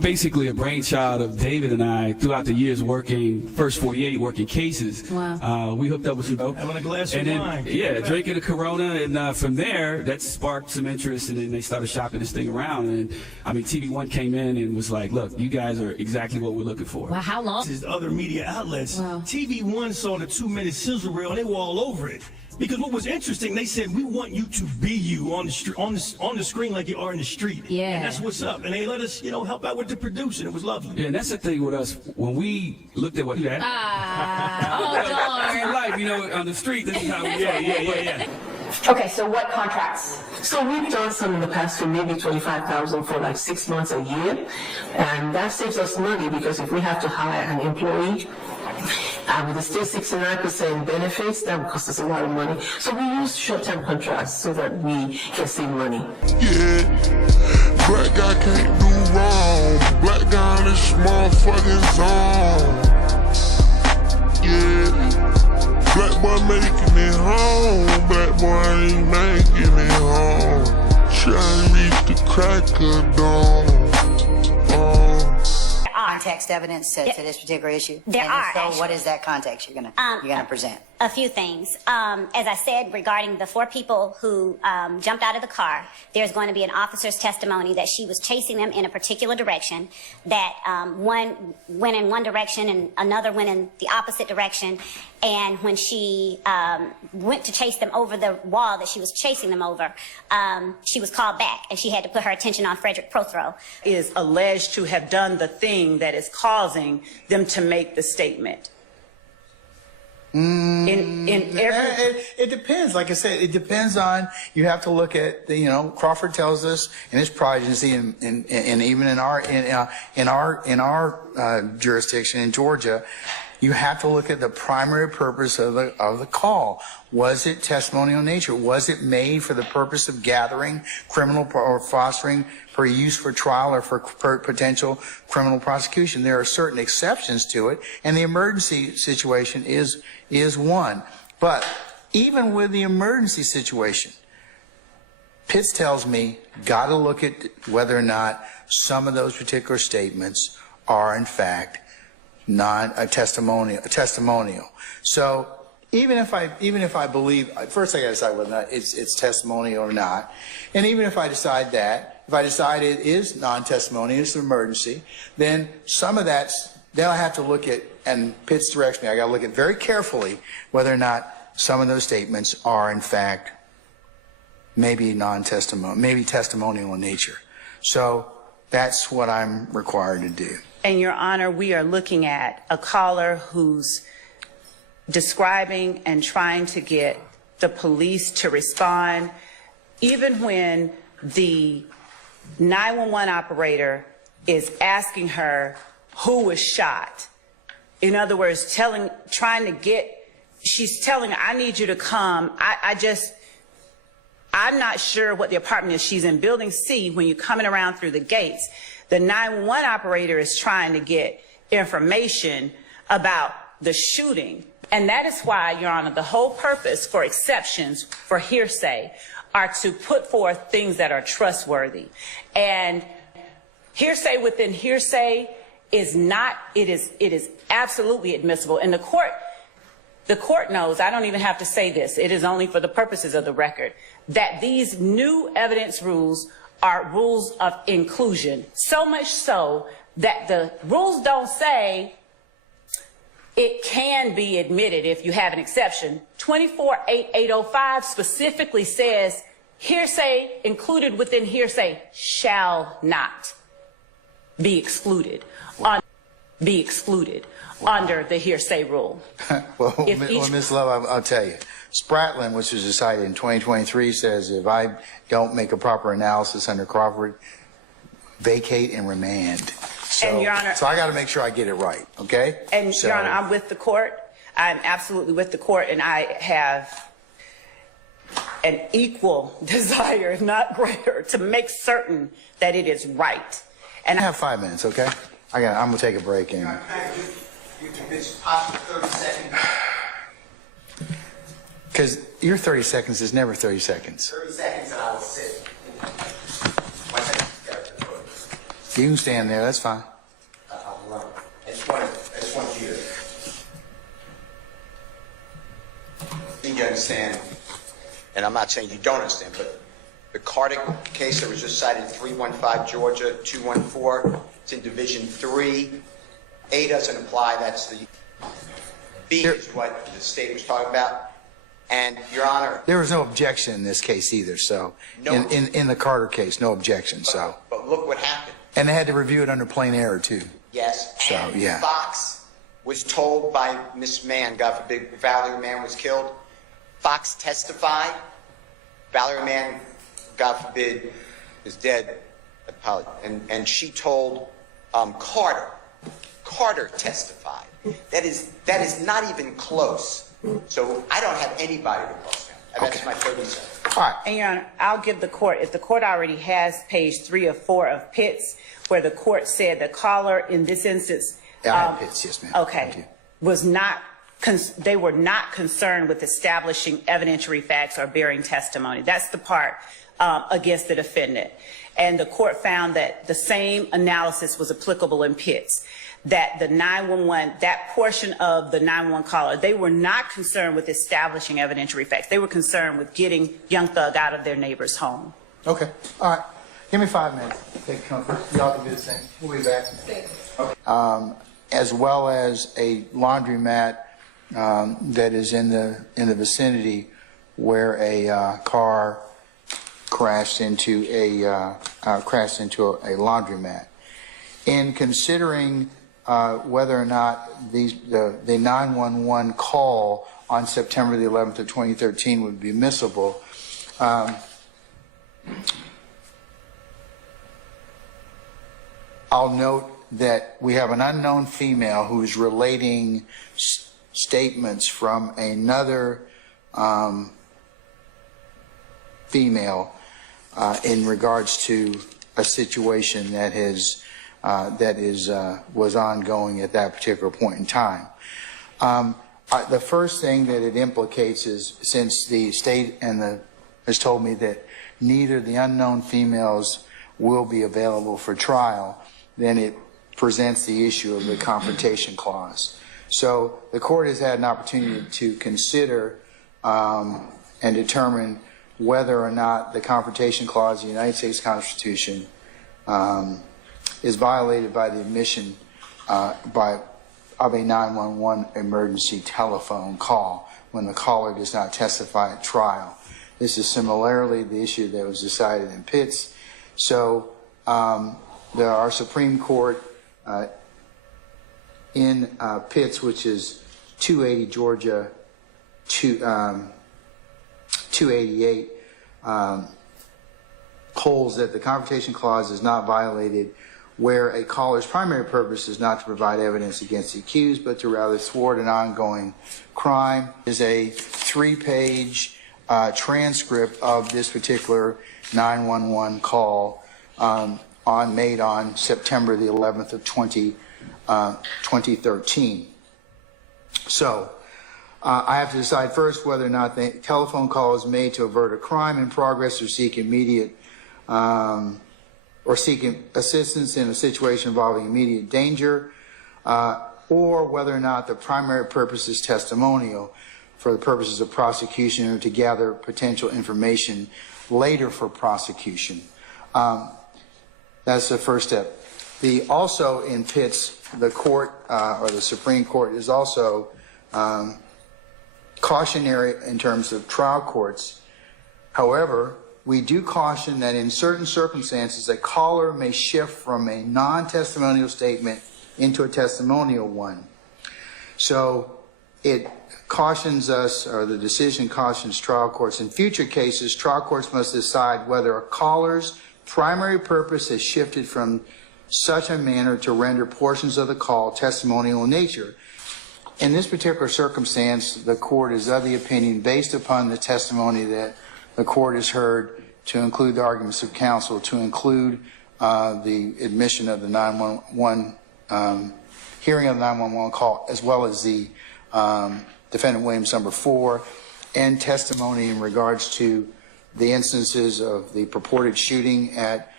Basically a brainchild of David and I throughout the years working, first 48 working cases. Wow. We hooked up with some having a glass of wine. Yeah, drinking a Corona, and from there, that sparked some interest, and then they started shopping this thing around. And I mean, TV1 came in and was like, look, you guys are exactly what we're looking for. Wow, how long? This is other media outlets. Wow. TV1 saw the 2-minute sizzle reel, and they were all over it. Because what was interesting, they said, we want you to be you on the screen like you are in the street. Yeah. And that's what's up. And they let us, help out with the producing. It was lovely. Yeah, and that's the thing with us. When we looked at what you had, Oh, darn. life, on the street, this is how we yeah. Okay, so what contracts? So we've done some in the past for maybe $25,000 for like 6 months, a year, and that saves us money because if we have to hire an employee, with still 69% benefits, that would cost us a lot of money. So we use short-term contracts so that we can save money. Yeah, black guy can't do wrong. Black guy in this motherfucking zone. Yeah, black boy making it home. Black boy ain't making it home. Trying to reach the crack of dawn. Context evidence to this particular issue? There and are, so actually. what is that context you're gonna present? A few things. As I said, regarding the 4 people who jumped out of the car, there's going to be an officer's testimony that she was chasing them in a particular direction, that one went in one direction and another went in the opposite direction, and when she went to chase them over the wall that she was chasing them over, she was called back, and she had to put her attention on Frederick Prothro. Is alleged to have done the thing that is causing them to make the statement. It depends. Like I said, it depends on. You have to look at Crawford tells us in his progeny, and even in our jurisdiction in Georgia, you have to look at the primary purpose of the call. Was it testimonial in nature? Was it made for the purpose of gathering criminal or fostering for use for trial or for potential criminal prosecution? There are certain exceptions to it, and the emergency situation is one. But even with the emergency situation, Pitts tells me, got to look at whether or not some of those particular statements are in fact testimonial. So even if I believe, first I got to decide whether or not it's testimonial or not, and even if I decide it is non-testimonial, it's an emergency, then some of then I have to look at, and Pitts directs me, I got to look at very carefully whether or not some of those statements are in fact maybe testimonial in nature. So that's what I'm required to do. And Your Honor, we are looking at a caller who's describing and trying to get the police to respond, even when the 911 operator is asking her who was shot. In other words, she's telling her, I need you to come. I'm not sure what the apartment is. She's in building C when you're coming around through the gates. The 911 operator is trying to get information about the shooting. And that is why, Your Honor, the whole purpose for exceptions for hearsay are to put forth things that are trustworthy. And hearsay within hearsay is not, it is absolutely admissible. And the court knows, I don't even have to say this, it is only for the purposes of the record, that these new evidence rules are rules of inclusion. So much so that the rules don't say it can be admitted if you have an exception. 248805 specifically says hearsay included within hearsay shall not be excluded. Under the hearsay rule. Well, Ms. Love, I'll tell you. Spratling, which was decided in 2023, says if I don't make a proper analysis under Crawford, vacate and remand. So, and Your Honor, so I got to make sure I get it right, okay? And Your Honor, I'm with the court. I'm absolutely with the court, and I have an equal desire, if not greater, to make certain that it is right. And I have 5 minutes, okay? I'm going to take a break. And You can bitch pop for 30 seconds. Because your 30 seconds is never 30 seconds. 30 seconds and I will sit. You can stand there, that's fine. I just want you to understand, and I'm not saying you don't understand, but the Carter case that was just cited, 315 Georgia 214, it's in Division 3. A doesn't apply, that's the B is what the state was talking about. And, Your Honor, There was no objection in this case either, so, No. in the Carter case, no objection, so. but look what happened. And they had to review it under plain error, too. Yes, So, and yeah. Fox was told by Miss Mann, God forbid, Valerie Mann was killed. Fox testified. Valerie Mann, God forbid, is dead. And she told Carter. Carter testified. That is not even close. So I don't have anybody to cross him. That's Okay. my 30 seconds. All right. And Your Honor, I'll give the court, if the court already has page 3 of 4 of Pitts, where the court said the caller in this instance. Yeah, I have Pitts, yes, ma'am. Thank Okay. you. Was not, they were not concerned with establishing evidentiary facts or bearing testimony. That's the part against the defendant. And the court found that the same analysis was applicable in Pitts. That the 911, that portion of the 911 caller, they were not concerned with establishing evidentiary facts. They were concerned with getting Young Thug out of their neighbor's home. Okay, all right. Give me 5 minutes. Take comfort. Y'all can do the same. We'll be back. Okay. As well as a laundromat that is in the vicinity where a car crashed into a laundromat. In considering whether or not the 911 call on September the 11th of 2013 would be admissible, I'll note that we have an unknown female who is relating statements from another female in regards to a situation that was ongoing at that particular point in time. The first thing that it implicates is, since the state has told me that neither the unknown females will be available for trial, then it presents the issue of the confrontation clause. So the court has had an opportunity to consider and determine whether or not the confrontation clause of the United States Constitution is violated by the admission of a 911 emergency telephone call when the caller does not testify at trial. This is similarly the issue that was decided in Pitts. So our Supreme Court in Pitts, which is 280 Georgia 288, holds that the confrontation clause is not violated where a caller's primary purpose is not to provide evidence against the accused, but to rather thwart an ongoing crime. Is a 3-page transcript of this particular 911 call made on September the 11th of 2013. So I have to decide first whether or not the telephone call is made to avert a crime in progress or seek immediate or seeking assistance in a situation involving immediate danger, or whether or not the primary purpose is testimonial for the purposes of prosecution or to gather potential information later for prosecution. That's the first step. Also in Pitts, the court or the Supreme Court is also cautionary in terms of trial courts. However, we do caution that in certain circumstances, a caller may shift from a non-testimonial statement into a testimonial one. So it cautions us, or the decision cautions trial courts. In future cases, trial courts must decide whether a caller's primary purpose has shifted from such a manner to render portions of the call testimonial in nature. In this particular circumstance, the court is of the opinion, based upon the testimony that the court has heard, to include the arguments of counsel, to include the admission of the 911 hearing of the 911 call, as well as the defendant Williams number 4, and testimony in regards to the instances of the purported shooting at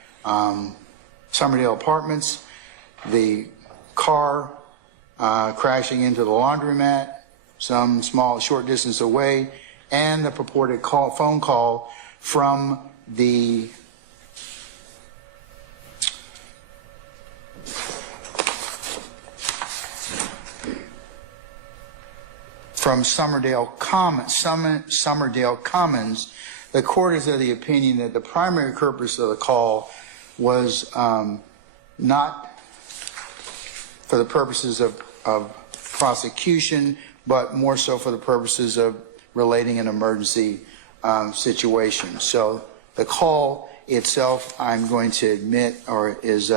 Somerdale Apartments, the car crashing into the laundromat some short distance away, and the purported phone call from the Somerdale Commons. The court is of the opinion that the primary purpose of the call was not for the purposes of prosecution, but more so for the purposes of relating an emergency situation. So the call itself, I'm going to admit, is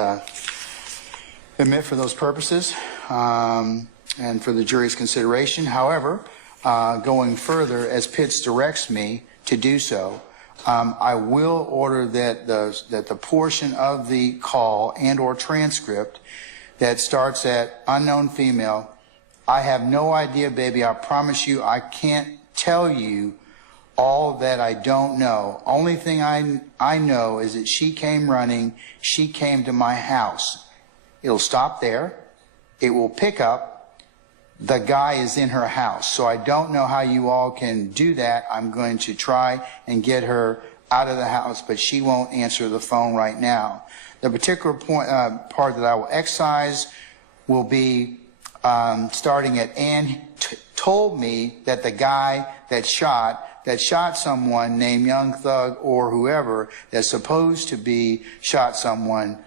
admit for those purposes and for the jury's consideration. However, going further, as Pitts directs me to do so, I will order that the portion of the call and/or transcript that starts at unknown female, I have no idea, baby, I promise you I can't tell you all that I don't know. Only thing I know is that she came running, she came to my house. It'll stop there. It will pick up. The guy is in her house. So I don't know how you all can do that. I'm going to try and get her out of the house, but she won't answer the phone right now. The particular part that I will excise will be starting at Ann told me that the guy that shot someone named Young Thug or whoever that's supposed to be shot someone,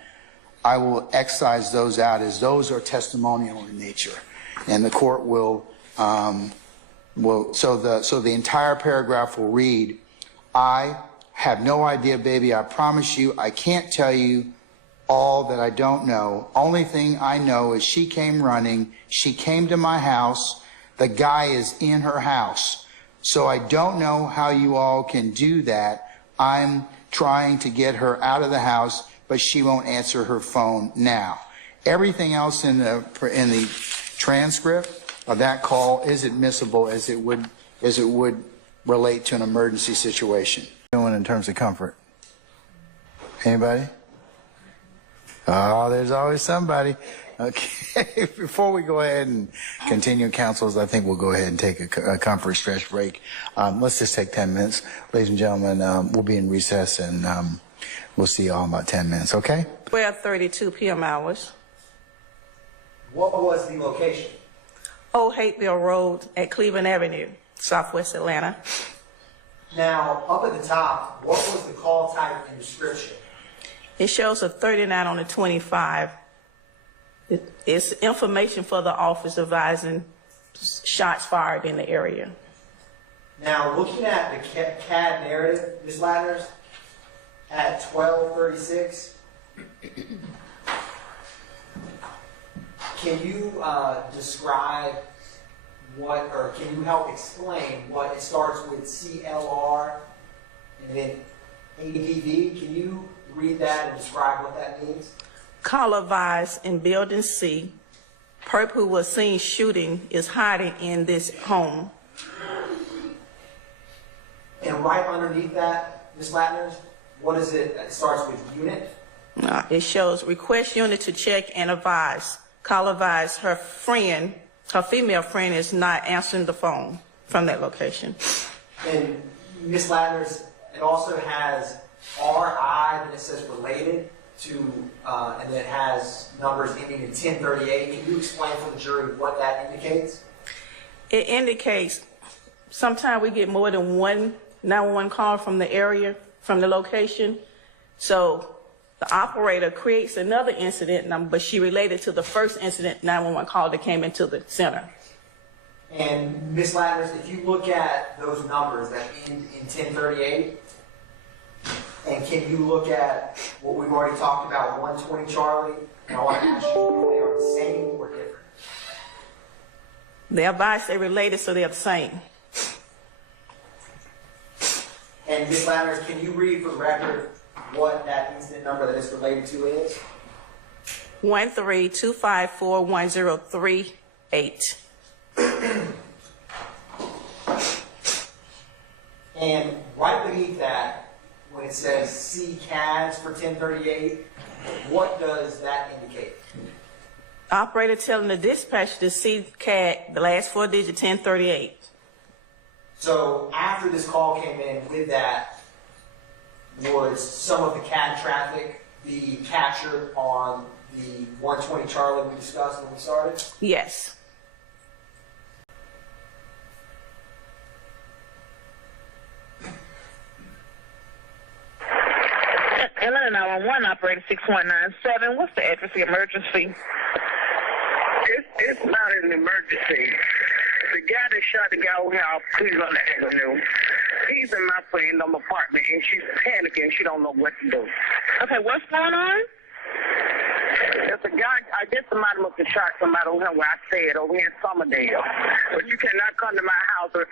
I will excise those out as those are testimonial in nature. And the court will so the entire paragraph will read, I have no idea, baby, I promise you, I can't tell you all that I don't know. Only thing I know is she came running, she came to my house, the guy is in her house. So I don't know how you all can do that. I'm trying to get her out of the house, but she won't answer her phone now. Everything else in the transcript of that call is admissible as it would relate to an emergency situation. Doing in terms of comfort. Anybody? Oh, there's always somebody. Okay, before we go ahead and continue counsels, I think we'll go ahead and take a comfort stretch break. Let's just take 10 minutes. Ladies and gentlemen, we'll be in recess and we'll see you all in about 10 minutes, okay? 12:32 p.m. hours. What was the location? Old Hateville Road at Cleveland Avenue, Southwest Atlanta. Now, up at the top, what was the call type and description? It shows a 39 on the 25. It's information for the office advising shots fired in the area. Now, looking at the CAD narrative, Ms. Ladders, at 12:36, can you describe what, or can you help explain what it starts with CLR and then ADV? Can you read that and describe what that means? Caller advised in Building C, Perp who was seen shooting is hiding in this home. And right underneath that, Ms. Lattner, what is it that starts with unit? It shows request unit to check and advise. Caller advised her friend, her female friend, is not answering the phone from that location. And Ms. Lattner, it also has RI, and it says related to, and then it has numbers ending in 1038. Can you explain for the jury what that indicates? It indicates sometimes we get more than one 911 call from the area, from the location. So the operator creates another incident number, but she related to the first incident 911 call that came into the center. And Ms. Lattner, if you look at those numbers that end in 1038, and can you look at what we've already talked about, 120 Charlie, and I want to ask you if they are the same or different. They advise they're related, so they're the same. And Ms. Lattner, can you read for the record what that incident number that it's related to is? 132541038. And right beneath that, when it says C CADs for 1038, what does that indicate? Operator telling the dispatcher to see CAD, the last 4 digit 1038. So after this call came in with that, would some of the CAD traffic be captured on the 120 Charlie we discussed when we started? Yes. Atlanta 911 operator 6197. What's the address of the emergency? It's not an emergency. The guy that shot the guy over here off Cleveland Avenue, he's in my friend's apartment, and she's panicking. She don't know what to do. Okay, what's going on? There's a guy, I guess somebody must have shot somebody over here where I stayed, over here in Summerdale. But you cannot come to my house or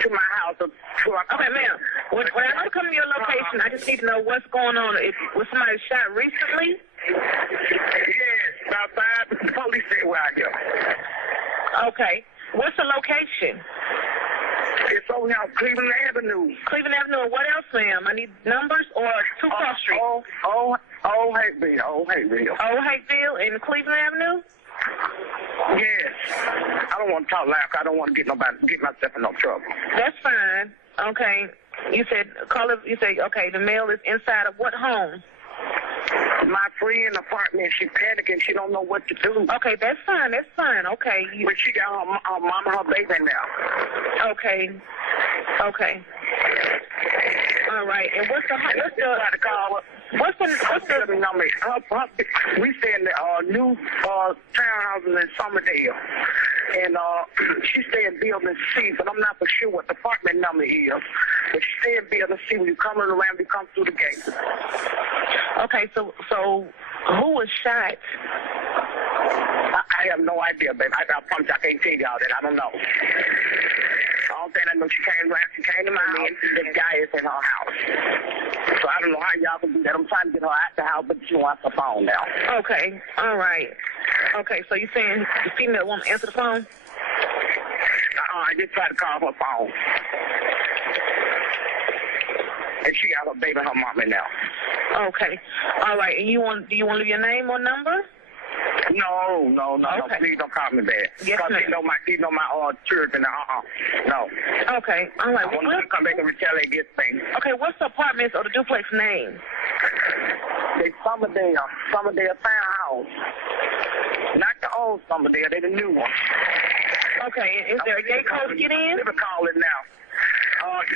Okay, ma'am. When I come to your location, I just need to know what's going on. Was somebody shot recently? Yes, about 5 police say we're out here. Okay. What's the location? It's over here on Cleveland Avenue. Cleveland Avenue. And what else, ma'am? I need numbers or 2 Cross Street? Old Hateville. Old Hateville in Cleveland Avenue? Yes. I don't want to talk loud. I don't want to get myself in no trouble. That's fine. Okay. You said okay, the mail is inside of what home? My friend's apartment. She's panicking. She don't know what to do. Okay, that's fine. Okay. But she got her mom and her baby now. Okay. All right. And what's the number? We stay in the new townhouses in Summerdale, and she stay in building C, but I'm not for sure what the apartment number is. But she stay in building C. When you come around, you come through the gate. Okay, so who was shot? I have no idea, babe. I promise I can't tell y'all that. I don't know. All thing I know, she came to my house. The guy is in her house. So I don't know how y'all can do that. I'm trying to get her out the house, but she wants the phone now. Okay, all right. Okay, so you saying the female won't answer the phone? I just tried to call her phone. And she got her baby and her mama now. Okay. All right. And do you want to leave your name or number? No. Okay. Please don't call me that. Yes, because ma'am. she know my church and no. Okay. All right. I want to come back and retaliate against things. Okay. What's the apartments or the duplex name? They Summerdale townhouse. Not the old Summerdale. They the new one. Okay. Is there a gate code to get in? Never call it now.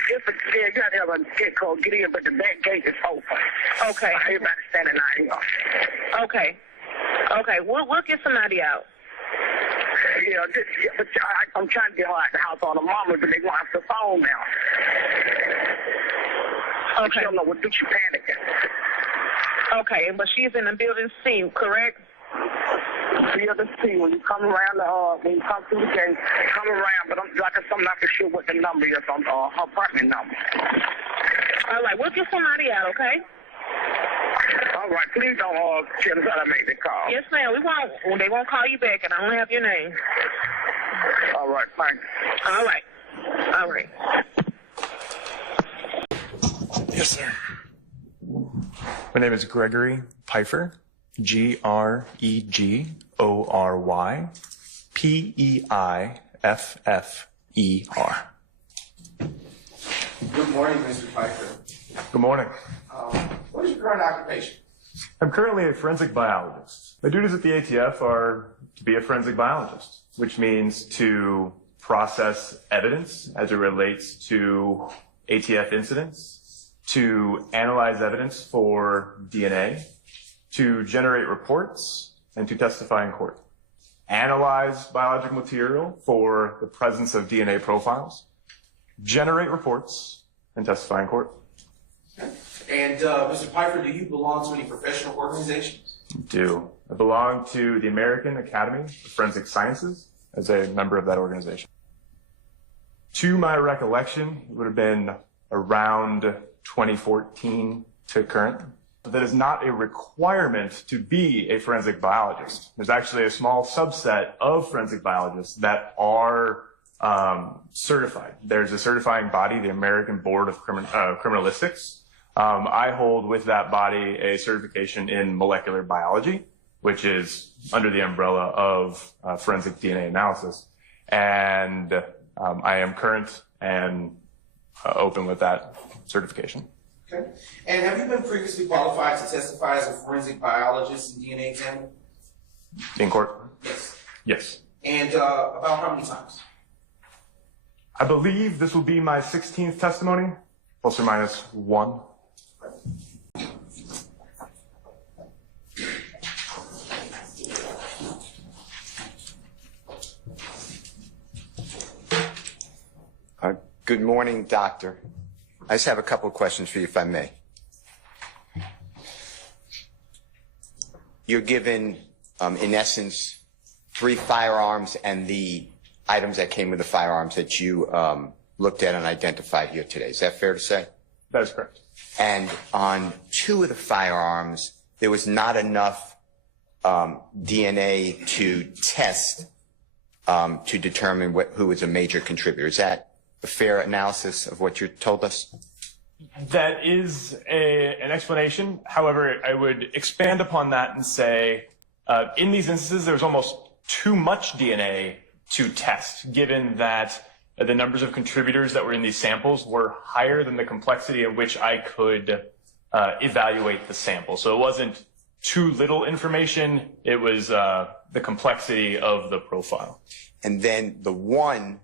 You got to have a gate code get in, but the back gate is open. Okay. Everybody standing out here. Okay. We'll get somebody out. Yeah, but I'm trying to get her out the house on the mama, but they want the phone now. Okay. She don't know what to do. She panicking. Okay, but she's in the building C, correct? Building C. When you come around, when you come through the gate, come around. But I'm not for sure what the number is on her apartment number. All right, we'll get somebody out. Okay. All right, please don't tell us how to make the call. Yes, ma'am. We won't. Well, they won't call you back, and I don't have your name. All right, thanks. All right. Yes, sir. My name is Gregory Pfeiffer, Gregory Peiffer. Good morning, Mr. Pfeiffer. Good morning. What is your current occupation? I'm currently a forensic biologist. My duties at the ATF are to be a forensic biologist, which means to process evidence as it relates to ATF incidents, to analyze evidence for DNA, to generate reports, and to testify in court. Analyze biological material for the presence of DNA profiles, generate reports, and testify in court. Okay. And Mr. Pfeiffer, do you belong to any professional organizations? I do. I belong to the American Academy of Forensic Sciences as a member of that organization. To my recollection, it would have been around 2014 to current. That is not a requirement to be a forensic biologist. There's actually a small subset of forensic biologists that are certified. There's a certifying body, the American Board of Criminalistics, I hold with that body a certification in molecular biology, which is under the umbrella of forensic DNA analysis. And I am current and open with that certification. Okay. And have you been previously qualified to testify as a forensic biologist and DNA examiner? In court? Yes. Yes. And about how many times? I believe this will be my 16th testimony, plus or minus one. Good morning, doctor. I just have a couple of questions for you, if I may. You're given, in essence, 3 firearms and the items that came with the firearms that you looked at and identified here today. Is that fair to say? That is correct. And on 2 of the firearms, there was not enough DNA to test to determine who was a major contributor. Is that a fair analysis of what you told us? That is an explanation. However, I would expand upon that and say, in these instances, there was almost too much DNA to test, given that the numbers of contributors that were in these samples were higher than the complexity in which I could evaluate the sample. So it wasn't too little information, it was the complexity of the profile. And then the one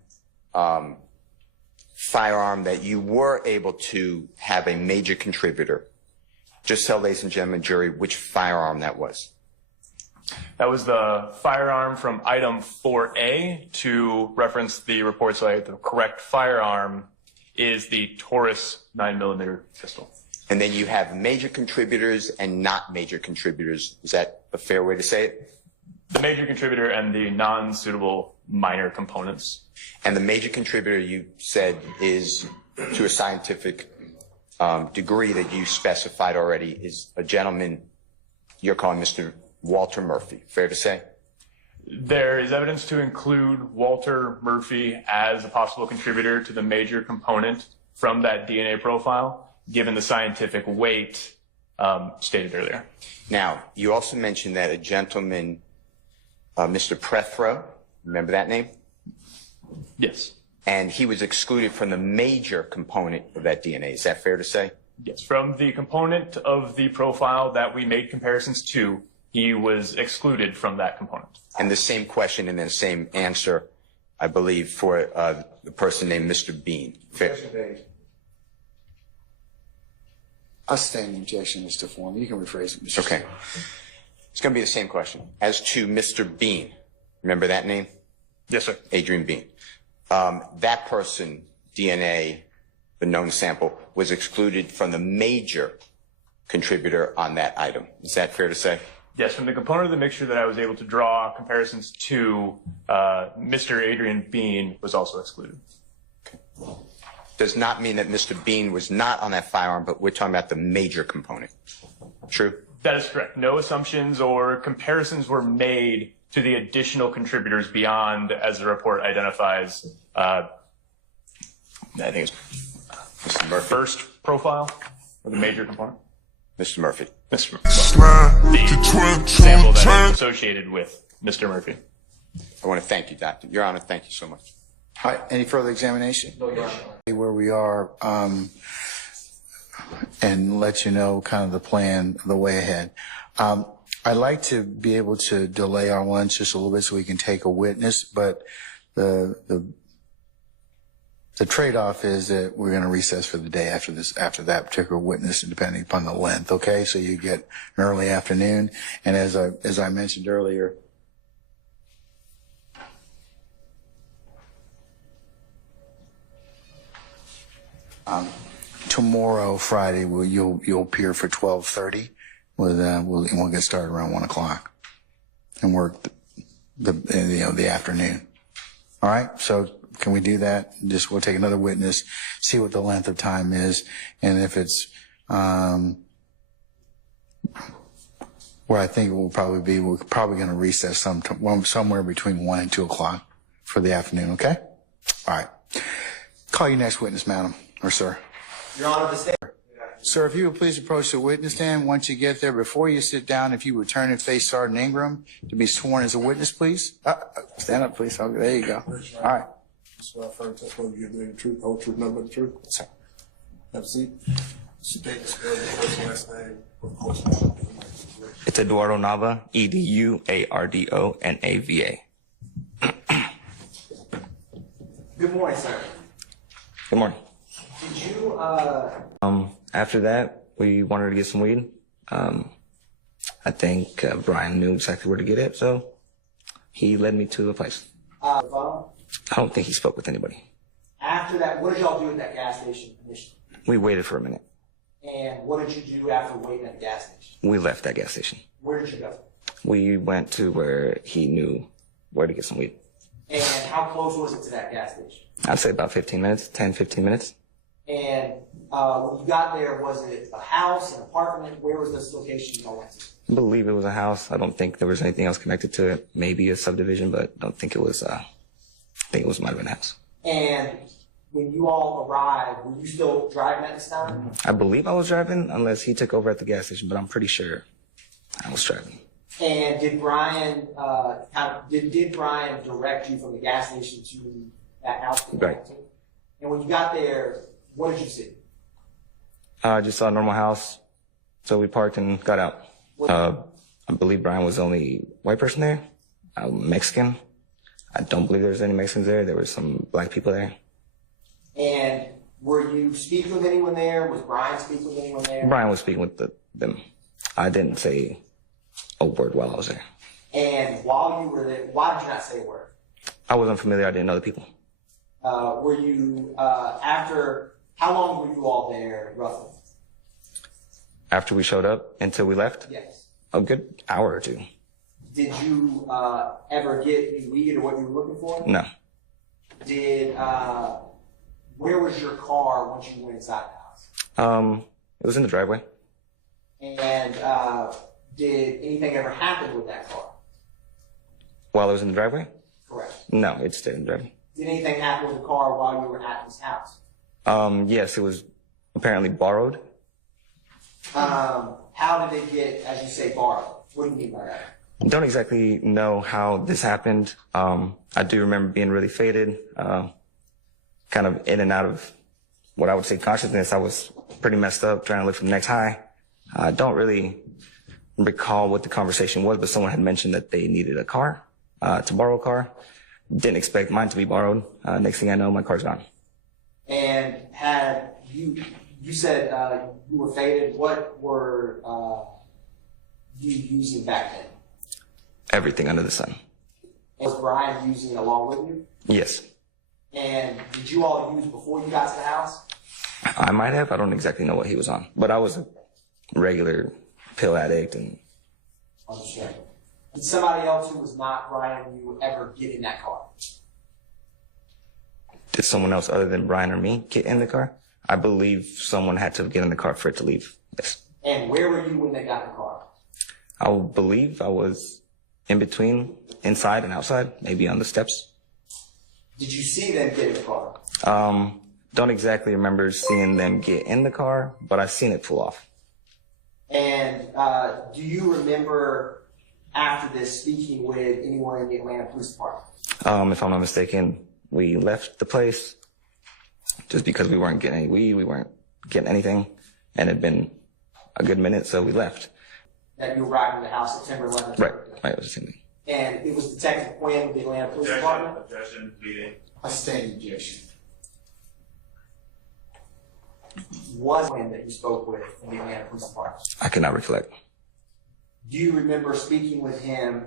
firearm that you were able to have a major contributor, just tell ladies and gentlemen, jury, which firearm that was. That was the firearm from item 4A. To reference the report, so the correct firearm is the Taurus 9mm pistol. And then you have major contributors and not major contributors. Is that a fair way to say it? The major contributor and the non-suitable minor components. And the major contributor, you said, is to a scientific degree that you specified already, is a gentleman you're calling Mr. Walter Murphy. Fair to say? There is evidence to include Walter Murphy as a possible contributor to the major component from that DNA profile, given the scientific weight stated earlier. Now, you also mentioned that a gentleman, Mr. Prethro, remember that name? Yes. And he was excluded from the major component of that DNA. Is that fair to say? Yes. From the component of the profile that we made comparisons to, he was excluded from that component. And the same question and then the same answer, I believe, for the person named Mr. Bean. Fair. I stand in objection, Mr. Foreman. You can rephrase it, Mr. Okay. It's going to be the same question. As to Mr. Bean, remember that name? Yes, sir. Adrian Bean. That person, DNA, the known sample, was excluded from the major contributor on that item. Is that fair to say? Yes, from the component of the mixture that I was able to draw comparisons to, Mr. Adrian Bean was also excluded. Okay. Does not mean that Mr. Bean was not on that firearm, but we're talking about the major component. True? That is correct. No assumptions or comparisons were made to the additional contributors beyond, as the report identifies, I think it's Mr. Murphy. First profile, or the major component. Mr. Murphy. Mr. Murphy. The sample that is associated with Mr. Murphy. I want to thank you, Doctor. Your Honor, thank you so much. All right, any further examination? No, Your Honor. Where we are, and let you know kind of the plan, the way ahead. I'd like to be able to delay our lunch just a little bit so we can take a witness, but the trade-off is that we're going to recess for the day after that particular witness, depending upon the length. Okay, so you get an early afternoon, and as I mentioned earlier, tomorrow, Friday, you'll appear for 12:30. We'll get started around 1 o'clock and work the afternoon. All right. So can we do that? We'll take another witness, see what the length of time is, and if it's where I think it will probably be, we're probably going to recess somewhere between 1 and 2 o'clock for the afternoon. Okay. All right. Call your next witness, madam or sir. Your Honor, the state. Sir, if you would please approach the witness stand. Once you get there, before you sit down, if you would turn and face Sergeant Ingram to be sworn as a witness, please. Stand up, please. Okay, there you go. All right. So I first testimony you give the truth, whole truth, nothing but the truth. Sir. Have a seat. State, spell your first and last name. Of course. It's Eduardo Nava, EDUARDONAVA. Good morning, sir. Good morning. Did you, After that, we wanted to get some weed. I think Brian knew exactly where to get it, so he led me to the place. phone? I don't think he spoke with anybody. After that, what did y'all do at that gas station initially? We waited for a minute. And what did you do after waiting at the gas station? We left that gas station. Where did you go? We went to where he knew where to get some weed. And how close was it to that gas station? I'd say about 15 minutes, 10, 15 minutes. And when you got there, was it a house, an apartment? Where was this location you all went to? I believe it was a house. I don't think there was anything else connected to it. Maybe a subdivision, but I don't think it was, I think it was might have been a house. And when you all arrived, were you still driving at this time? I believe I was driving, unless he took over at the gas station, but I'm pretty sure I was driving. And did Brian, did Brian direct you from the gas station to that house? Right. And when you got there, what did you see? I just saw a normal house, so we parked and got out. I believe Brian was the only white person there, Mexican. I don't believe there was any Mexicans there. There were some black people there. And were you speaking with anyone there? Was Brian speaking with anyone there? Brian was speaking with them. I didn't say a word while I was there. And while you were there, why did you not say a word? I wasn't familiar. I didn't know the people. Were you, how long were you all there, roughly? After we showed up until we left? Yes. A good hour or two. Did you ever get any weed or what you were looking for? No. Where was your car once you went inside the house? It was in the driveway. And did anything ever happen with that car? While it was in the driveway? Correct. No, it stayed in the driveway. Did anything happen with the car while you were at this house? Yes, it was apparently borrowed. How did it get, as you say, borrowed? What do you mean by that? Don't exactly know how this happened. I do remember being really faded, kind of in and out of what I would say consciousness. I was pretty messed up, trying to look for the next high. I don't really recall what the conversation was, but someone had mentioned that they needed a car, to borrow a car. Didn't expect mine to be borrowed. Next thing I know, my car's gone. And had you said you were faded. What were you using back then? Everything under the sun. Was Brian using along with you? Yes. And did you all use before you got to the house? I might have. I don't exactly know what he was on, but I was a regular pill addict and. Understand. Did somebody else who was not Brian and you ever get in that car? Did someone else other than Brian or me get in the car? I believe someone had to get in the car for it to leave. Yes. And where were you when they got in the car? I believe I was in between, inside and outside, maybe on the steps. Did you see them get in the car? Don't exactly remember seeing them get in the car, but I seen it pull off. And do you remember after this speaking with anyone in the Atlanta Police Department? If I'm not mistaken, we left the place just because we weren't getting any weed, we weren't getting anything, and it had been a good minute, so we left. That you arrived in the house September 11th? Right, it was the same thing. And it was Detective Quinn with the Atlanta Police Department? Objection, pleading. I stand objection. Was Quinn that you spoke with in the Atlanta Police Department? I cannot recollect. Do you remember speaking with him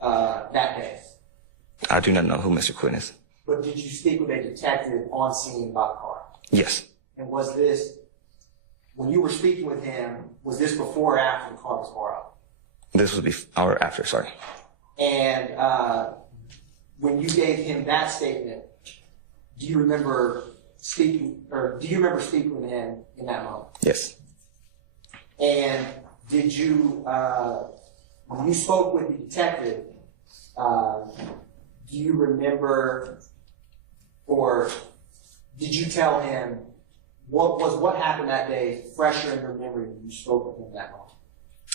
that day? I do not know who Mr. Quinn is. But did you speak with a detective on scene about the car? Yes. And was this, when you were speaking with him, was this before or after the car was borrowed? This was before or after, sorry. And when you gave him that statement, do you remember speaking with him in that moment? Yes. And did you, when you spoke with the detective, do you remember, or did you tell him What happened that day fresher in your memory when you spoke with him that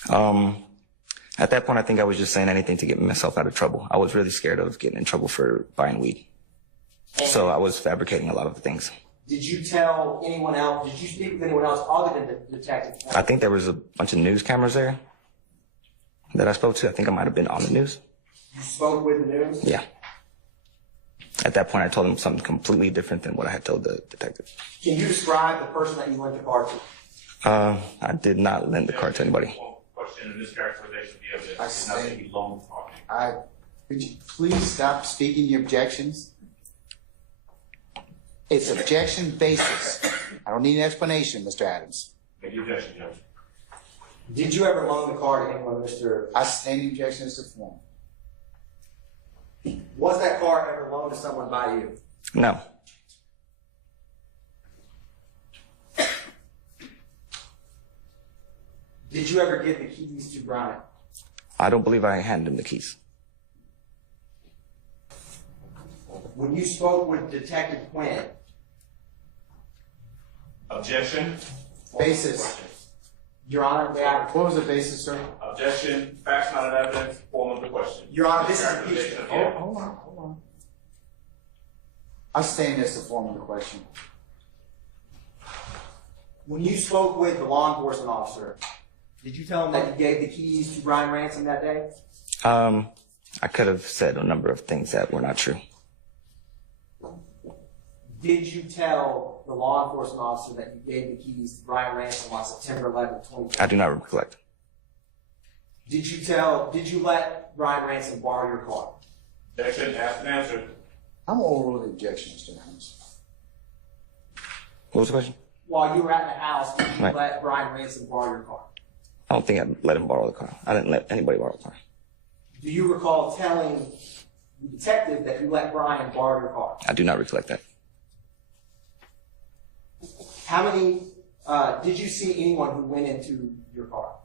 long? At that point, I think I was just saying anything to get myself out of trouble. I was really scared of getting in trouble for buying weed. So I was fabricating a lot of the things. Did you tell anyone else? Did you speak with anyone else other than the detective? I think there was a bunch of news cameras there that I spoke to. I think I might have been on the news. You spoke with the news? Yeah. At that point, I told him something completely different than what I had told the detective. Can you describe the person that you lent the car to? I did not lend the car to anybody. Question and mischaracterization of the evidence. It's nothing he loaned talking. Could you please stop speaking the objections? It's objection basis. I don't need an explanation, Mr. Adams. Make the objection, Judge. Did you ever loan the car to anyone, Mr.? I sustain the objection as to form. Was that car ever loaned to someone by you? No. Did you ever give the keys to Brian? I don't believe I handed him the keys. When you spoke with Detective Quinn. Objection. Basis. Your Honor, may I? What was the basis, sir? Objection. Facts not an evidence. Form of the question. Your Honor, this is impeachment. Hold on. I sustain as the form of the question. When you spoke with the law enforcement officer, did you tell him that you gave the keys to Brian Ransom that day? I could have said a number of things that were not true. Did you tell the law enforcement officer that you gave the keys to Brian Ransom on September 11, 2020? I do not recollect. Did you let Brian Ransom borrow your car? Objection. Asked and answered. I'm gonna overrule the objection, Mr. Adams. What was the question? While you were at the house, did you Right. let Brian Ransom borrow your car? I don't think I let him borrow the car. I didn't let anybody borrow the car. Do you recall telling the detective that you let Brian borrow your car? I do not recollect that. How many, did you see anyone who went into your car?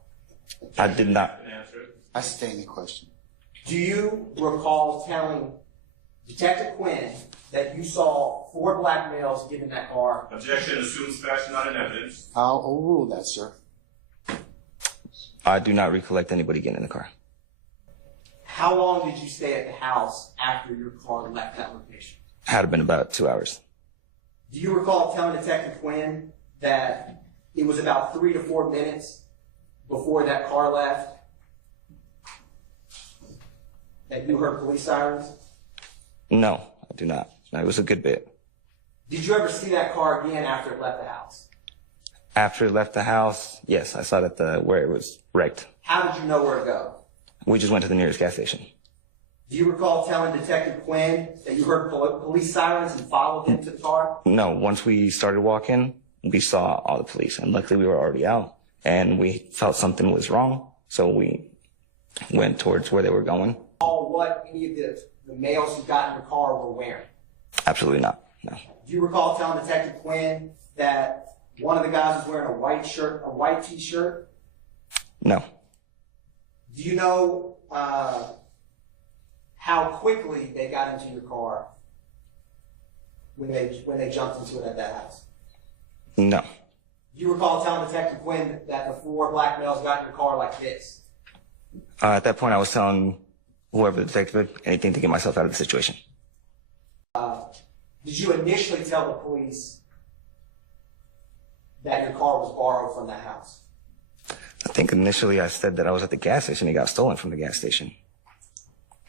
I did not. I sustain the question. Do you recall telling Detective Quinn that you saw 4 black males get in that car? Objection. Assumes facts not an evidence. I'll overrule that, sir. I do not recollect anybody getting in the car. How long did you stay at the house after your car left that location? It had been about 2 hours. Do you recall telling Detective Quinn that it was about 3 to 4 minutes before that car left that you heard police sirens? No, I do not. No, it was a good bit. Did you ever see that car again after it left the house? After it left the house, yes, I saw that where it was wrecked. How did you know where to go? We just went to the nearest gas station. Do you recall telling Detective Quinn that you heard police sirens and followed him to the car? No, once we started walking, we saw all the police, and luckily we were already out, and we felt something was wrong, so we went towards where they were going. What any of the males who got in the car were wearing? Absolutely not, no. Do you recall telling Detective Quinn that one of the guys was wearing a white shirt, a white t-shirt? No. Do you know how quickly they got into your car when they jumped into it at that house? No. Do you recall telling Detective Quinn that the 4 black males got in your car like this? At that point, I was telling whoever the detective, anything to get myself out of the situation. Did you initially tell the police that your car was borrowed from that house? I think initially I said that I was at the gas station. It got stolen from the gas station.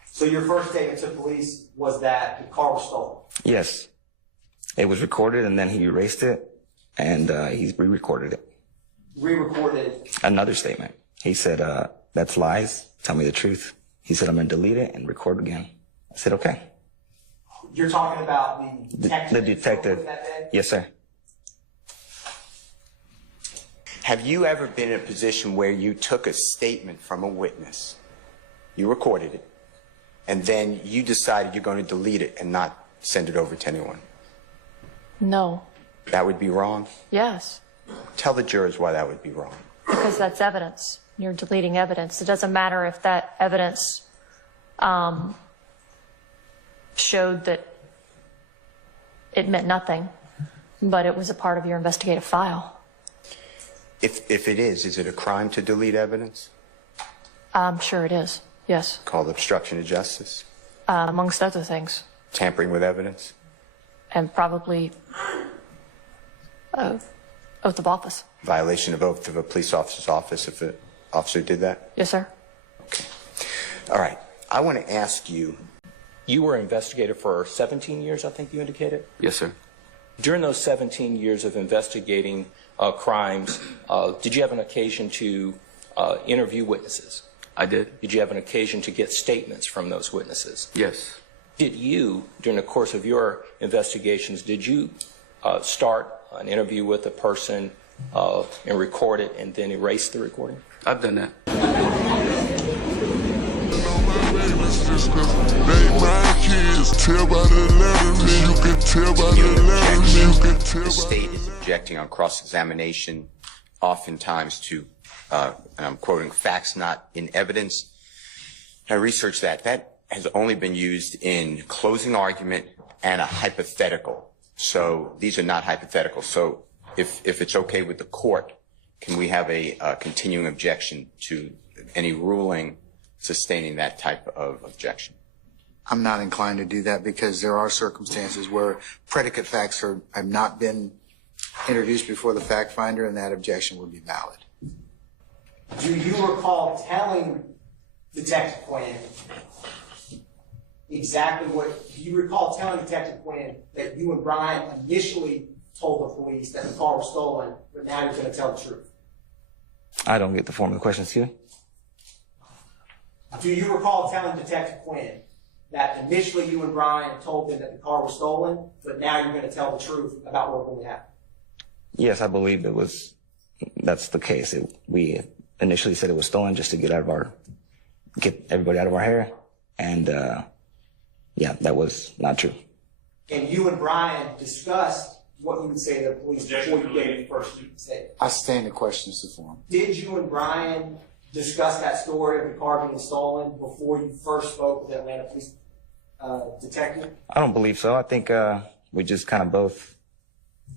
So your first statement to police was that the car was stolen? Yes. It was recorded, and then he erased it, and he re-recorded it. Re-recorded? Another statement. He said, that's lies. Tell me the truth. He said, I'm going to delete it and record again. I said, okay. You're talking about the detective? The detective. Yes, sir. Have you ever been in a position where you took a statement from a witness, you recorded it, and then you decided you're going to delete it and not send it over to anyone? No. That would be wrong? Yes. Tell the jurors why that would be wrong. Because that's evidence. You're deleting evidence. It doesn't matter if that evidence showed that it meant nothing. But it was a part of your investigative file. If it is it a crime to delete evidence? I'm sure it is, yes. Called obstruction of justice? Amongst other things. Tampering with evidence? And probably oath of office. Violation of oath of a police officer's office if an officer did that? Yes, sir. All right. I want to ask you. You were investigator for 17 years, I think you indicated? Yes, sir. During those 17 years of investigating crimes, did you have an occasion to interview witnesses? I did. Did you have an occasion to get statements from those witnesses? Yes. Did you, during the course of your investigations, did you start an interview with a person and record it and then erase the recording? I've done that. The state is objecting on cross-examination oftentimes to, and I'm quoting, facts not in evidence. I researched that. That has only been used in closing argument and a hypothetical. So these are not hypothetical. So if it's okay with the court, can we have a continuing objection to any ruling sustaining that type of objection? I'm not inclined to do that because there are circumstances where predicate facts have not been introduced before the fact finder, and that objection would be valid. Do you recall telling Detective Quinn exactly do you recall telling Detective Quinn that you and Brian initially told the police that the car was stolen, but now you're going to tell the truth? I don't get the form of the questions here. Do you recall telling Detective Quinn that initially you and Brian told them that the car was stolen, but now you're going to tell the truth about what really happened? Yes, I believe that's the case. We initially said it was stolen just to get everybody out of our hair. And, yeah, that was not true. And you and Brian discussed what you would say to the police before you gave the first statement. I stand the questions to form. Did you and Brian discuss that story of the car being stolen before you first spoke with the Atlanta police detective? I don't believe so. I think we just kind of both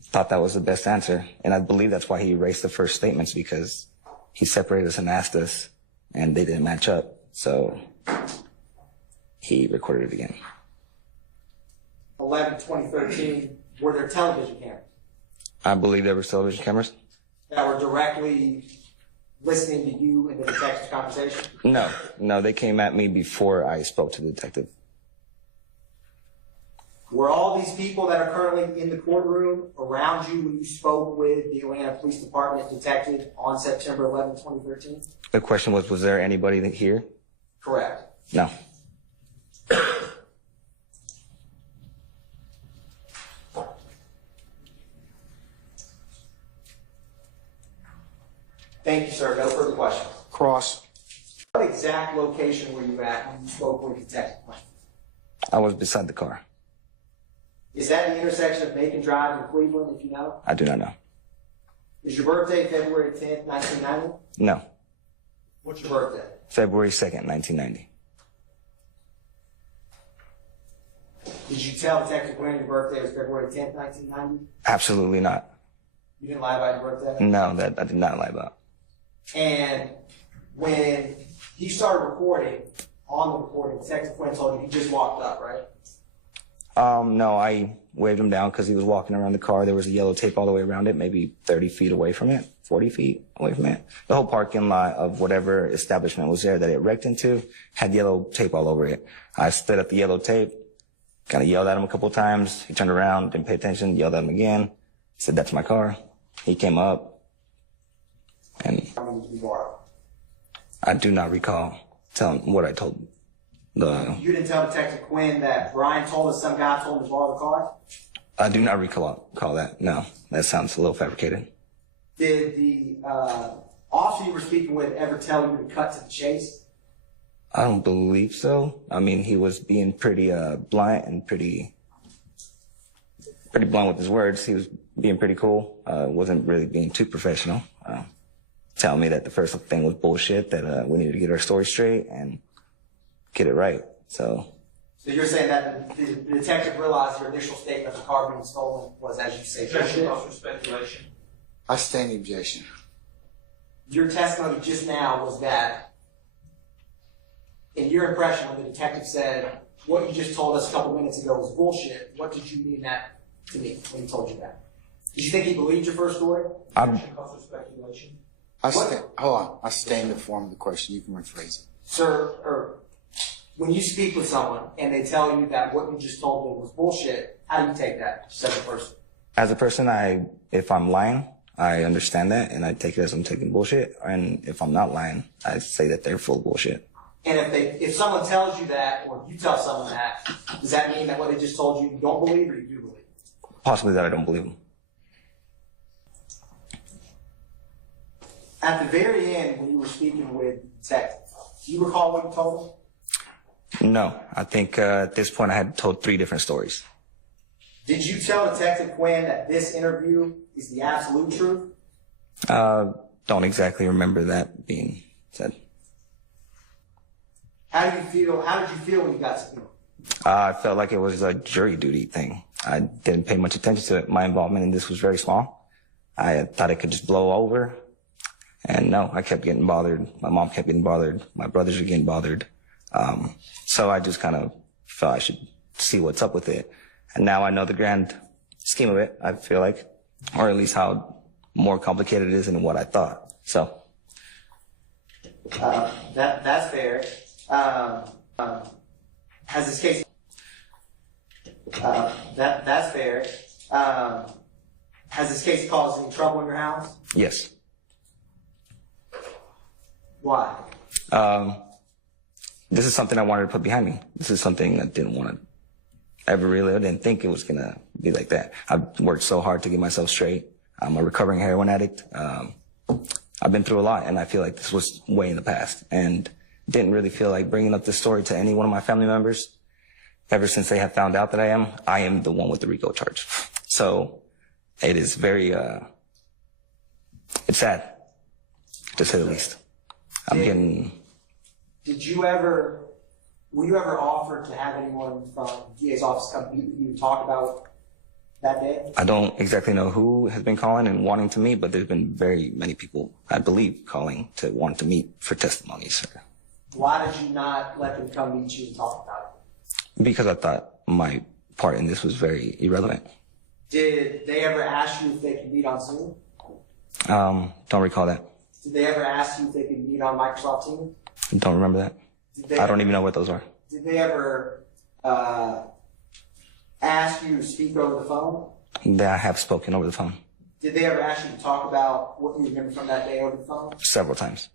thought that was the best answer. And I believe that's why he erased the first statements, because he separated us and asked us, and they didn't match up. So he recorded it again. 11/2013, were there television cameras I believe there were television cameras. that were directly listening to you and the detective's conversation? No, they came at me before I spoke to the detective. Were all these people that are currently in the courtroom around you when you spoke with the Atlanta Police Department detective on September 11, 2013? The question was there anybody here? Correct. No. Thank you, sir. No further questions. Cross. What exact location were you at when you spoke with Detective Quinn? I was beside the car. Is that the intersection of Macon Drive and Cleveland, if you know? I do not know. Is your birthday February 10th, 1990? No. What's your birthday? February 2nd, 1990. Did you tell Detective Quinn your birthday was February 10th, 1990? Absolutely not. You didn't lie about your birthday? No, that I did not lie about. And when he started recording, on the recording, Detective Quinn told you he just walked up, right? No, I waved him down because he was walking around the car. There was a yellow tape all the way around it, maybe 30 feet away from it, 40 feet away from it. The whole parking lot of whatever establishment was there that it wrecked into had yellow tape all over it. I stood at the yellow tape, kind of yelled at him a couple of times. He turned around, didn't pay attention, yelled at him again. Said, "That's my car." He came up, and I do not recall telling what I told the... You didn't tell Detective Quinn that Brian told us some guy told him to borrow the car? I do not recall that. No, that sounds a little fabricated. Did the officer you were speaking with ever tell you to cut to the chase? I don't believe so. I mean, he was being pretty blunt and pretty blunt with his words. He was being pretty cool. Wasn't really being too professional. Telling me that the first thing was bullshit, that we needed to get our story straight and get it right. So So you're saying that the detective realized your initial statement of the car being stolen was, as you say, Objection bullshit? calls for speculation. I stand the objection. Your testimony just now was that, in your impression, when the detective said, what you just told us a couple minutes ago was bullshit, what did you mean that to me when he told you that? Did you think he believed your first story? Objection calls for speculation. Hold on. I stand the form of the question. You can rephrase it. Sir, or when you speak with someone and they tell you that what you just told me was bullshit, how do you take that just as a person? As a person, if I'm lying, I understand that and I take it as I'm taking bullshit. And if I'm not lying, I say that they're full of bullshit. And if someone tells you that, or you tell someone that, does that mean that what they just told you don't believe, or you do believe? Possibly that I don't believe them. At the very end, when you were speaking with the detective, do you recall what you told him? No, I think at this point I had told 3 different stories. Did you tell Detective Quinn that this interview is the absolute truth? Don't exactly remember that being said. How did you feel when you got subpoenaed? I felt like it was a jury duty thing. I didn't pay much attention to it. My involvement in this was very small. I thought it could just blow over. And no, I kept getting bothered. My mom kept getting bothered. My brothers were getting bothered. So I just kind of felt I should see what's up with it. And now I know the grand scheme of it, I feel like, or at least how more complicated it is than what I thought. So. That's fair. Has this case? That's fair. Has this case caused any trouble in your house? Yes. Why? This is something I wanted to put behind me. This is something I didn't want to ever really, I didn't think it was going to be like that. I've worked so hard to get myself straight. I'm a recovering heroin addict. I've been through a lot, and I feel like this was way in the past, and didn't really feel like bringing up this story to any one of my family members. Ever since they have found out that I am the one with the RICO charge. So it is very, it's sad, to say the least. Were you ever offered to have anyone from DA's office come meet with you and talk about that day? I don't exactly know who has been calling and wanting to meet, but there's been very many people, I believe, calling to want to meet for testimonies. Why did you not let them come meet you and talk about it? Because I thought my part in this was very irrelevant. Did they ever ask you if they could meet on Zoom? Don't recall that. Did they ever ask you if they could meet on Microsoft Teams? Don't remember that. I don't even know what those are. Did they ever ask you to speak over the phone? I have spoken over the phone. Did they ever ask you to talk about what you remember from that day over the phone? Several times.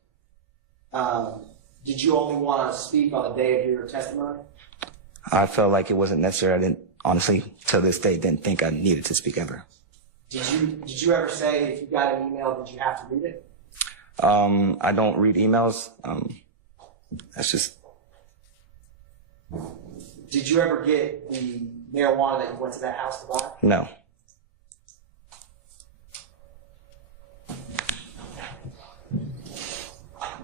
Did you only want to speak on the day of your testimony? I felt like it wasn't necessary. I didn't, honestly, to this day, didn't think I needed to speak ever. Did you ever say if you got an email, did you have to read it? I don't read emails. That's just. Did you ever get the marijuana that you went to that house to buy? No.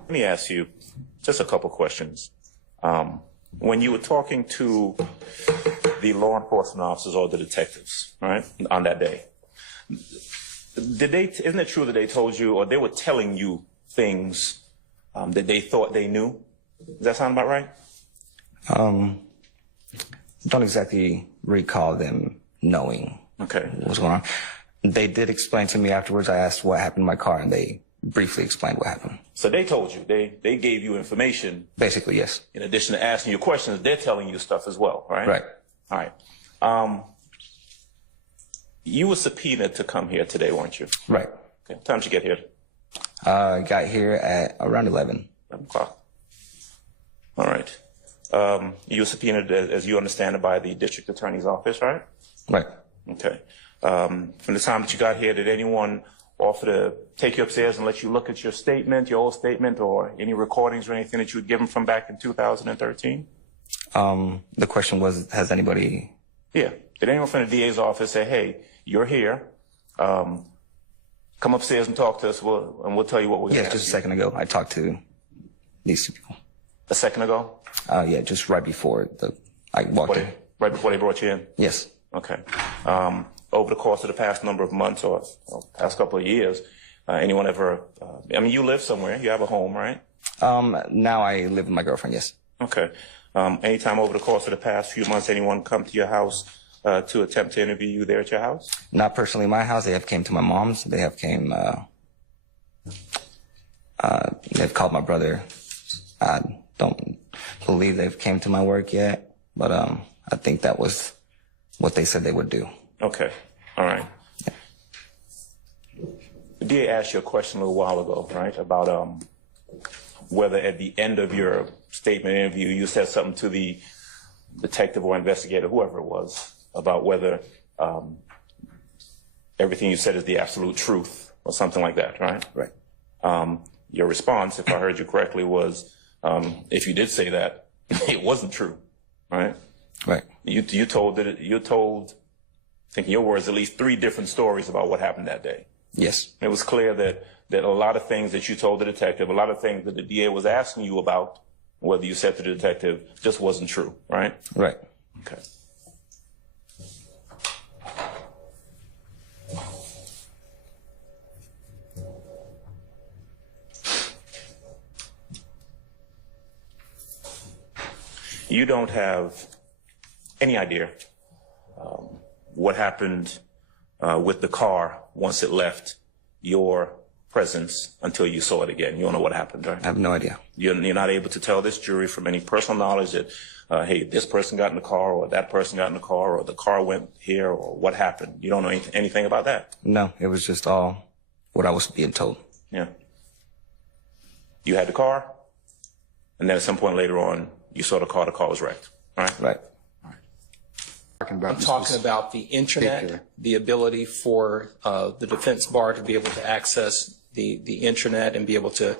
Let me ask you just a couple questions. When you were talking to the law enforcement officers or the detectives, right, on that day, isn't it true that they told you, or they were telling you things that they thought they knew? Does that sound about right? Don't exactly recall them knowing what was going on. They did explain to me afterwards. I asked what happened in my car, and they briefly explained what happened. So they told you, they gave you information. Basically, yes. In addition to asking you questions, they're telling you stuff as well, right? Right. All right. You were subpoenaed to come here today, weren't you? Right. Okay. What time did you get here? I got here at around 11. 11 o'clock. All right. You were subpoenaed, as you understand it, by the district attorney's office, right? Right. Okay. From the time that you got here, did anyone offer to take you upstairs and let you look at your statement, your old statement, or any recordings or anything that you had given from back in 2013? The question was, has anybody... Yeah. Did anyone from the DA's office say, hey, you're here, come upstairs and talk to us, and we'll tell you what we're going to ask just a second ago, I talked to these two people. A second ago? Yeah, just right before I walked in. Right before they brought you in? Yes. Okay. Over the course of the past number of months or past couple of years, anyone ever, I mean, you live somewhere, you have a home, right? Now I live with my girlfriend, yes. Okay. Anytime over the course of the past few months, anyone come to your house to attempt to interview you there at your house? Not personally my house. They have came to my mom's. They have came, they've called my brother. I don't believe they've came to my work yet, but I think that was what they said they would do. Okay. All right. The DA asked you a question a little while ago, right, about whether at the end of your statement interview you said something to the detective or investigator, whoever it was, about whether everything you said is the absolute truth or something like that, right? Right. Your response, if I heard you correctly, was if you did say that, it wasn't true, right? Right. You told, I think in your words, at least 3 different stories about what happened that day. Yes. It was clear that a lot of things that you told the detective, a lot of things that the DA was asking you about, whether you said to the detective, just wasn't true, right? Right. Okay. You don't have any idea what happened with the car once it left your presence until you saw it again. You don't know what happened, right? I have no idea. You're not able to tell this jury from any personal knowledge that, hey, this person got in the car or that person got in the car or the car went here or what happened. You don't know anything about that? No, it was just all what I was being told. Yeah. You had the car, and then at some point later on, you saw the car was wrecked, right? Right. I'm talking about the internet, the ability for the defense bar to be able to access the internet and be able to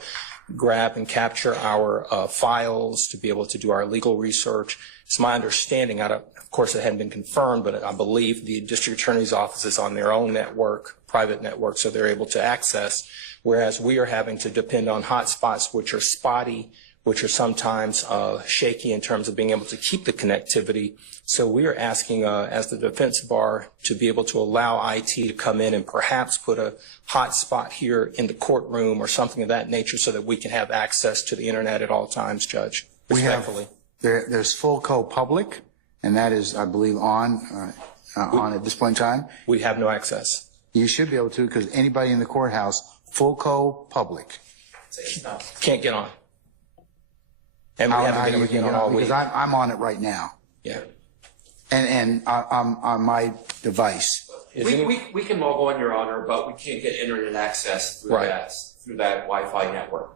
grab and capture our files, to be able to do our legal research. It's my understanding, of course it hadn't been confirmed, but I believe the district attorney's office is on their own network, private network, so they're able to access, whereas we are having to depend on hotspots which are spotty, which are sometimes shaky in terms of being able to keep the connectivity. So we are asking, as the defense bar, to be able to allow IT to come in and perhaps put a hotspot here in the courtroom or something of that nature so that we can have access to the internet at all times, Judge, respectfully. There's full co-public, and that is, I believe, on at this point in time. We have no access. You should be able to, because anybody in the courthouse, full co-public. Can't get on. And we haven't been able to get on all week. Because I'm on it right now. Yeah. And I'm on my device. We can log on, Your Honor, but we can't get internet access through that Wi-Fi network.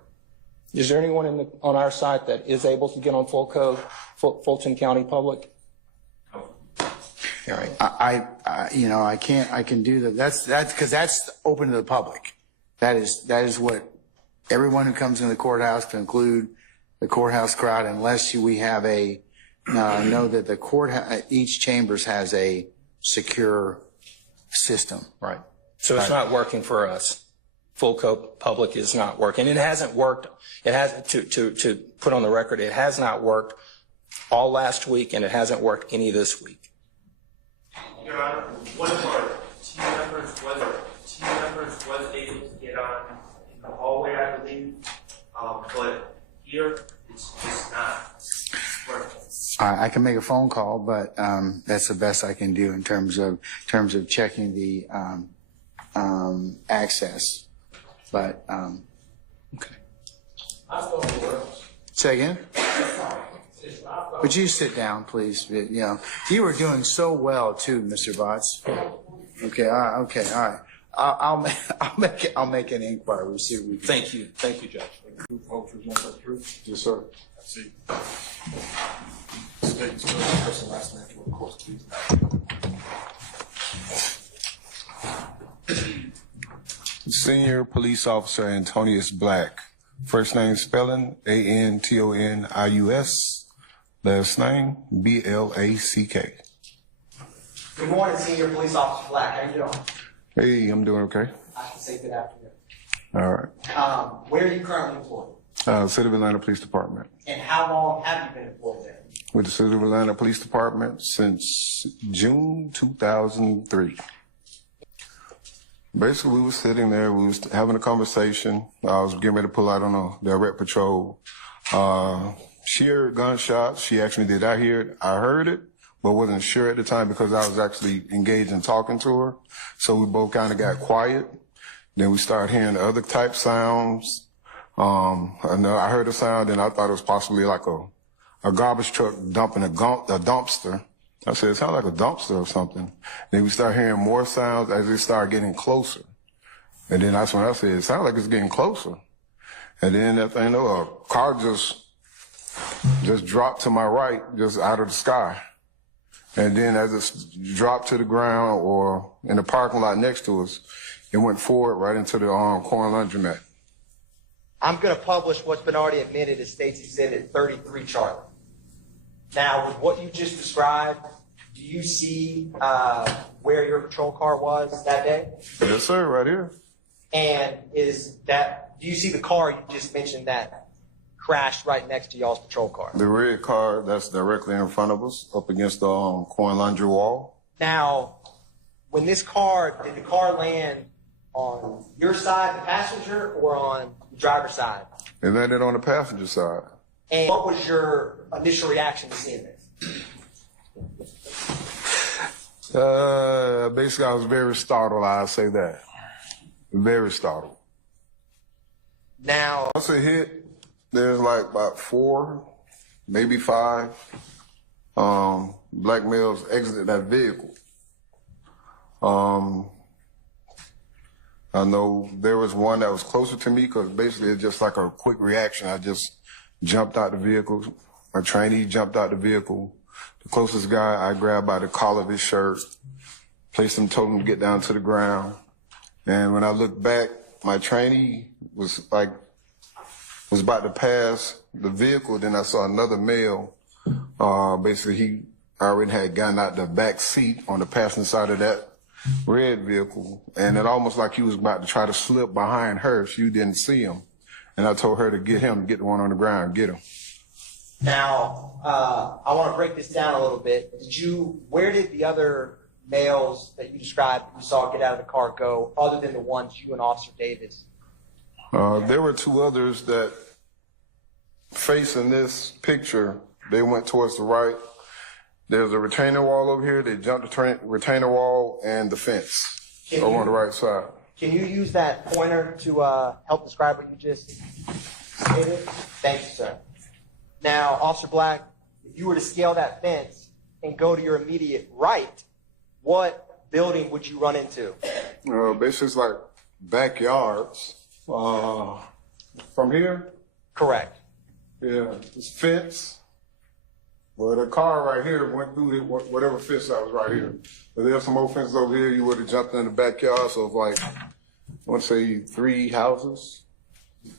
Is there anyone on our site that is able to get on full code, Fulton County Public? No. All right. I can do that. That's because that's open to the public. That is what everyone who comes in the courthouse, to include the courthouse crowd, unless we have know that the each chambers has a secure system. Right. So it's not working for us. Full code public is not working. It hasn't worked. It has to put on the record, it has not worked all last week, and it hasn't worked any this week. Your Honor, one of our team members was able to get on in the hallway, I believe, but here it's just not working. I can make a phone call, but that's the best I can do in terms of checking the access. But okay. Say again. Would you sit down, please? You were doing so well too, Mr. Botts. Okay. All right. I'll make an inquiry. We'll see what we can. Thank you, Judge. Yes, sir. See. State spell your first and last name for the court, please. Senior Police Officer Antonius Black. First name spelling Antonius. Last name Black. Good morning, Senior Police Officer Black. How you doing? Hey, I'm doing okay. I can say good afternoon. All right. Where are you currently employed? City of Atlanta Police Department. And how long have you been employed there? with the City of Atlanta Police Department since June 2003. Basically, we were sitting there, we was having a conversation. I was getting ready to pull out on a direct patrol. She heard gunshots. She asked me, did I hear it? I heard it, but wasn't sure at the time because I was actually engaged in talking to her. So we both kind of got quiet. Then we started hearing other type sounds. I heard a sound and I thought it was possibly like a garbage truck dumping a dumpster. I said, it sounded like a dumpster or something. Then we started hearing more sounds as it started getting closer. And then that's when I said, it sounds like it's getting closer. And then that thing, a car just dropped to my right, just out of the sky. And then as it dropped to the ground or in the parking lot next to us, it went forward right into the corn laundromat. I'm going to publish what's been already admitted as State's Exhibit 33, Charlie. Now, with what you just described, do you see where your patrol car was that day? Yes, sir, right here. And do you see the car you just mentioned that crashed right next to y'all's patrol car? The red car that's directly in front of us, up against the corn laundry wall. Now, did the car land on your side, the passenger, or on the driver's side? It landed on the passenger side. And what was your initial reaction to seeing this? Basically, I was very startled, I'll say that. Very startled. Now, once it hit, there's like about 4, maybe 5 black males exited that vehicle. I know there was one that was closer to me because basically it's just like a quick reaction. I just jumped out the vehicle. My trainee jumped out the vehicle. The closest guy I grabbed by the collar of his shirt, placed him, told him to get down to the ground. And when I looked back, my trainee was about to pass the vehicle. Then I saw another male. Basically, he already had gotten out the back seat on the passenger side of that red vehicle. And it almost like he was about to try to slip behind her if you didn't see him. And I told her to get the one on the ground, get him. Now, I want to break this down a little bit. Where did the other males that you described you saw get out of the car go, other than the ones you and Officer Davis? There were 2 others that, facing this picture, they went towards the right. There's a retainer wall over here. They jumped the retainer wall and the fence over on the right side. Can you use that pointer to help describe what you just stated? Thank you, sir. Now, Officer Black, if you were to scale that fence and go to your immediate right, what building would you run into? Basically, it's like backyards. From here? Correct. Yeah, this fence. Well, the car right here went through whatever fence that was right here. But there's some more fences over here. You would have jumped in the backyard. So it's like, I want to say 3 houses.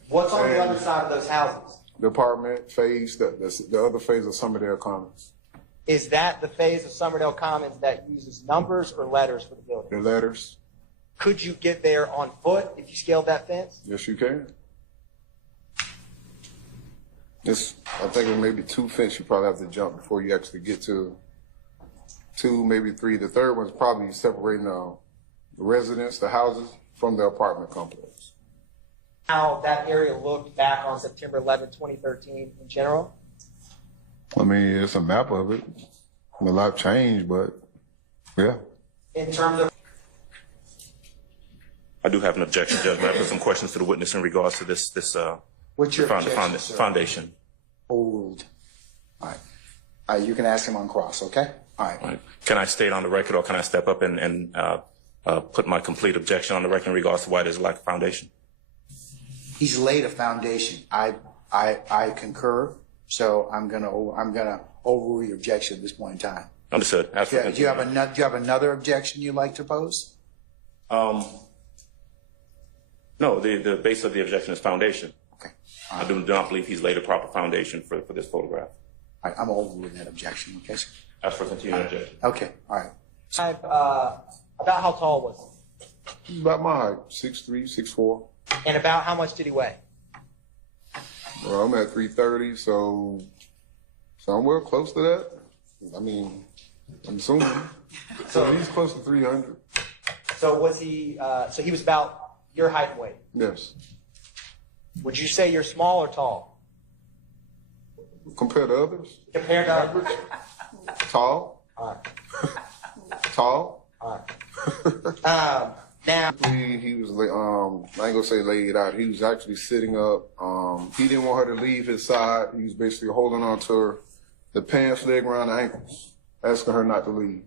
What's on the other side of those houses? The apartment phase, the other phase of Summerdale Commons. Is that the phase of Summerdale Commons that uses numbers or letters for the building? The letters. Could you get there on foot if you scaled that fence? Yes, you can. I think it may be 2 fences you probably have to jump before you actually get to 2, maybe 3. The third one's probably separating the residents, the houses, from the apartment complex. How that area looked back on September 11, 2013 in general? I mean, it's a map of it. A lot changed, but yeah. In terms of... I do have an objection, Judge. May I put some questions to the witness in regards to this What's your objection, sir? foundation? Hold. All right. You can ask him on cross, okay? All right. All right. Can I state on the record, or can I step up and put my complete objection on the record in regards to why there's a lack of foundation? He's laid a foundation. I concur. So I'm gonna overrule your objection at this point in time. Understood. Do you have another objection you'd like to pose? No, the base of the objection is foundation. Okay. I do not believe he's laid a proper foundation for this photograph. All right, I'm overruling that objection, okay, sir? As for continuing objection. Okay, all right. About how tall was he? About my height, 6'3", 6'4". And about how much did he weigh? Well, I'm at 330, so Somewhere close to that. I mean, I'm assuming. So he's close to 300. So was he? So he was about your height and weight. Yes. Would you say you're small or tall? Compared to others? Compared to others? Tall. All right. Tall. All right. Now he was I ain't gonna say laid out. He was actually sitting up. He didn't want her to leave his side. He was basically holding on to her, the pants leg around the ankles, asking her not to leave.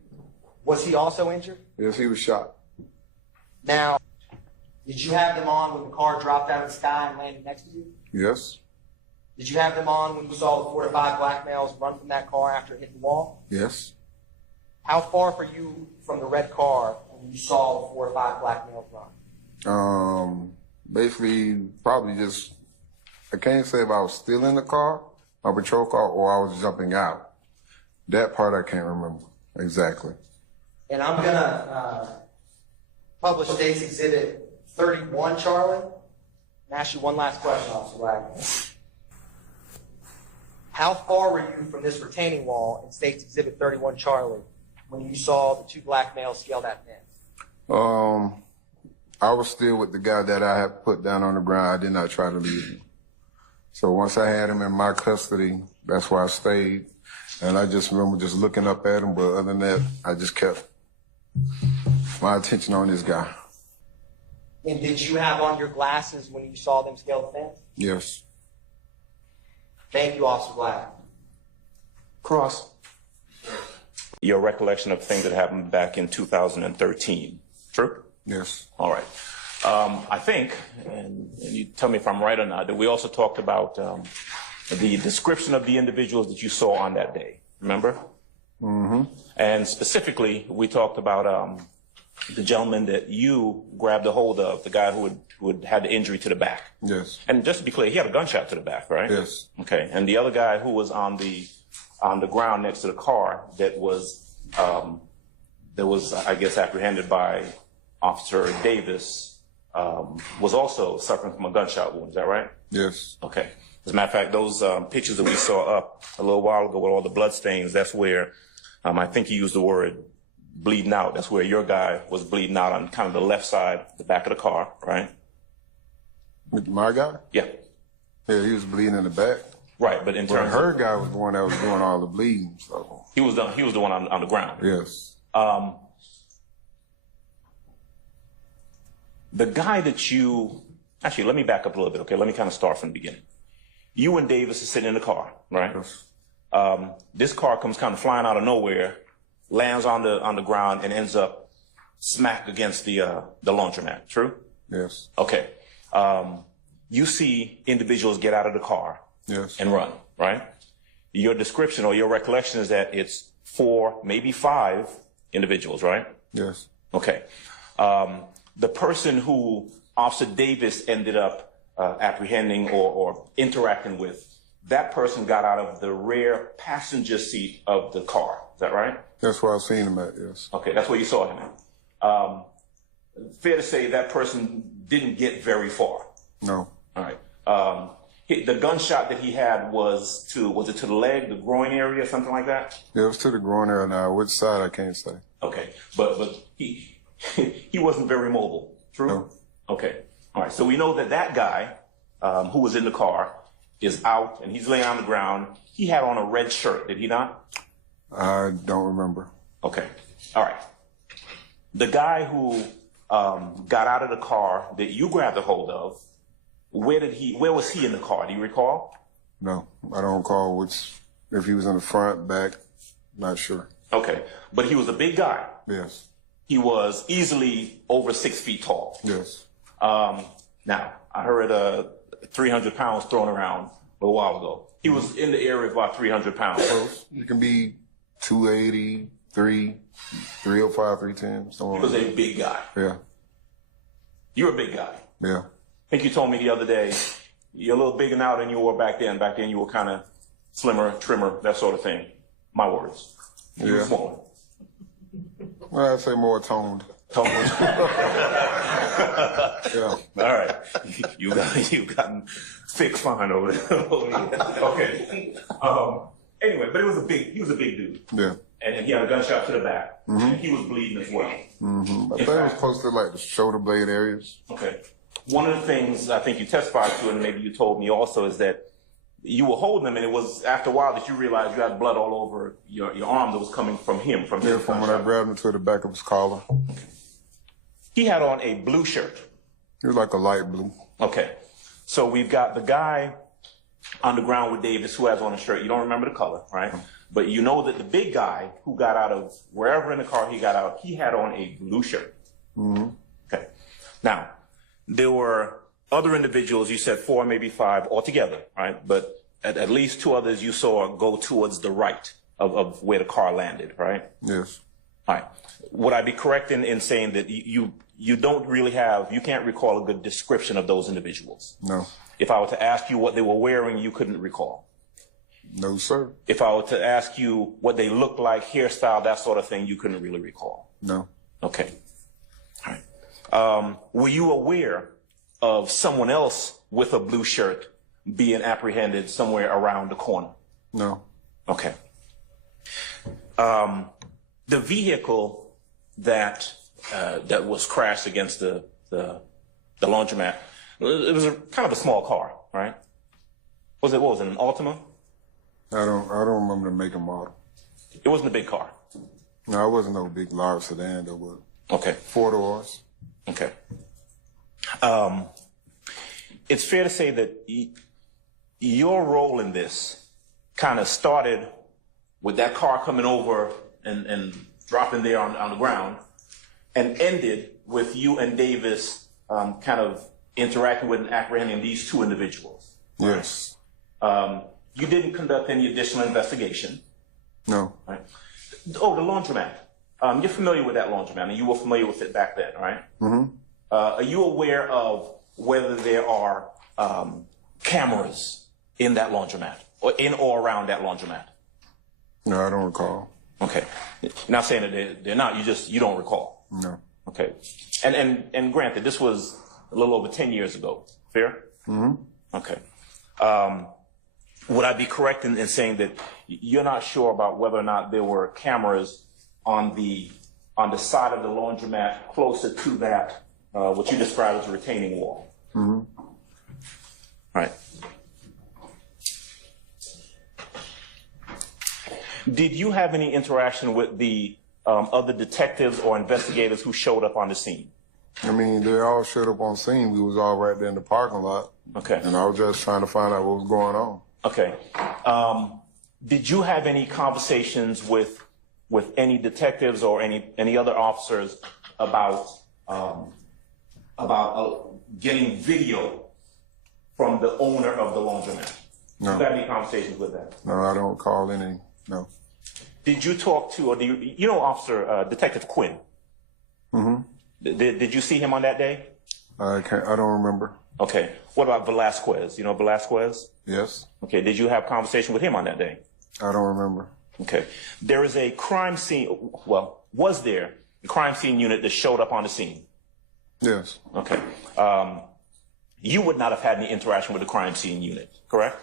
Was he also injured? Yes, he was shot. Now, did you have them on when the car dropped out of the sky and landed next to you? Yes. Did you have them on when you saw the 4 to 5 black males run from that car after it hit the wall? Yes. How far were you from the red car when you saw the 4 or 5 black males run? Basically, probably just, I can't say if I was still in the car, my patrol car, or I was jumping out. That part I can't remember exactly. And I'm gonna publish State's Exhibit 31, Charlie. And ask you one last question, Officer Wagner. How far were you from this retaining wall in State's Exhibit 31, Charlie, when you saw the 2 black males scale that fence? I was still with the guy that I had put down on the ground. I did not try to leave him. So once I had him in my custody, that's where I stayed. And I just remember just looking up at him, but other than that, I just kept my attention on this guy. And did you have on your glasses when you saw them scale the fence? Yes. Thank you, Officer Black. Cross. Your recollection of things that happened back in 2013, true? Yes. All right. I think, and you tell me if I'm right or not, that we also talked about the description of the individuals that you saw on that day. Remember? Mm-hmm. And specifically, we talked about the gentleman that you grabbed a hold of, the guy who had the injury to the back. Yes. And just to be clear, he had a gunshot to the back, right? Yes. Okay. And the other guy who was on the ground next to the car that was I guess apprehended by Officer Davis was also suffering from a gunshot wound. Is that right? Yes. Okay. As a matter of fact, those pictures that we saw up a little while ago with all the blood stains, that's where I think you used the word bleeding out. That's where your guy was bleeding out on kind of the left side, the back of the car, right? My guy? Yeah. Yeah, he was bleeding in the back. Right, but in terms her guy was the one that was doing all the bleeding. So he was the one on the ground. Yes. The guy that you actually, let me back up a little bit. Okay, let me kind of start from the beginning. You and Davis are sitting in the car, right? Yes. This car comes kind of flying out of nowhere, lands on the ground, and ends up smack against the laundromat. True? Yes. Okay. You see individuals get out of the car. Yes. And run, right? Your description or your recollection is that it's 4, maybe 5 individuals, right? Yes. Okay. The person who Officer Davis ended up apprehending or interacting with, that person got out of the rear passenger seat of the car. Is that right? That's where I've seen him at, yes. Okay, that's where you saw him at. Fair to say that person didn't get very far. No. All right. The gunshot that he had was it to the leg, the groin area, something like that? Yeah, it was to the groin area. Now, which side I can't say. Okay, but he wasn't very mobile. True. No. Okay. All right. So we know that guy who was in the car is out and he's laying on the ground. He had on a red shirt, did he not? I don't remember. Okay. All right. The guy who got out of the car that you grabbed a hold of, where was he in the car? Do you recall? No, I don't recall if he was in the front, back, not sure. Okay, but he was a big guy. Yes. He was easily over 6 feet tall. Yes. Now, I heard 300 pounds thrown around a little while ago. He was in the area of about 300 pounds. Close. You can be 280, 305, 310. He was a big guy. Yeah. You're a big guy. Yeah. I think you told me the other day, you're a little bigger now than you were back then. Back then you were kind of slimmer, trimmer, that sort of thing. My words. You were smaller. Well, I'd say more toned. Toned. Yeah. All right. You've gotten thick fine over there. Okay. Anyway, but he was a big dude. Yeah. And he had a gunshot to the back. Mhm. And he was bleeding as well. Mm-hmm. I think it was close to like the shoulder blade areas. Okay. One of the things I think you testified to, and maybe you told me also, is that you were holding him, and it was after a while that you realized you had blood all over your arm that was coming from him. From when I grabbed him to the back of his collar. Okay. He had on a blue shirt. It was like a light blue. Okay. So we've got the guy on the ground with Davis who has on a shirt. You don't remember the color, right? But you know that the big guy who got out of wherever in the car he got out, he had on a blue shirt. Mm-hmm. Okay. Now, there were other individuals, you said 4, maybe 5 altogether, right? But at least 2 others you saw go towards the right of where the car landed, right? Yes. All right. Would I be correct in saying that you don't really you can't recall a good description of those individuals? No. If I were to ask you what they were wearing, you couldn't recall? No, sir. If I were to ask you what they looked like, hairstyle, that sort of thing, you couldn't really recall? No. Okay. All right. Were you aware of someone else with a blue shirt being apprehended somewhere around the corner? No. Okay. The vehicle that was crashed against the laundromat, it was kind of a small car, right? What was it, an Altima? I don't remember the make and model. It wasn't a big car. No, it wasn't no big large sedan though. Was okay. 4 doors. Okay. It's fair to say that your role in this kind of started with that car coming over and dropping there on the ground, and ended with you and Davis kind of interacting with and apprehending these 2 individuals. Yes. You didn't conduct any additional investigation. No. Right? Oh, the laundromat. You're familiar with that laundromat, and you were familiar with it back then, right? Mm-hmm. Are you aware of whether there are cameras in that laundromat, or in or around that laundromat? No, I don't recall. Okay. Not saying that they're not, you don't recall. No. Okay. And granted, this was a little over 10 years ago. Fair? Mm-hmm. Okay. Would I be correct in saying that you're not sure about whether or not there were cameras on the side of the laundromat closer to that, what you described as a retaining wall? Mm-hmm. All right. Did you have any interaction with the other detectives or investigators who showed up on the scene? I mean, they all showed up on scene. We was all right there in the parking lot. Okay. And I was just trying to find out what was going on. Okay. Did you have any conversations with any detectives or any other officers about getting video from the owner of the laundromat? No. Did you have any conversations with that? No, I don't recall any. No. Did you talk to, or do you know Officer Detective Quinn? Mm-hmm. Did you see him on that day? I don't remember. Okay. What about Velasquez? You know Velasquez? Yes. Okay. Did you have conversation with him on that day? I don't remember. Okay. There is a crime scene. Well, was there a crime scene unit that showed up on the scene? Yes. Okay. You would not have had any interaction with the crime scene unit, correct?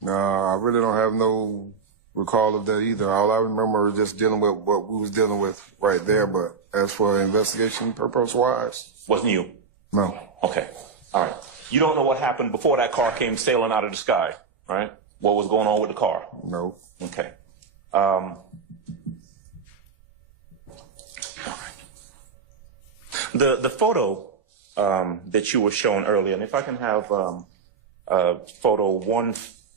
No, I really don't have no recall of that either. All I remember was just dealing with what we was dealing with right there. But as for investigation purpose-wise, wasn't you? No. Okay. All right. You don't know what happened before that car came sailing out of the sky, right? What was going on with the car? No. Okay. The photo that you were shown earlier, and if I can have photo 1,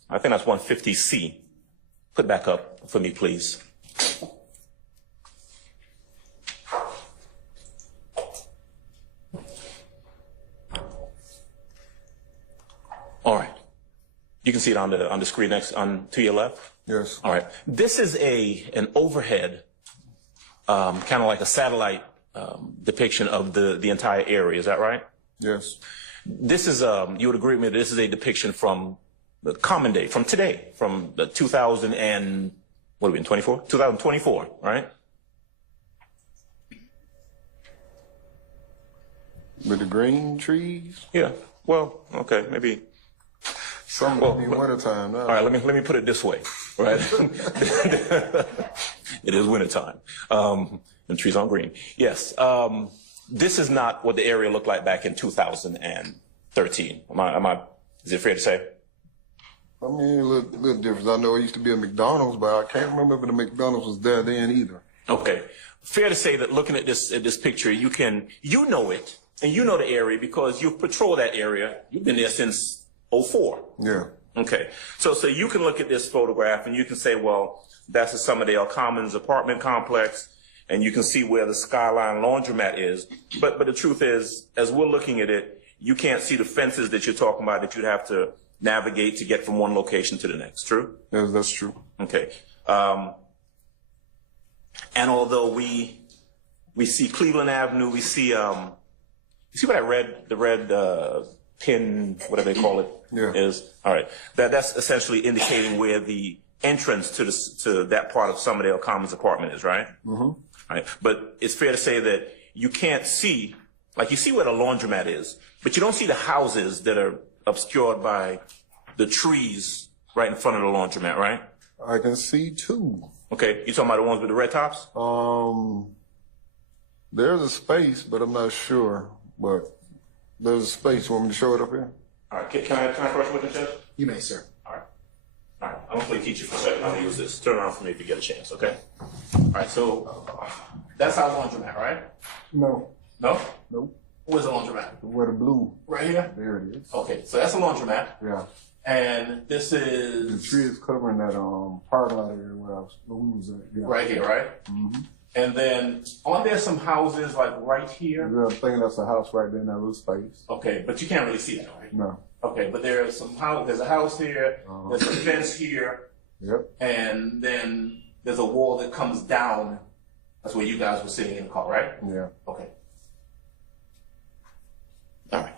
I think that's 150C. Put back up for me, please. All right. You can see it on the screen next to your left. Yes. All right. This is an overhead, kind of like a satellite depiction of the entire area. Is that right? Yes. This is you would agree with me. This is a depiction from the common day, from today, from the 2000 and what have we been 24? 2024, right? With the green trees? Yeah. Well, okay, maybe. Summer, wintertime now. All right, let me put it this way, right? It is wintertime, and trees aren't green. Yes, this is not what the area looked like back in 2013. Is it fair to say? I mean, a little difference. I know it used to be a McDonald's, but I can't remember if the McDonald's was there then either. Okay. Fair to say that looking at this picture, you know it, and you know the area because you've patrolled that area. You've been there since 2004. Yeah. Okay. So you can look at this photograph and you can say, well, that's the Summerdale Commons apartment complex, and you can see where the Skyline Laundromat is. But the truth is, as we're looking at it, you can't see the fences that you're talking about that you'd have to navigate to get from one location to the next. True? Yes, that's true. Okay. And although we see Cleveland Avenue, we see you see what the red pin, whatever they call it, is. All right. That's essentially indicating where the entrance to that part of Summerdale Commons apartment is, right? Mm-hmm. All right. But it's fair to say that you can't see, like you see where the laundromat is, but you don't see the houses that are obscured by the trees right in front of the laundromat, right? I can see two. Okay, you talking about the ones with the red tops? There's a space, but I'm not sure. But there's a space. You want me to show it up here? All right, can I first look at this? You may, sir. All right, I'm going to play teacher for a second. I'm going to use this. Turn around for me if you get a chance, okay? All right, so that's our laundromat, right? No. No? Nope. Where's the laundromat? Where the blue? Right here? There it is. Okay, so that's a laundromat. Yeah. And this is... The tree is covering that parking lot area where we was at. Yeah. Right here, right? Mm-hmm. And then, aren't there some houses like right here? Yeah, I'm thinking that's a house right there in that little space. Okay, but you can't really see that, right? No. Okay, but there's a house here, there's a fence here, Yep. and then there's a wall that comes down. That's where you guys were sitting in the car, right? Yeah. Okay. All right.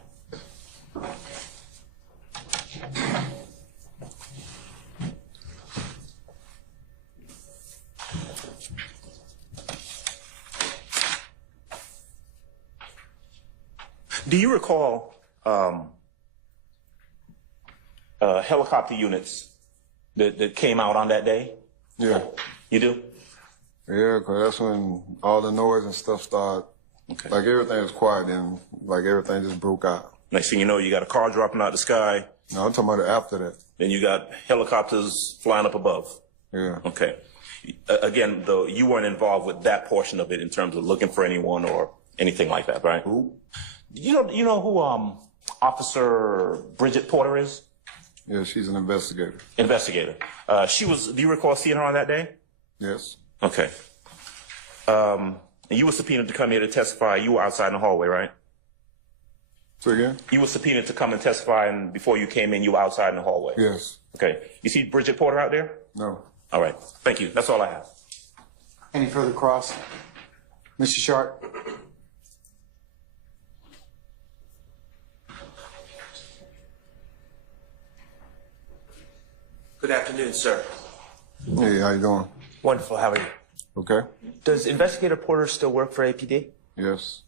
Do you recall helicopter units that came out on that day? Yeah. You do? Yeah, because that's when all the noise and stuff started. Okay. Like everything was quiet and like everything just broke out. Next thing you know, you got a car dropping out the sky. No, I'm talking about after that. Then you got helicopters flying up above. Yeah. Okay. Again, though, you weren't involved with that portion of it in terms of looking for anyone or anything like that, right? Who? You know who Officer Bridget Porter is? Yeah, she's an investigator. Investigator. Do you recall seeing her on that day? Yes. Okay. And you were subpoenaed to come here to testify. You were outside in the hallway, right? Say again? You were subpoenaed to come and testify, and before you came in, you were outside in the hallway. Yes. Okay. You see Bridget Porter out there? No. All right. Thank you. That's all I have. Any further cross? Mr. Sharp? Good afternoon, sir. Hey, how you doing? Wonderful. How are you? Okay. Does Investigator Porter still work for APD? Yes.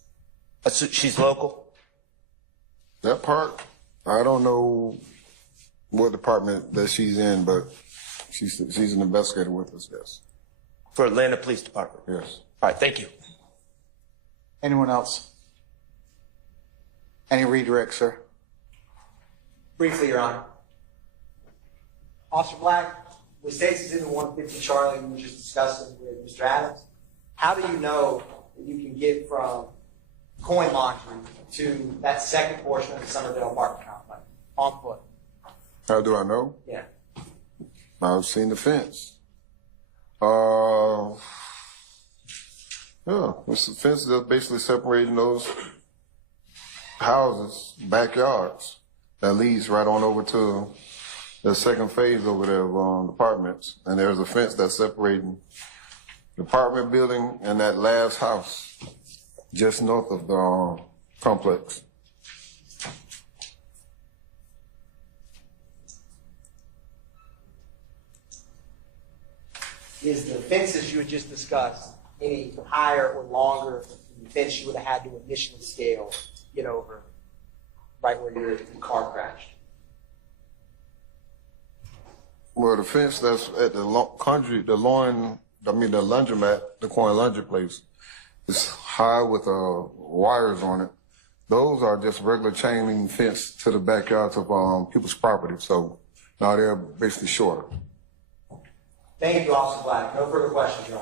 So she's local? That part, I don't know what department that she's in, but she's an investigator with us, yes. For Atlanta Police Department? Yes. All right, thank you. Anyone else? Any redirect, sir? Briefly, Your Honor. Officer Black, with Stacey's in the 150 Charlie we were just discussing with Mr. Adams, how do you know that you can get from coin laundry to that second portion of the Summerdale apartment complex on foot? How do I know? Yeah. I've seen the fence. Yeah, it's the fence that's basically separating those houses, backyards, that leads right on over to the second phase over there of apartments. And there's a fence that's separating the apartment building and that last house just north of the complex. Is the fences you had just discussed any higher or longer than the fence you would have had to initially scale, get over, right where your car crashed? Well, the fence that's at the laundromat, the coin laundry place, is high with wires on it. Those are just regular chain link fence to the backyards of people's property. So now they're basically short. Thank you, Officer Black. No further questions, Your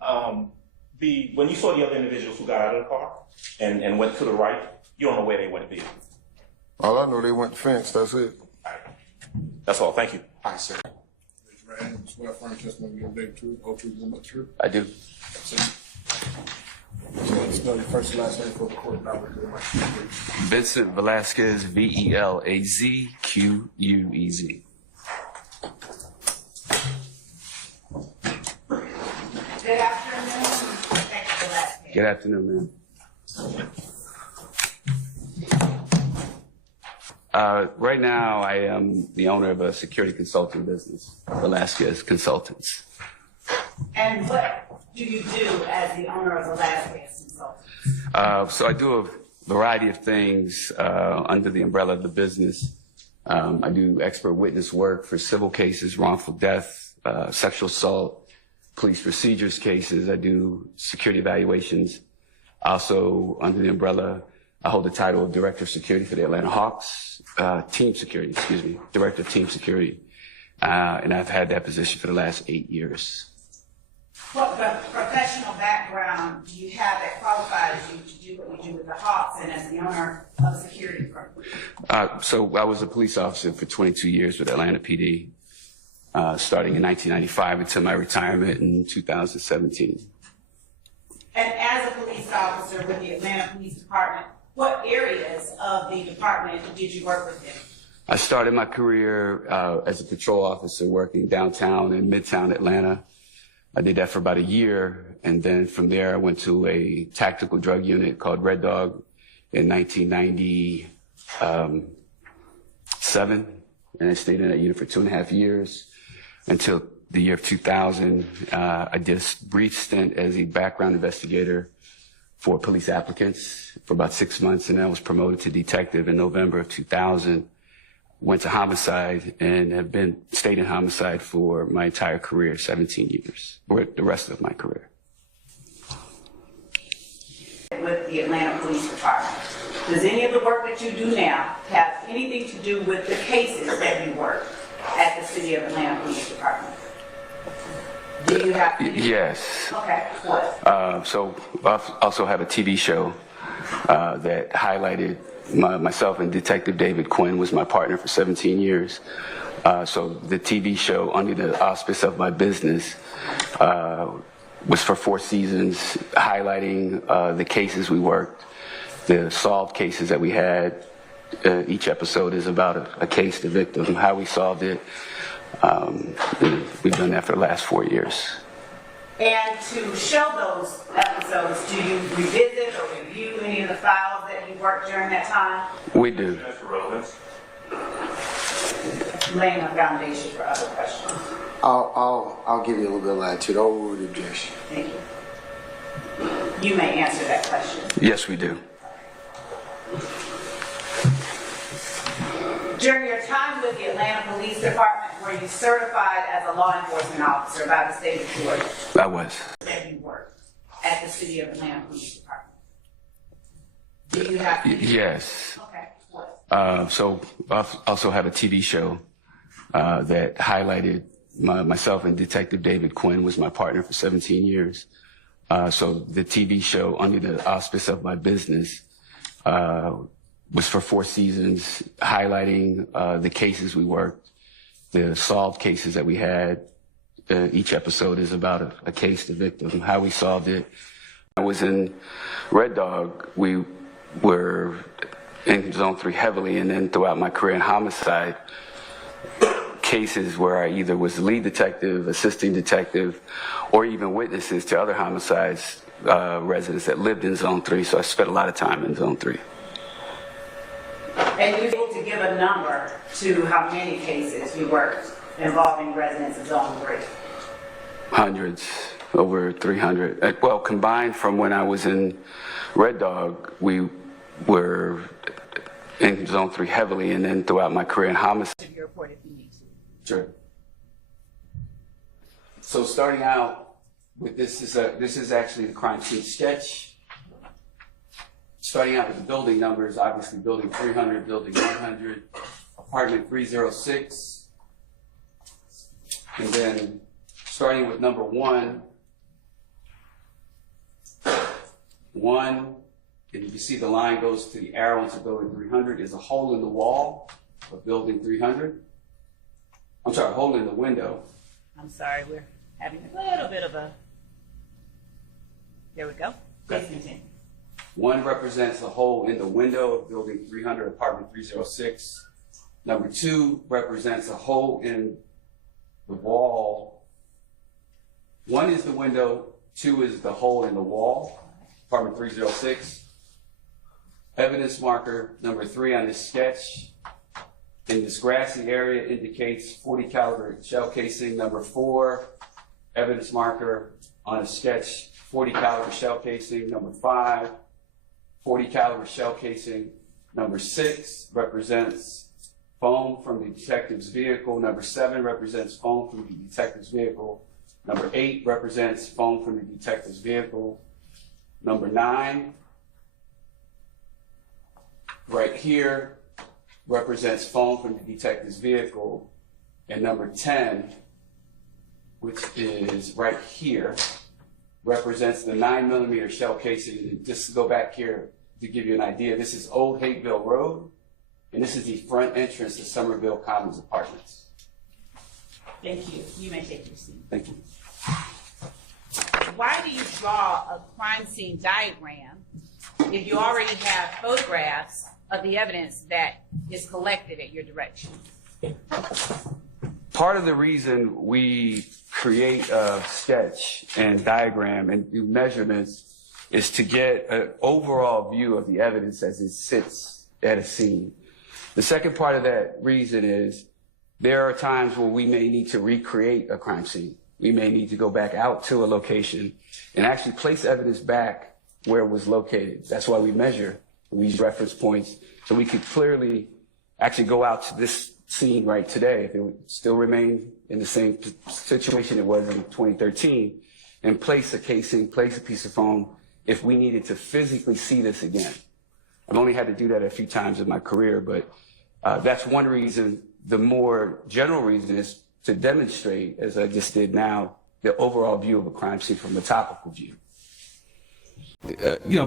Honor. When you saw the other individuals who got out of the car and went to the right, you don't know where they went to be. All I know, they went to fence. That's it. That's all. Thank you. All right, sir. I do. Vincent Velasquez, VELAZQUEZ. Good afternoon, Inspector Velasquez. Good afternoon, ma'am. Right now, I am the owner of a security consulting business, Velasquez Consultants. And what do you do as the owner of Velasquez Consultants? So I do a variety of things under the umbrella of the business. I do expert witness work for civil cases, wrongful death, sexual assault, police procedures cases. I do security evaluations. Also, under the umbrella, I hold the title of Director of Security for the Atlanta Hawks, Director of Team Security. And I've had that position for the last 8 years. What professional background do you have that qualifies you to do what you do with the Hawks and as the owner of a security firm? So I was a police officer for 22 years with Atlanta PD, starting in 1995 until my retirement in 2017. And as a police officer with the Atlanta Police Department, what areas of the department did you work with them? I started my career as a patrol officer working downtown and midtown Atlanta. I did that for about a year, and then from there I went to a tactical drug unit called Red Dog in 1997, and I stayed in that unit for 2.5 years until the year of 2000. I did a brief stint as a background investigator for police applicants for about 6 months, and I was promoted to detective in November of 2000. Went to homicide and have stayed in homicide for my entire career, 17 years, or the rest of my career. With the Atlanta Police Department, does any of the work that you do now have anything to do with the cases that you work at the City of Atlanta Police Department? Do you have to do? Yes. Okay, what? So I also have a TV show that highlighted myself, and Detective David Quinn was my partner for 17 years. So the TV show, under the auspice of my business, was for 4 seasons, highlighting the cases we worked, the solved cases that we had. Each episode is about a case, the victim, how we solved it. We've done that for the last 4 years. And to show those episodes, do you revisit or review any of the files that you worked during that time? We do. Laying a foundation for other questions. I'll give you a little bit of latitude. Overruled objection. Thank you. You may answer that question. Yes, we do. During your time with the Atlanta Police Department, were you certified as a law enforcement officer by the state of Georgia? I was. That you worked at the City of Atlanta Police Department. Do you have to? Yes. Okay. What? So I also have a TV show that highlighted myself, and Detective David Quinn was my partner for 17 years. So the TV show, under the auspice of my business, was for 4 seasons, highlighting the cases we worked, the solved cases that we had. Each episode is about a case, the victim, how we solved it. I was in Red Dog. We were in Zone 3 heavily, and then throughout my career in homicide, cases where I either was the lead detective, assisting detective, or even witnesses to other homicides, residents that lived in Zone 3, so I spent a lot of time in Zone 3. And you're able to give a number to how many cases you worked involving residents of Zone 3? Hundreds, over 300. Well, combined from when I was in Red Dog, we were in Zone 3 heavily, and then throughout my career in homicide. You report if you need to. Sure. So starting out with this is actually the crime scene sketch. Starting out with the building numbers, obviously building 300, building 100, apartment 306. And then starting with number 1, and you can see the line goes to the arrow into building 300, is a hole in the wall of building 300. I'm sorry, a hole in the window. I'm sorry, we're having a little bit of a, there we go. Please continue. 1 represents a hole in the window of building 300, apartment 306. Number 2 represents a hole in the wall. 1 is the window, 2 is the hole in the wall, apartment 306. Evidence marker number 3 on this sketch in this grassy area indicates .40 caliber shell casing. Number 4, evidence marker on a sketch, .40 caliber shell casing. Number 5, .40 caliber shell casing. Number 6 represents foam from the detective's vehicle. Number 7 represents foam from the detective's vehicle. Number 8 represents foam from the detective's vehicle. Number 9, right here, represents foam from the detective's vehicle. And number 10, which is right here, represents the 9mm shell casing. And just to go back here to give you an idea, this is Old Hateville Road, and this is the front entrance to Somerville Commons Apartments. Thank you. You may take your seat. Thank you. Why do you draw a crime scene diagram if you already have photographs of the evidence that is collected at your direction? Part of the reason we create a sketch and diagram and do measurements is to get an overall view of the evidence as it sits at a scene. The second part of that reason is there are times where we may need to recreate a crime scene. We may need to go back out to a location and actually place evidence back where it was located. That's why we measure. We use reference points so we could clearly actually go out to this scene right today, if it would still remain in the same situation it was in 2013, and place a casing, place a piece of foam if we needed to physically see this again. I've only had to do that a few times in my career, but that's one reason. The more general reason is to demonstrate, as I just did now, the overall view of a crime scene from a topical view.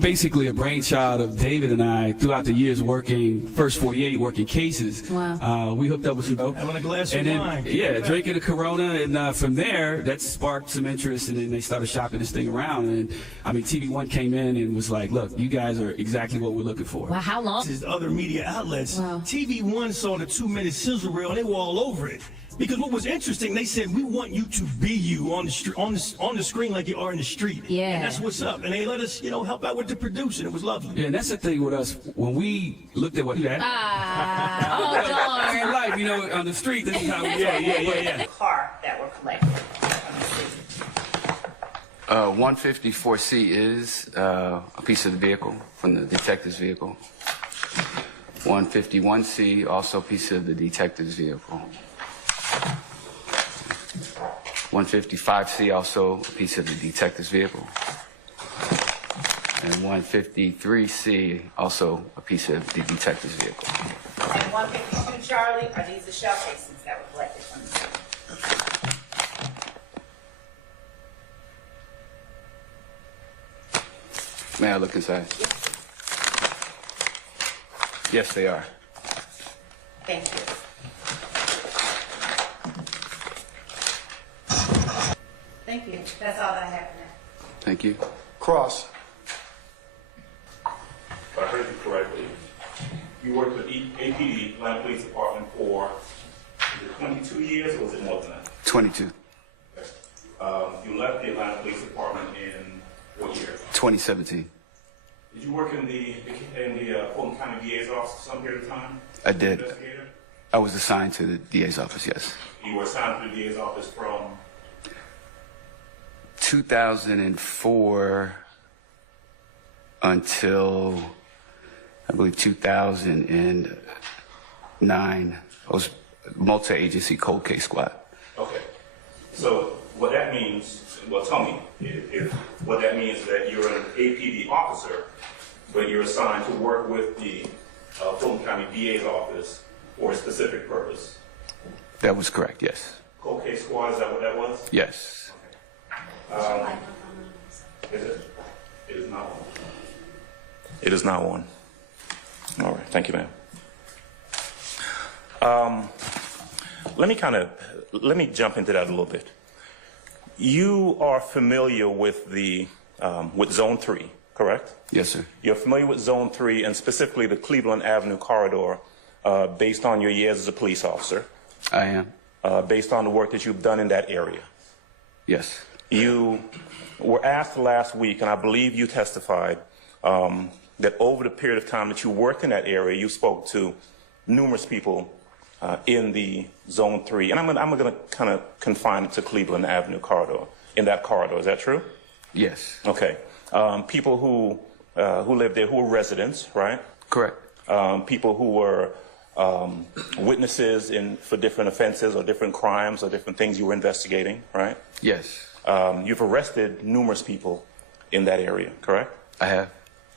Basically a brainchild of David and I throughout the years working, first 48 working cases. Wow. We hooked up with some dope. Having a glass and of then, wine. Yeah, drinking a Corona, and from there, that sparked some interest, and then they started shopping this thing around. And I mean, TV One came in and was like, look, you guys are exactly what we're looking for. Wow, how long? This is other media outlets. Wow. TV One saw the 2-minute sizzle reel and they were all over it. Because what was interesting, they said, we want you to be you on the screen like you are in the street. Yeah. And that's what's up. And they let us, help out with the producing. It was lovely. Yeah, and that's the thing with us. When we looked at what you had, oh, darn. On the street, this is how we Yeah. Car that were collected. 154C is a piece of the vehicle from the detective's vehicle. 151C, also a piece of the detective's vehicle. 155C, also a piece of the detective's vehicle. And 153C, also a piece of the detective's vehicle. And 152, Charlie, are these the shell casings that were collected from the scene? May I look inside? Yes, they are. Thank you. Thank you. That's all that I have now. Thank you. Cross. If I heard you correctly, you worked with APD, Atlanta Police Department, for 22 years, or was it more than that? 22. You left the Atlanta Police Department in what year? 2017. Did you work in the Fulton County DA's office for some period of time? I did. Investigator? I was assigned to the DA's office, yes. You were assigned to the DA's office from? 2004 until, I believe, 2009. I was multi-agency cold case squad. Okay. So what that means, well, tell me, if what that means is that you're an APD officer, but you're assigned to work with the Fulton County DA's office for a specific purpose. That was correct, yes. Cold case squad, is that what that was? Yes. Is it? It is not one. It is not one. All right. Thank you, ma'am. Let me jump into that a little bit. You are familiar with with Zone 3, correct? Yes, sir. You're familiar with Zone 3 and specifically the Cleveland Avenue corridor based on your years as a police officer. I am. Based on the work that you've done in that area. Yes. You were asked last week, and I believe you testified, that over the period of time that you worked in that area, you spoke to numerous people in the Zone 3. And I'm going to kind of confine it to Cleveland Avenue corridor, in that corridor. Is that true? Yes. Okay. People who lived there, who were residents, right? Correct. People who were witnesses for different offenses or different crimes or different things you were investigating, right? Yes. You've arrested numerous people in that area, correct? I have.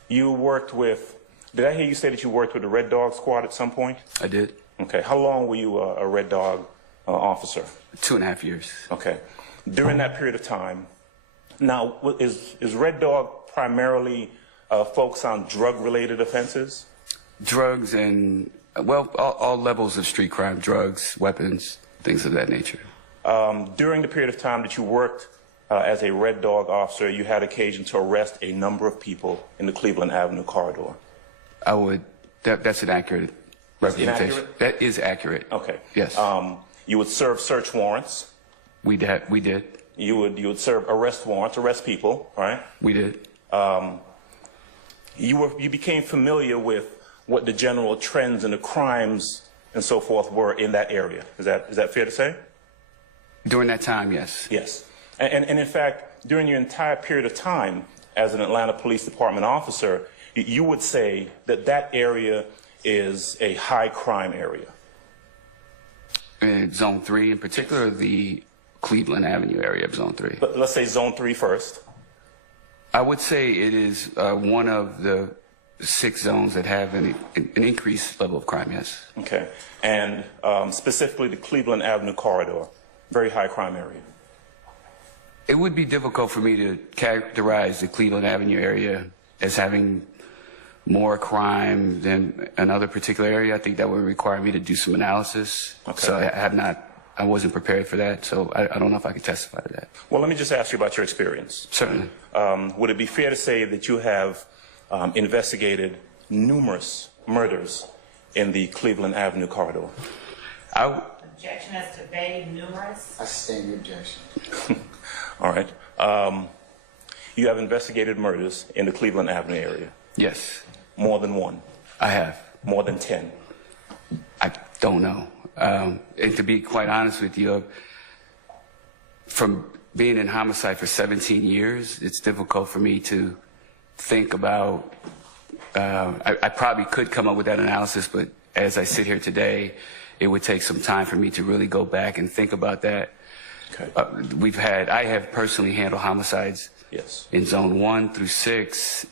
You worked with, did I hear you say that you worked with the Red Dog Squad at some point? I did. Okay. How long were you a Red Dog officer? 2.5 years. Okay. During that period of time, now, is Red Dog primarily focused on drug-related offenses? Drugs and, well, all levels of street crime, drugs, weapons, things of that nature. During the period of time that you worked as a Red Dog officer, you had occasion to arrest a number of people in the Cleveland Avenue corridor. That's an accurate representation. Inaccurate? That is accurate. Okay. Yes. You would serve search warrants. We did. You would serve arrest warrants, arrest people, right? We did. You became familiar with what the general trends and the crimes and so forth were in that area. Is that fair to say? During that time, yes. Yes. And in fact, during your entire period of time as an Atlanta Police Department officer, you would say that that area is a high crime area. In Zone 3, in particular, the Cleveland Avenue area of Zone 3. But let's say Zone 3 first. I would say it is one of the 6 zones that have an increased level of crime, yes. Okay. And specifically the Cleveland Avenue corridor, very high crime area. It would be difficult for me to characterize the Cleveland Avenue area as having more crime than another particular area. I think that would require me to do some analysis. Okay. So I wasn't prepared for that, so I don't know if I could testify to that. Well, let me just ask you about your experience. Certainly. Would it be fair to say that you have investigated numerous murders in the Cleveland Avenue corridor? Objection as to vague, numerous? I sustain the objection. All right. You have investigated murders in the Cleveland Avenue area? Yes. More than one? I have. More than 10? I don't know. And to be quite honest with you, from being in homicide for 17 years, it's difficult for me to think about, I probably could come up with that analysis, but as I sit here today, it would take some time for me to really go back and think about that. Okay. I have personally handled homicides in Zone 1 through 6,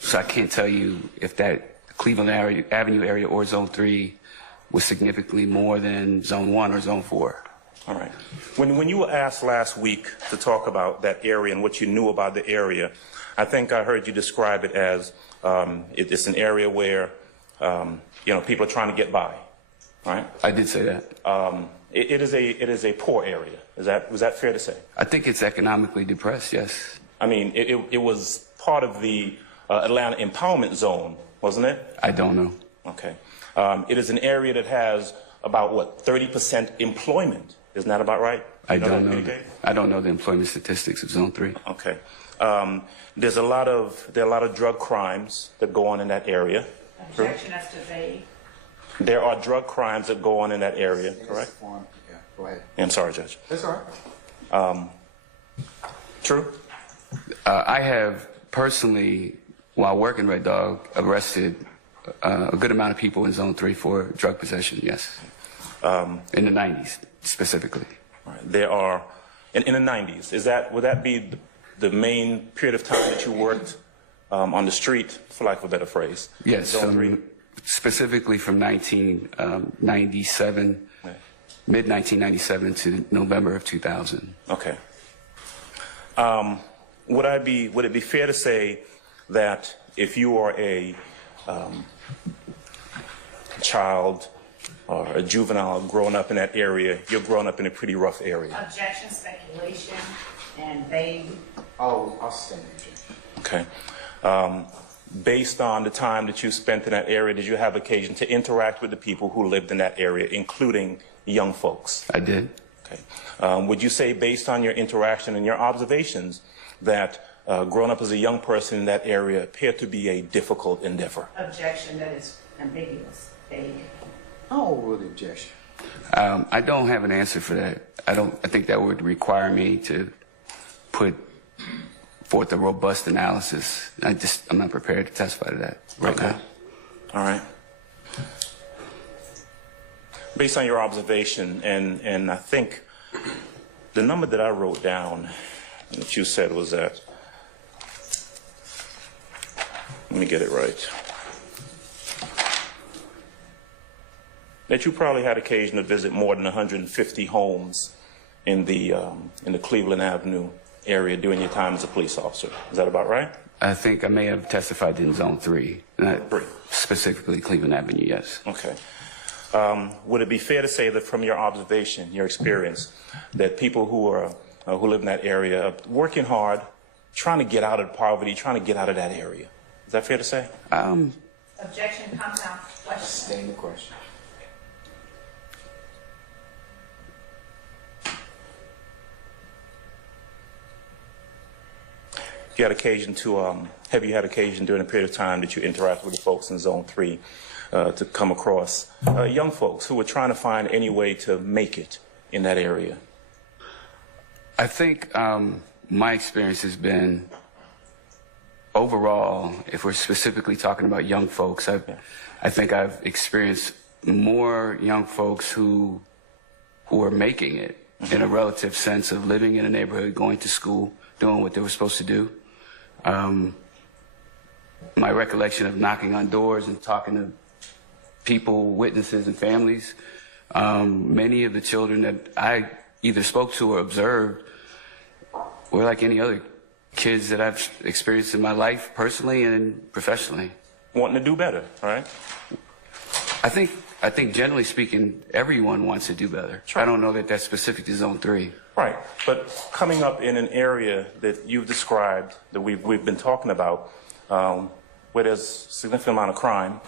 so I can't tell you if that Cleveland Avenue area or Zone 3 was significantly more than Zone 1 or Zone 4. All right. When you were asked last week to talk about that area and what you knew about the area, I think I heard you describe it as it's an area where people are trying to get by, right? I did say that. It is a poor area. Was that fair to say? I think it's economically depressed, yes. I mean, it was part of the Atlanta Empowerment Zone, wasn't it? I don't know. Okay. It is an area that has about, 30% employment. Isn't that about right? I don't know. I don't know the employment statistics of Zone 3. Okay. There are a lot of drug crimes that go on in that area. Objection as to vague. There are drug crimes that go on in that area, correct? Yeah, go ahead. I'm sorry, Judge. That's all right. True? I have personally, while working Red Dog, arrested a good amount of people in Zone 3 for drug possession, yes. In the 90s, specifically. Right. There are, in the 90s, would that be the main period of time that you worked on the street, for lack of a better phrase? Yes, specifically from 1997, mid-1997 to November of 2000. Okay. Would it be fair to say that if you are a child or a juvenile growing up in that area, you're growing up in a pretty rough area? Objection, speculation, and vague. Oh, I'll stand it. Okay. Based on the time that you spent in that area, did you have occasion to interact with the people who lived in that area, including young folks? I did. Okay. Would you say, based on your interaction and your observations, that growing up as a young person in that area appeared to be a difficult endeavor? Objection, that is ambiguous, vague. Oh, really objection. I don't have an answer for that. I think that would require me to put forth a robust analysis. I'm not prepared to testify to that right now. All right. Based on your observation, and I think the number that I wrote down that you said was that, let me get it right, that you probably had occasion to visit more than 150 homes in the Cleveland Avenue area during your time as a police officer. Is that about right? I think I may have testified in Zone 3, not specifically Cleveland Avenue, yes. Okay. Would it be fair to say that from your observation, your experience, that people who live in that area are working hard, trying to get out of poverty, trying to get out of that area? Is that fair to say? Objection, compound question. Stay the question. Have you had occasion during a period of time that you interacted with the folks in Zone 3 to come across young folks who were trying to find any way to make it in that area? I think my experience has been, overall, if we're specifically talking about young folks, I think I've experienced more young folks who are making it in a relative sense of living in a neighborhood, going to school, doing what they were supposed to do. My recollection of knocking on doors and talking to people, witnesses, and families, many of the children that I either spoke to or observed were like any other kids that I've experienced in my life, personally and professionally. Wanting to do better, right? I think generally speaking, everyone wants to do better. Sure. I don't know that that's specific to Zone 3. Right, but coming up in an area that you've described, that we've been talking about, where there's a significant amount of crime,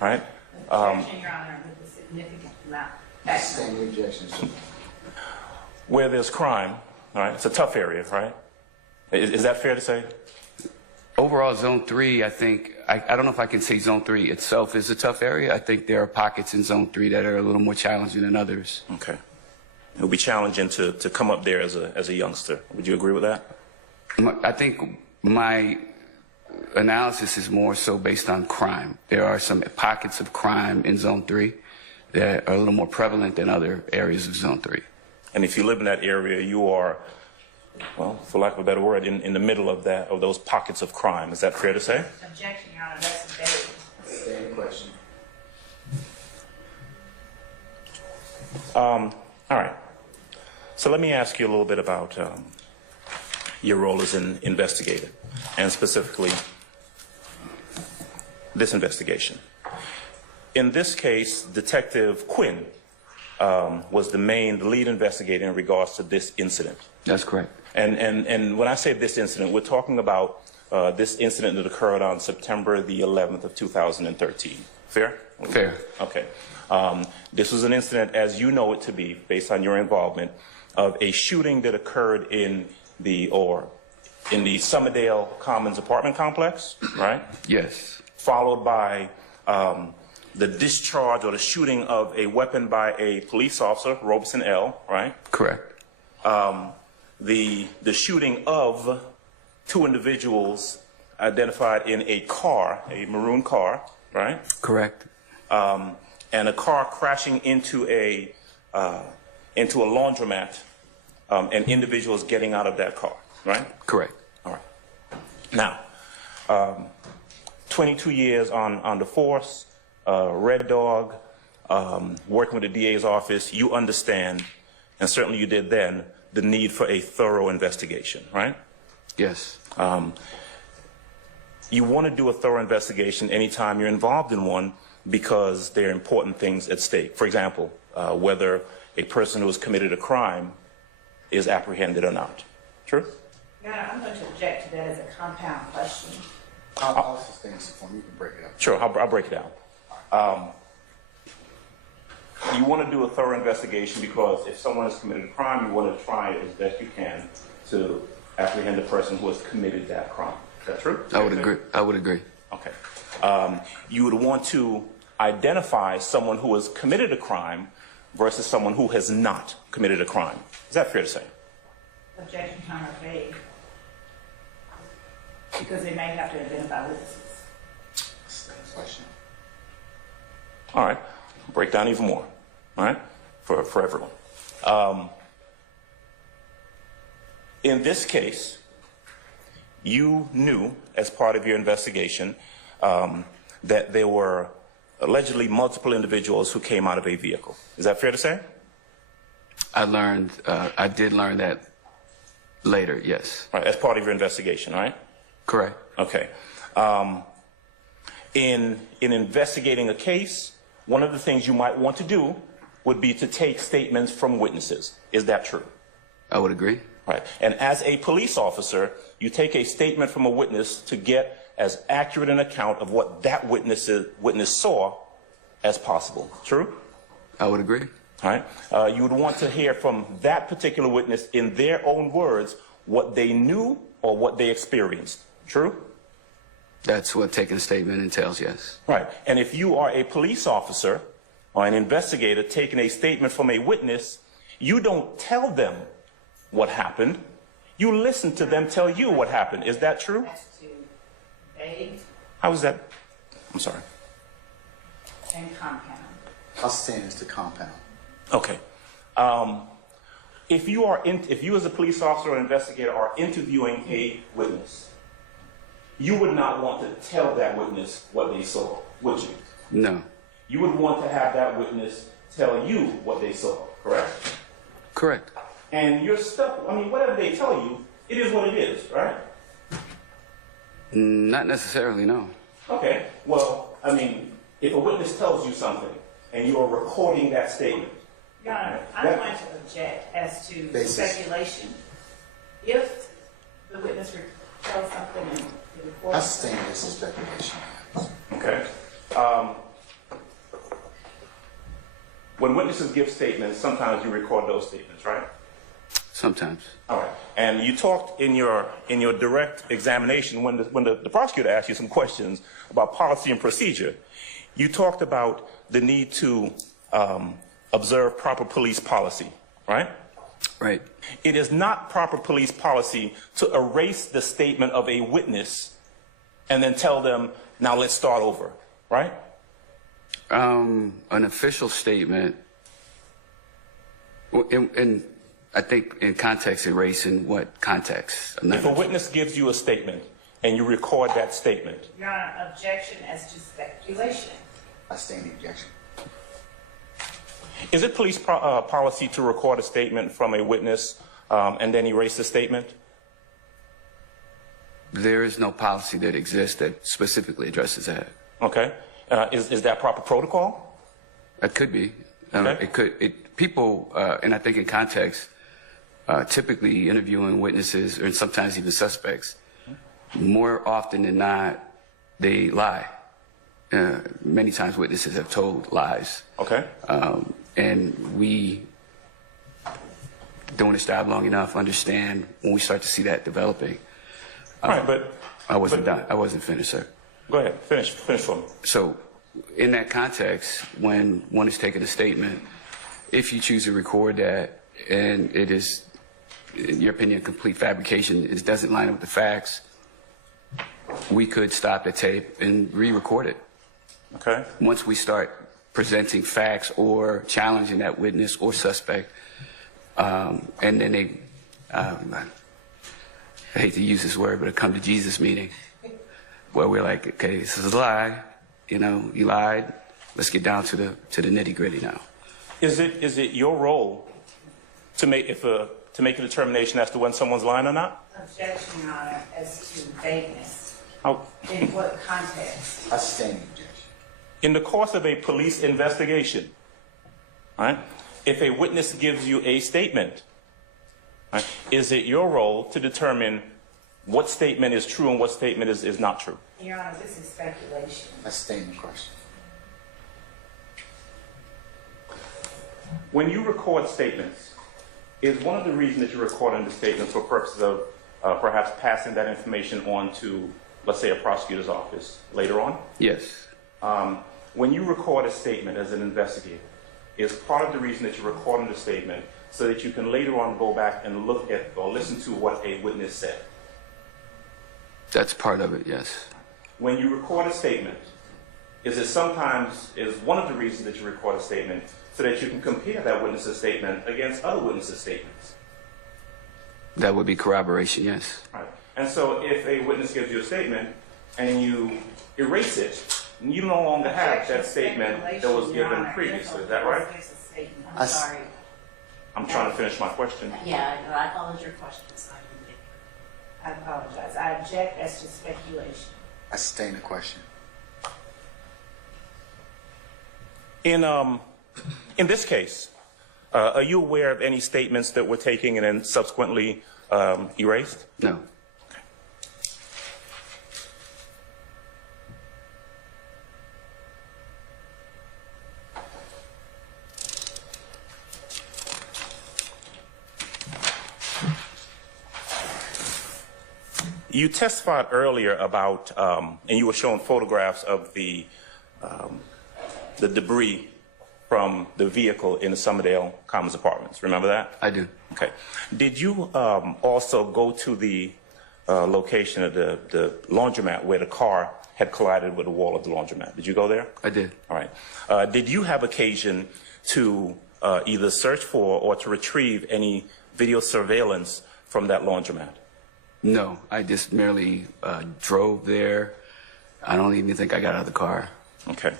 right? Objection, Your Honor, with a significant amount. Stand the objection, sir. Where there's crime, right? It's a tough area, right? Is that fair to say? Overall, Zone 3, I think, I don't know if I can say Zone 3 itself is a tough area. I think there are pockets in Zone 3 that are a little more challenging than others. Okay. It would be challenging to come up there as a youngster. Would you agree with that? I think my analysis is more so based on crime. There are some pockets of crime in Zone 3 that are a little more prevalent than other areas of Zone 3. And if you live in that area, you are, well, for lack of a better word, in the middle of those pockets of crime. Is that fair to say? Objection, Your Honor, that's a vague. Stand the question. All right. So let me ask you a little bit about your role as an investigator, and specifically this investigation. In this case, Detective Quinn was the lead investigator in regards to this incident. That's correct. And when I say this incident, we're talking about this incident that occurred on September the 11th of 2013. Fair? Fair. Okay. This was an incident, as you know it to be, based on your involvement, of a shooting that occurred in the Summerdale Commons apartment complex, right? Yes. Followed by the discharge or the shooting of a weapon by a police officer, Robeson L., right? Correct. The shooting of two individuals identified in a car, a maroon car, right? Correct. and a car crashing into a laundromat, and individuals getting out of that car, right? Correct. All right. Now, 22 years on the force, Red Dog, working with the DA's office, you understand, and certainly you did then, the need for a thorough investigation, right? Yes. You want to do a thorough investigation anytime you're involved in one because there are important things at stake. For example, whether a person who has committed a crime is apprehended or not. True? Yeah, I'm going to object to that as a compound question. I'll sustain this form. You can break it up. Sure, I'll break it down. You want to do a thorough investigation because if someone has committed a crime, you want to try as best you can to apprehend the person who has committed that crime. Is that true? I would agree. I would agree. Okay. You would want to identify someone who has committed a crime versus someone who has not committed a crime. Is that fair to say? Objection kind of vague. Because they may have to identify witnesses. Question. All right. Break down even more. All right? For everyone. In this case, you knew as part of your investigation that there were allegedly multiple individuals who came out of a vehicle. Is that fair to say? I did learn that later, yes. All right, as part of your investigation, right? Correct. Okay. In investigating a case, one of the things you might want to do would be to take statements from witnesses. Is that true? I would agree. Right. And as a police officer, you take a statement from a witness to get as accurate an account of what that witness saw as possible. True? I would agree. All right. You would want to hear from that particular witness in their own words what they knew or what they experienced. True? That's what taking a statement entails, yes. Right. And if you are a police officer or an investigator taking a statement from a witness, you don't tell them what happened. You listen to them tell you what happened. Is that true? That's too vague How is that? I'm sorry. and compound. I'll sustain this to compound. Okay. If you as a police officer or investigator are interviewing a witness, you would not want to tell that witness what they saw, would you? No. You would want to have that witness tell you what they saw, correct? Correct. And you're stuck, whatever they tell you, it is what it is, right? Not necessarily, no. Okay, well, if a witness tells you something and you are recording that statement. Your Honor, I'm going to object as to speculation. If the witness tells something and the report... I'll sustain this as speculation. Okay. When witnesses give statements, sometimes you record those statements, right? Sometimes. All right. And you talked in your direct examination when the prosecutor asked you some questions about policy and procedure. You talked about the need to observe proper police policy, right? Right. It is not proper police policy to erase the statement of a witness and then tell them, now let's start over, right? An official statement, and I think in context, erase in what context? If a witness gives you a statement and you record that statement. Your Honor, objection as to speculation. I sustain the objection. Is it police policy to record a statement from a witness and then erase the statement? There is no policy that exists that specifically addresses that. Okay. Is that proper protocol? It could be. Okay. People, and I think in context, typically interviewing witnesses and sometimes even suspects, more often than not, they lie. Many times witnesses have told lies. Okay. And we, doing this job long enough, understand when we start to see that developing. Right, but I wasn't done. I wasn't finished, sir. Go ahead. Finish for me. So, in that context, when one is taking a statement, if you choose to record that and it is, in your opinion, complete fabrication, it doesn't line up with the facts, we could stop the tape and re-record it. Okay. Once we start presenting facts or challenging that witness or suspect. And then they, I hate to use this word, but a come to Jesus meeting where we're like, okay, this is a lie. You know, you lied. Let's get down to the nitty gritty now. Is it your role to make a determination as to when someone's lying or not? Objection, Your Honor, as to vagueness. Oh. In what context? I sustain the objection. In the course of a police investigation, right, if a witness gives you a statement, right, is it your role to determine what statement is true and what statement is not true? Your Honor, this is speculation. I sustain the question. When you record statements, is one of the reasons that you're recording the statements for purposes of perhaps passing that information on to, let's say, a prosecutor's office later on? Yes. When you record a statement as an investigator, is part of the reason that you're recording the statement so that you can later on go back and look at or listen to what a witness said? That's part of it, yes. When you record a statement, is one of the reasons that you record a statement so that you can compare that witness's statement against other witnesses' statements? That would be corroboration, yes. Right. And so if a witness gives you a statement and you erase it, you no longer have that statement that was given previously. Is that right? I'm sorry. I'm trying to finish my question. Yeah, I followed your question, so I apologize. I object as to speculation. I sustain the question. In this case, are you aware of any statements that were taken and then subsequently erased? No. You testified earlier about, and you were showing photographs of the debris from the vehicle in the Summerdale Commons Apartments. Remember that? I do. Okay. Did you also go to the location of the laundromat where the car had collided with the wall of the laundromat? Did you go there? I did. All right. Did you have occasion to either search for or to retrieve any video surveillance from that laundromat? No, I just merely drove there. I don't even think I got out of the car. Okay.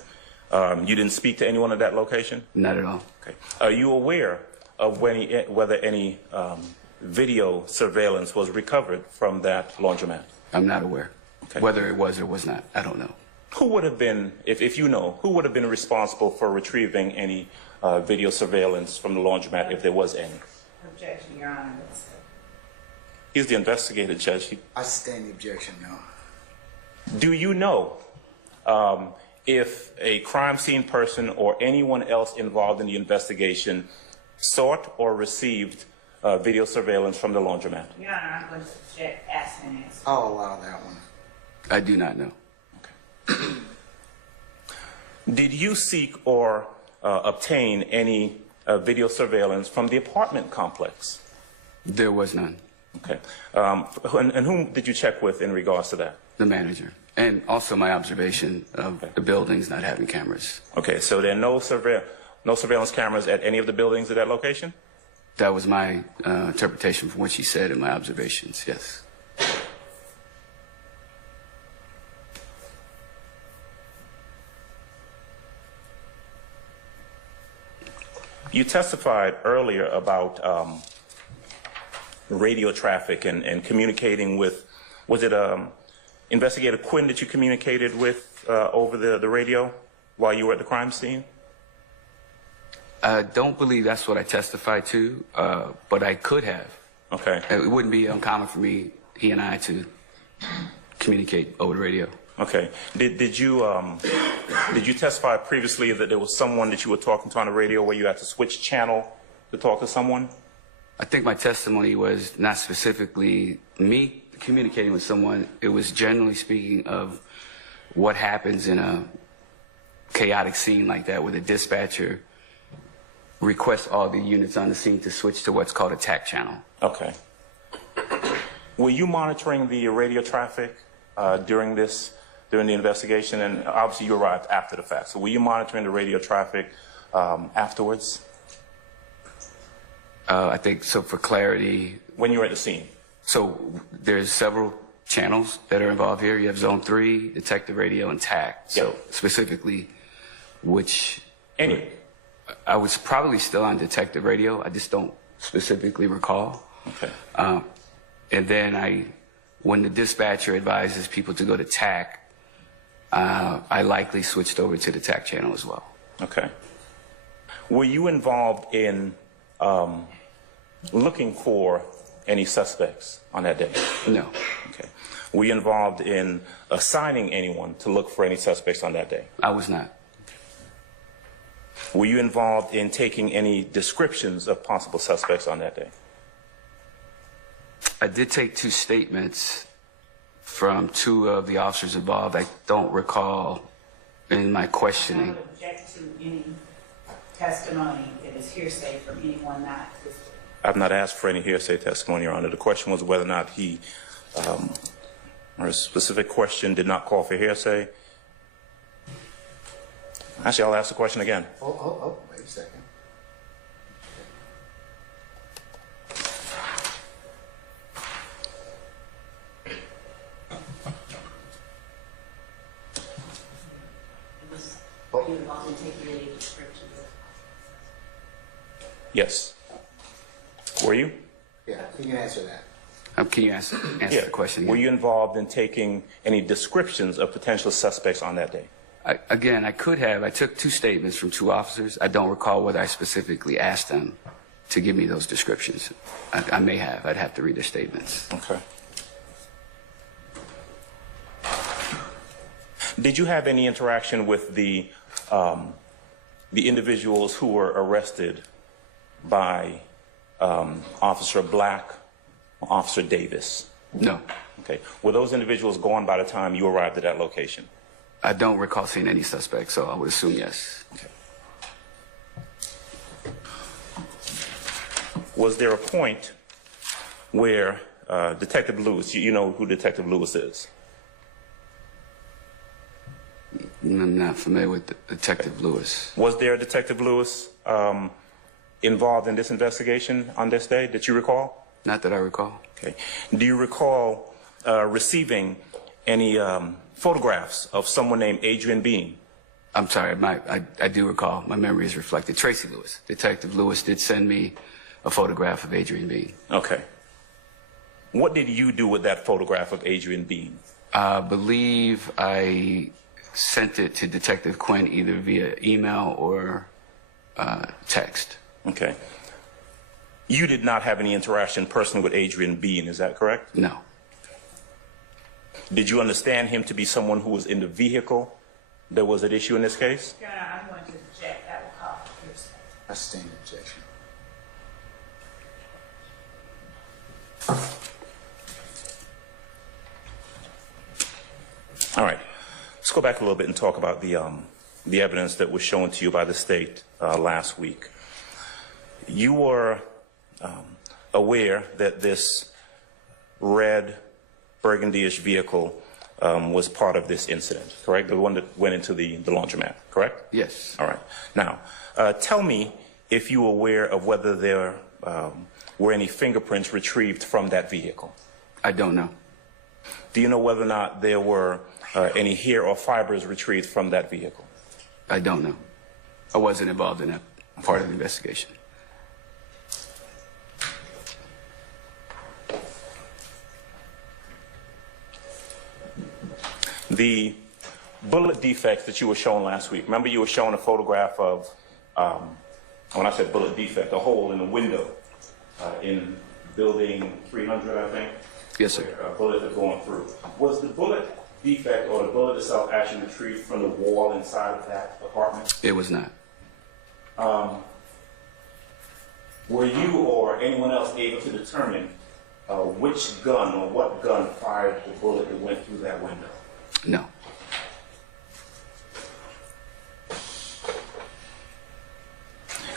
You didn't speak to anyone at that location? Not at all. Okay. Are you aware of whether any video surveillance was recovered from that laundromat? I'm not aware. Okay. Whether it was or was not, I don't know. Who would have been, if you know, who would have been responsible for retrieving any video surveillance from the laundromat if there was any? Objection, Your Honor. He's the investigator, Judge. I sustain the objection, no. Do you know if a crime scene person or anyone else involved in the investigation sought or received video surveillance from the laundromat? Your Honor, I'm going to subject ask and answer. I'll allow that one. I do not know. Okay. Did you seek or obtain any video surveillance from the apartment complex? There was none. Okay. And whom did you check with in regards to that? The manager. And also my observation of the buildings not having cameras. Okay, so there are no surveillance cameras at any of the buildings at that location? That was my interpretation from what she said in my observations, yes. You testified earlier about radio traffic and communicating with, was it Investigator Quinn that you communicated with over the radio while you were at the crime scene? I don't believe that's what I testified to, but I could have. Okay. It wouldn't be uncommon for me, he and I, to communicate over the radio. Okay. Did you testify previously that there was someone that you were talking to on the radio where you had to switch channel to talk to someone? I think my testimony was not specifically me communicating with someone. It was generally speaking of what happens in a chaotic scene like that, where the dispatcher requests all the units on the scene to switch to what's called a TAC channel. Okay. Were you monitoring the radio traffic during this during the investigation, and obviously you arrived after the fact. So were you monitoring the radio traffic afterwards? I think so. For clarity, when you were at the scene. So there's several channels that are involved here. You have Zone 3, Detective Radio, and TAC. So specifically, which any? I was probably still on Detective Radio. I just don't specifically recall. Okay. And then when the dispatcher advises people to go to TAC, I likely switched over to the TAC channel as well. Okay. Were you involved in looking for any suspects on that day? No. Okay. Were you involved in assigning anyone to look for any suspects on that day? I was not. Were you involved in taking any descriptions of possible suspects on that day? I did take 2 statements from 2 of the officers involved. I don't recall in my questioning. I would object to any testimony that is hearsay from anyone not existing. I've not asked for any hearsay testimony, Your Honor. The question was whether or not he, or a specific question did not call for hearsay. Actually, I'll ask the question again. Wait a second. Were you involved in taking any descriptions? Yes. Were you? Yeah, you can answer that. Can you answer the question again? Were you involved in taking any descriptions of potential suspects on that day? I could have. I took 2 statements from 2 officers. I don't recall whether I specifically asked them to give me those descriptions. I may have. I'd have to read their statements. Okay. Did you have any interaction with the individuals who were arrested by Officer Black, Officer Davis? No. Okay. Were those individuals gone by the time you arrived at that location? I don't recall seeing any suspects, so I would assume yes. Okay. Was there a point where Detective Lewis, you know who Detective Lewis is? I'm not familiar with Detective Lewis. Was there a Detective Lewis involved in this investigation on this day that you recall? Not that I recall. Okay. Do you recall receiving any photographs of someone named Adrian Bean? I'm sorry, I do recall. My memory is reflected. Tracy Lewis. Detective Lewis did send me a photograph of Adrian Bean. Okay. What did you do with that photograph of Adrian Bean? I believe I sent it to Detective Quinn either via email or text. Okay. You did not have any interaction personally with Adrian Bean, is that correct? No. Did you understand him to be someone who was in the vehicle that was at issue in this case? Your Honor, I'm going to object. That will call for hearsay. I stand objection. All right. Let's go back a little bit and talk about the evidence that was shown to you by the state last week. You were aware that this red burgundy-ish vehicle was part of this incident, correct? The one that went into the laundromat, correct? Yes. All right. Now, tell me if you were aware of whether there were any fingerprints retrieved from that vehicle. I don't know. Do you know whether or not there were any hair or fibers retrieved from that vehicle? I don't know. I wasn't involved in that part of the investigation. The bullet defects that you were shown last week, remember you were shown a photograph of, when I said bullet defect, a hole in the window in building 300, I think? Yes, sir. Where a bullet had gone through. Was the bullet defect or the bullet itself actually retrieved from the wall inside of that apartment? It was not. Were you or anyone else able to determine which gun or what gun fired the bullet that went through that window? No.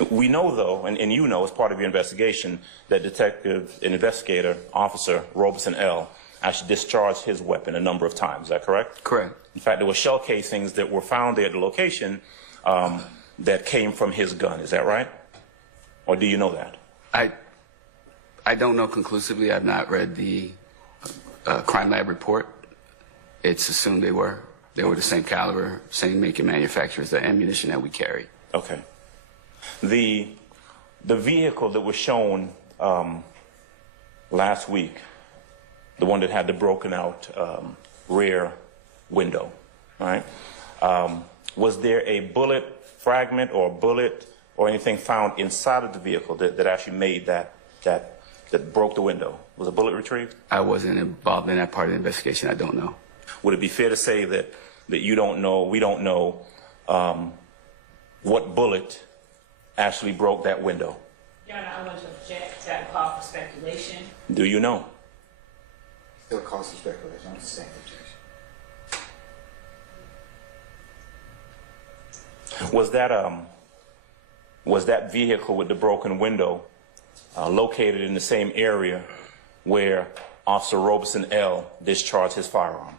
We know, though, and you know as part of your investigation, that Detective and Investigator Officer Robeson L. actually discharged his weapon a number of times. Is that correct? Correct. In fact, there were shell casings that were found there at the location that came from his gun. Is that right? Or do you know that? I don't know conclusively. I've not read the crime lab report. It's assumed they were the same caliber, same make and manufacturer as the ammunition that we carry. Okay. The vehicle that was shown last week, the one that had the broken out rear window, right? Was there a bullet fragment or bullet or anything found inside of the vehicle that actually made that broke the window? Was a bullet retrieved? I wasn't involved in that part of the investigation. I don't know. Would it be fair to say that you don't know, we don't know what bullet actually broke that window? Your Honor, I want to object to that call for speculation. Do you know? Still calls for speculation. I'm saying objection. Was that vehicle with the broken window located in the same area where Officer Robeson L. discharged his firearm?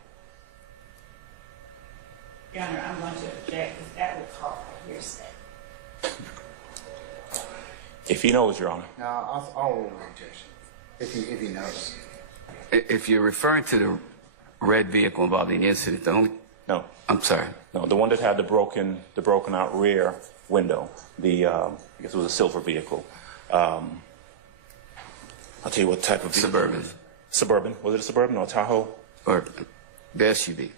Your Honor, I'm going to object because that would call for hearsay. If he knows, Your Honor. No, I'll rule an objection. If he knows. If you're referring to the red vehicle involving the incident, the only... No. I'm sorry. No, the one that had the broken out rear window. I guess it was a silver vehicle. I'll tell you what type of vehicle. Suburban. Suburban. Was it a Suburban or a Tahoe? Or the SUV.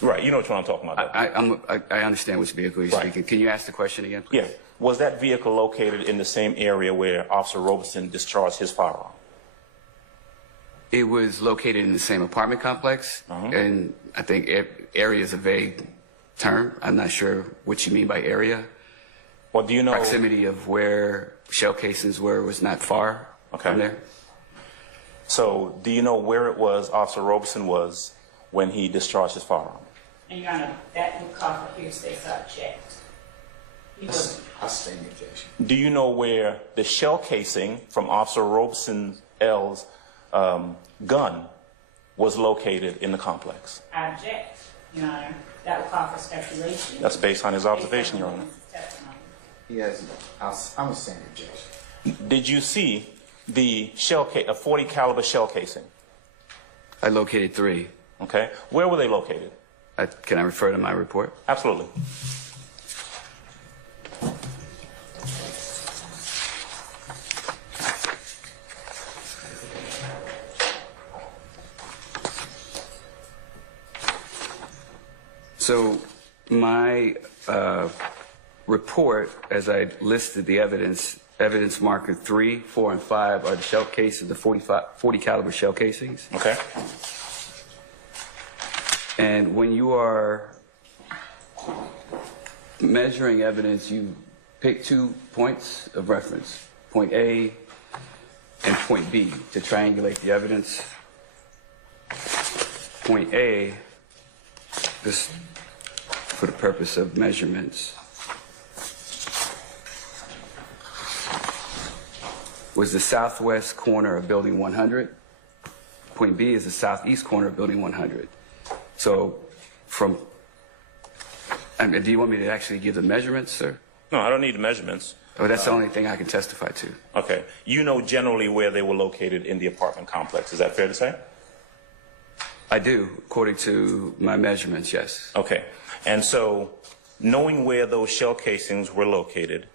Right. You know which one I'm talking about. I understand which vehicle you're speaking. Can you ask the question again, please? Yeah. Was that vehicle located in the same area where Officer Robeson discharged his firearm? It was located in the same apartment complex, and I think area is a vague term. I'm not sure what you mean by area. Well, do you know... Proximity of where shell casings were was not far from there. So, do you know where it was Officer Robeson was when he discharged his firearm? And Your Honor, that would call for hearsay, so I object. I'll stay in the objection. Do you know where the shell casing from Officer Robeson L's gun was located in the complex? I object, Your Honor. That would call for speculation. That's based on his observation, Your Honor. Yes, I'm a standing objection. Did you see the a 40 caliber shell casing? I located 3. Okay. Where were they located? Can I refer to my report? Absolutely. So my report, as I listed the evidence marker 3, 4, and 5 are the shell cases, the 40 caliber shell casings. Okay. And when you are measuring evidence, you pick 2 points of reference, point A and point B, to triangulate the evidence. Point A, this for the purpose of measurements, was the southwest corner of building 100. Point B is the southeast corner of building 100. So do you want me to actually give the measurements, sir? No, I don't need the measurements. Oh, that's the only thing I can testify to. Okay. You know generally where they were located in the apartment complex. Is that fair to say? I do, according to my measurements, yes. Okay. And so, knowing where those shell casings were located,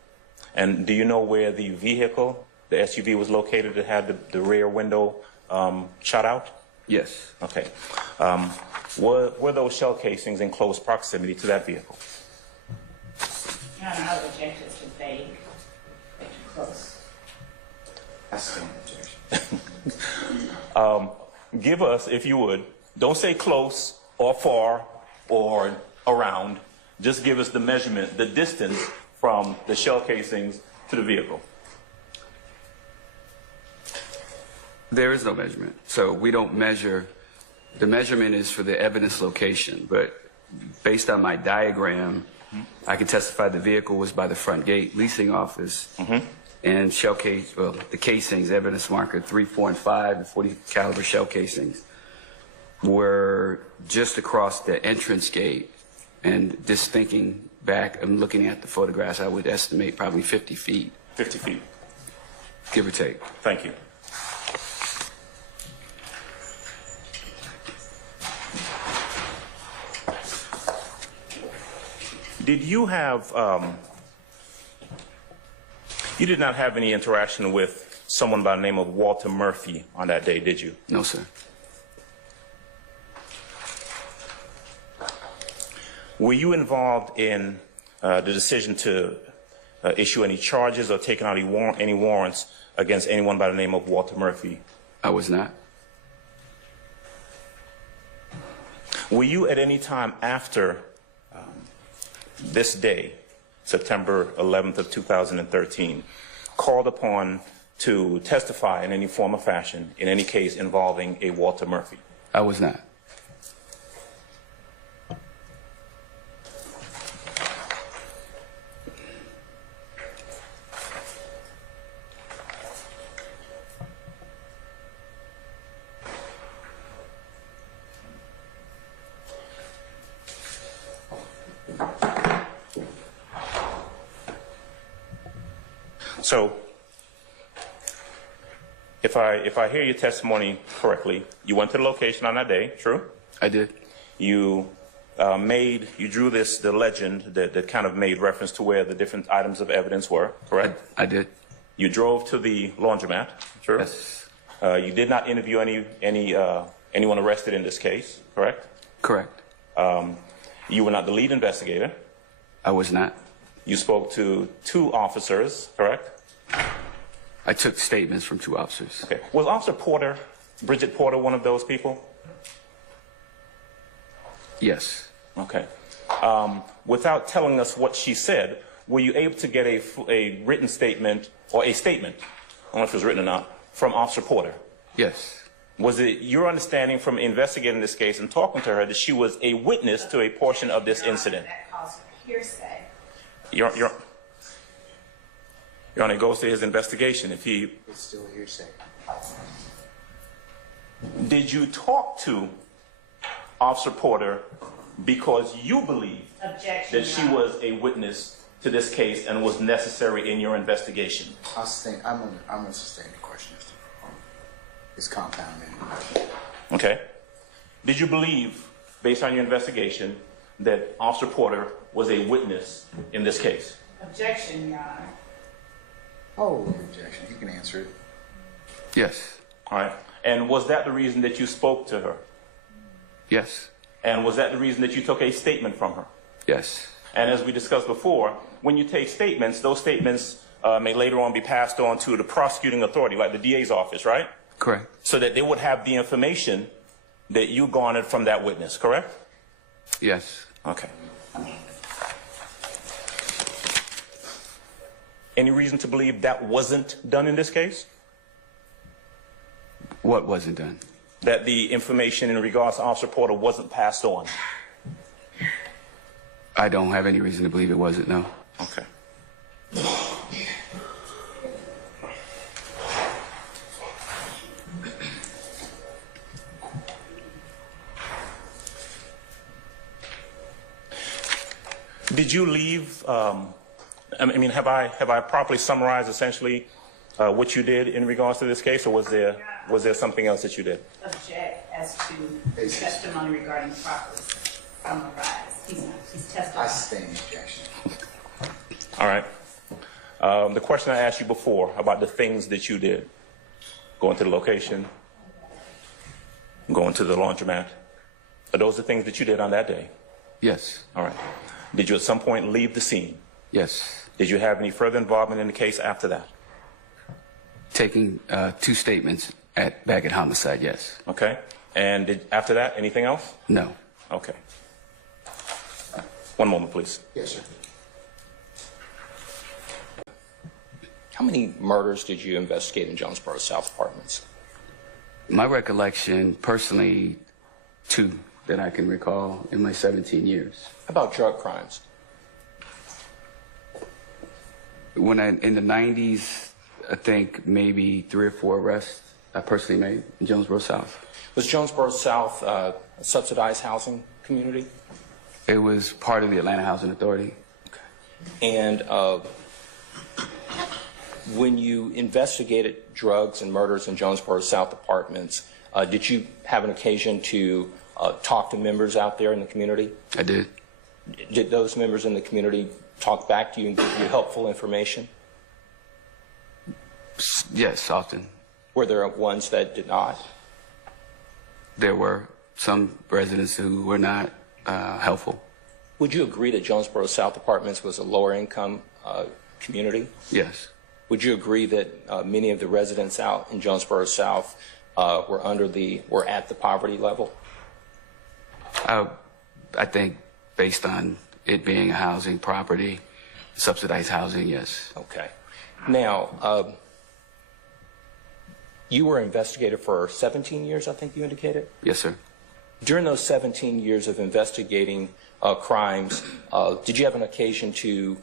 and do you know where the vehicle, the SUV, was located that had the rear window shot out? Yes. Okay. Were those shell casings in close proximity to that vehicle? Your Honor, I would object to too vague, too close. I stand in objection. Give us, if you would, don't say close or far or around. Just give us the measurement, the distance from the shell casings to the vehicle. There is no measurement. So we don't measure. The measurement is for the evidence location. But based on my diagram, I can testify the vehicle was by the front gate, leasing office, and shell case, well, the casings, evidence marker 3, 4, and 5, the 40 caliber shell casings were just across the entrance gate, and just thinking back and looking at the photographs, I would estimate probably 50 feet. 50 feet. Give or take. Thank you. Did you have, you did not have any interaction with someone by the name of Walter Murphy on that day, did you? No, sir. Were you involved in the decision to issue any charges or taking out any warrants against anyone by the name of Walter Murphy? I was not. Were you at any time after this day, September 11th of 2013, called upon to testify in any form or fashion in any case involving a Walter Murphy? I was not. So, if I hear your testimony correctly, you went to the location on that day, true? I did. You drew the legend that kind of made reference to where the different items of evidence were, correct? I did. You drove to the laundromat, true? Yes. You did not interview anyone arrested in this case, correct? Correct. You were not the lead investigator. I was not. You spoke to 2 officers, correct? I took statements from 2 officers. Okay. Was Officer Porter, Bridget Porter, one of those people? Yes. Okay. Without telling us what she said, were you able to get a written statement, or a statement, I don't know if it was written or not, from Officer Porter? Yes. Was it your understanding from investigating this case and talking to her that she was a witness to a portion of this incident? That calls for hearsay. Your Honor, it goes to his investigation. If he... It's still hearsay. Did you talk to Officer Porter because you believed that she was a witness to this case and was necessary in your investigation? I'm going to sustain the question. It's compounded. Okay. Did you believe, based on your investigation, that Officer Porter was a witness in this case? Objection, Your Honor. Oh, objection. You can answer it. Yes. All right. And was that the reason that you spoke to her? Yes. And was that the reason that you took a statement from her? Yes. And as we discussed before, when you take statements, those statements may later on be passed on to the prosecuting authority, like the DA's office, right? Correct. So that they would have the information that you garnered from that witness, correct? Yes. Okay. Any reason to believe that wasn't done in this case? What wasn't done? That the information in regards to Officer Porter wasn't passed on? I don't have any reason to believe it wasn't, no. Okay. Did you leave, I mean, have I properly summarized essentially what you did in regards to this case, or was there something else that you did? Object as to testimony regarding properly summarized. He's testifying. I sustain the objection. All right. The question I asked you before about the things that you did, going to the location, going to the laundromat, are those the things that you did on that day? Yes. All right. Did you at some point leave the scene? Yes. Did you have any further involvement in the case after that? Taking 2 statements back at homicide, yes. Okay. And after that, anything else? No. Okay. One moment, please. Yes, sir. How many murders did you investigate in Jonesboro South Apartments? My recollection, personally, 2 that I can recall in my 17 years. How about drug crimes? In the 90s, I think maybe 3 or 4 arrests. I personally made in Jonesboro South. Was Jonesboro South a subsidized housing community? It was part of the Atlanta Housing Authority. And when you investigated drugs and murders in Jonesboro South apartments, did you have an occasion to talk to members out there in the community? I did. Did those members in the community talk back to you and give you helpful information? Yes, often. Were there ones that did not? There were some residents who were not helpful. Would you agree that Jonesboro South Apartments was a lower income community? Yes. Would you agree that many of the residents out in Jonesboro South were at the poverty level? I think based on it being a housing property, subsidized housing, yes. Okay. Now, you were investigated for 17 years, I think you indicated? Yes, sir. During those 17 years of investigating crimes, did you have an occasion to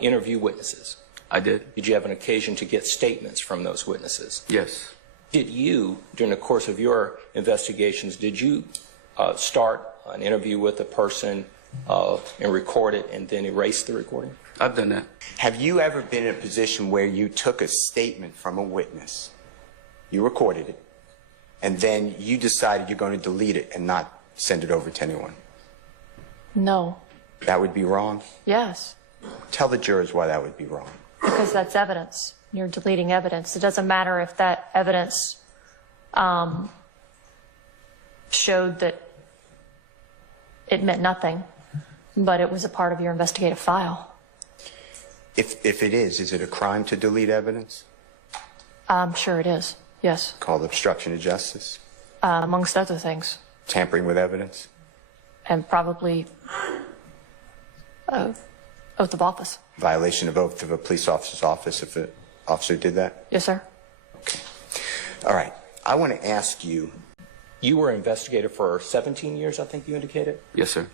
interview witnesses? I did. Did you have an occasion to get statements from those witnesses? Yes. Did you, during the course of your investigations, did you start an interview with a person and record it and then erase the recording? I've done that. Have you ever been in a position where you took a statement from a witness, you recorded it, and then you decided you're going to delete it and not send it over to anyone? No. That would be wrong? Yes. Tell the jurors why that would be wrong. Because that's evidence. You're deleting evidence. It doesn't matter if that evidence showed that it meant nothing, but it was a part of your investigative file. If it is it a crime to delete evidence? I'm sure it is. Yes. Called obstruction of justice? Amongst other things. Tampering with evidence? And probably oath of office. Violation of oath of a police officer's office if an officer did that? Yes, sir. Okay. All right. I want to ask you. You were investigated for 17 years, I think you indicated? Yes, sir.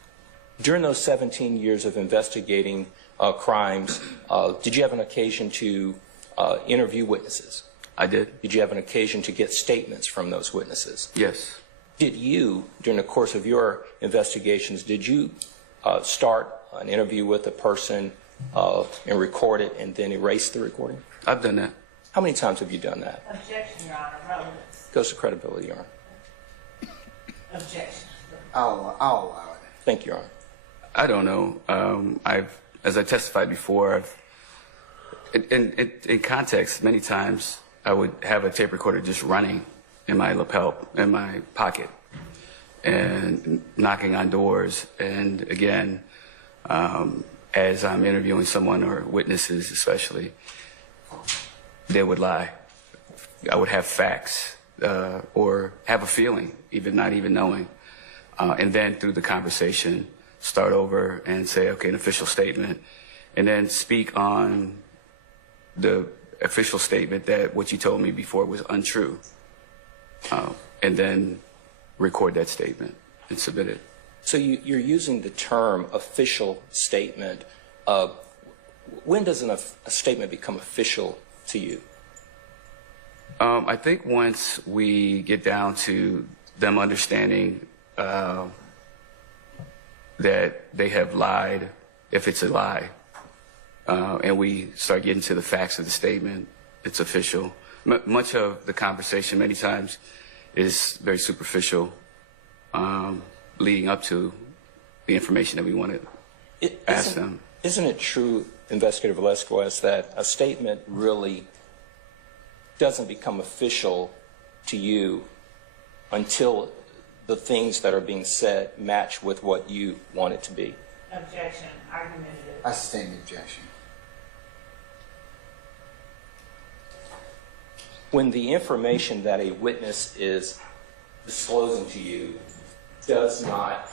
During those 17 years of investigating crimes, did you have an occasion to interview witnesses? I did. Did you have an occasion to get statements from those witnesses? Yes. Did you, during the course of your investigations, did you start an interview with a person and record it and then erase the recording? I've done that. How many times have you done that? Objection, Your Honor. Relevance. Goes to credibility, Your Honor. Objection. I'll allow it. Thank you, Your Honor. I don't know. As I testified before, in context, many times I would have a tape recorder just running in my lapel, in my pocket, and knocking on doors. And again, as I'm interviewing someone or witnesses especially, they would lie. I would have facts or have a feeling, even not even knowing. And then through the conversation, start over and say, okay, an official statement, and then speak on the official statement that what you told me before was untrue, and then record that statement and submit it. So you're using the term official statement. When does a statement become official to you? I think once we get down to them understanding that they have lied, if it's a lie, and we start getting to the facts of the statement, it's official. Much of the conversation many times is very superficial, leading up to the information that we want to ask them. Isn't it true, Investigator Velasquez, that a statement really doesn't become official to you until the things that are being said match with what you want it to be? Objection. Argumentative. I sustain the objection. When the information that a witness is disclosing to you does not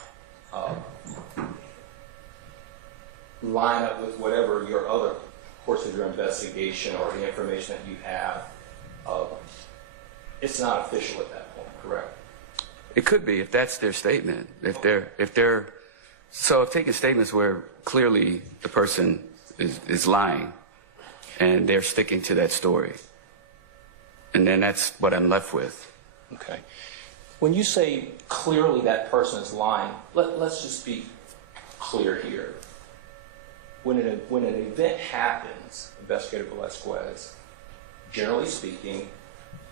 line up with whatever your other course of your investigation or the information that you have, it's not official at that point, correct? It could be if that's their statement. If taking statements where clearly the person is lying and they're sticking to that story. And then that's what I'm left with. Okay. When you say clearly that person is lying, let's just be clear here. When an event happens, Investigator Velasquez, generally speaking,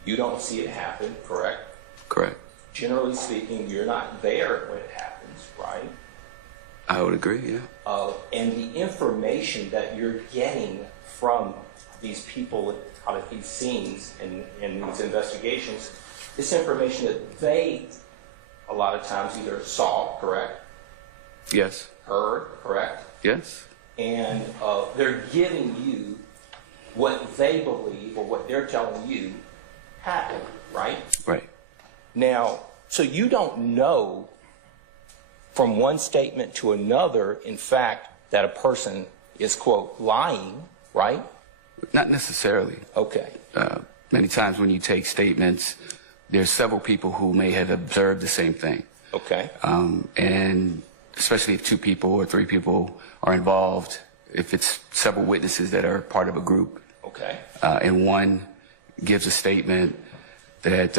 you don't see it happen, correct? Correct. Generally speaking, you're not there when it happens, right? I would agree, yeah. And the information that you're getting from these people out of these scenes and these investigations, it's information that they, a lot of times, either saw, correct? Yes. Heard, correct? Yes. And they're giving you what they believe or what they're telling you happened, right? Right. Now, so you don't know from one statement to another, in fact, that a person is, quote, lying, right? Not necessarily. Okay. Many times when you take statements, there's several people who may have observed the same thing. Okay. And especially if 2 people or 3 people are involved, if it's several witnesses that are part of a group, Okay. And one gives a statement that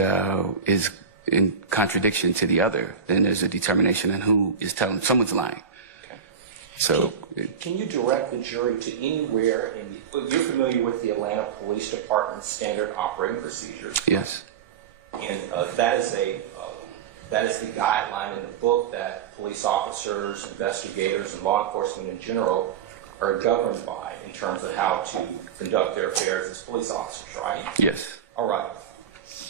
is in contradiction to the other, then there's a determination on who is telling. Someone's lying. Okay. So, Can you direct the jury to anywhere you're familiar with the Atlanta Police Department standard operating procedures? yes. And that is the guideline in the book that police officers, investigators, and law enforcement in general are governed by in terms of how to conduct their affairs as police officers, right? Yes. All right.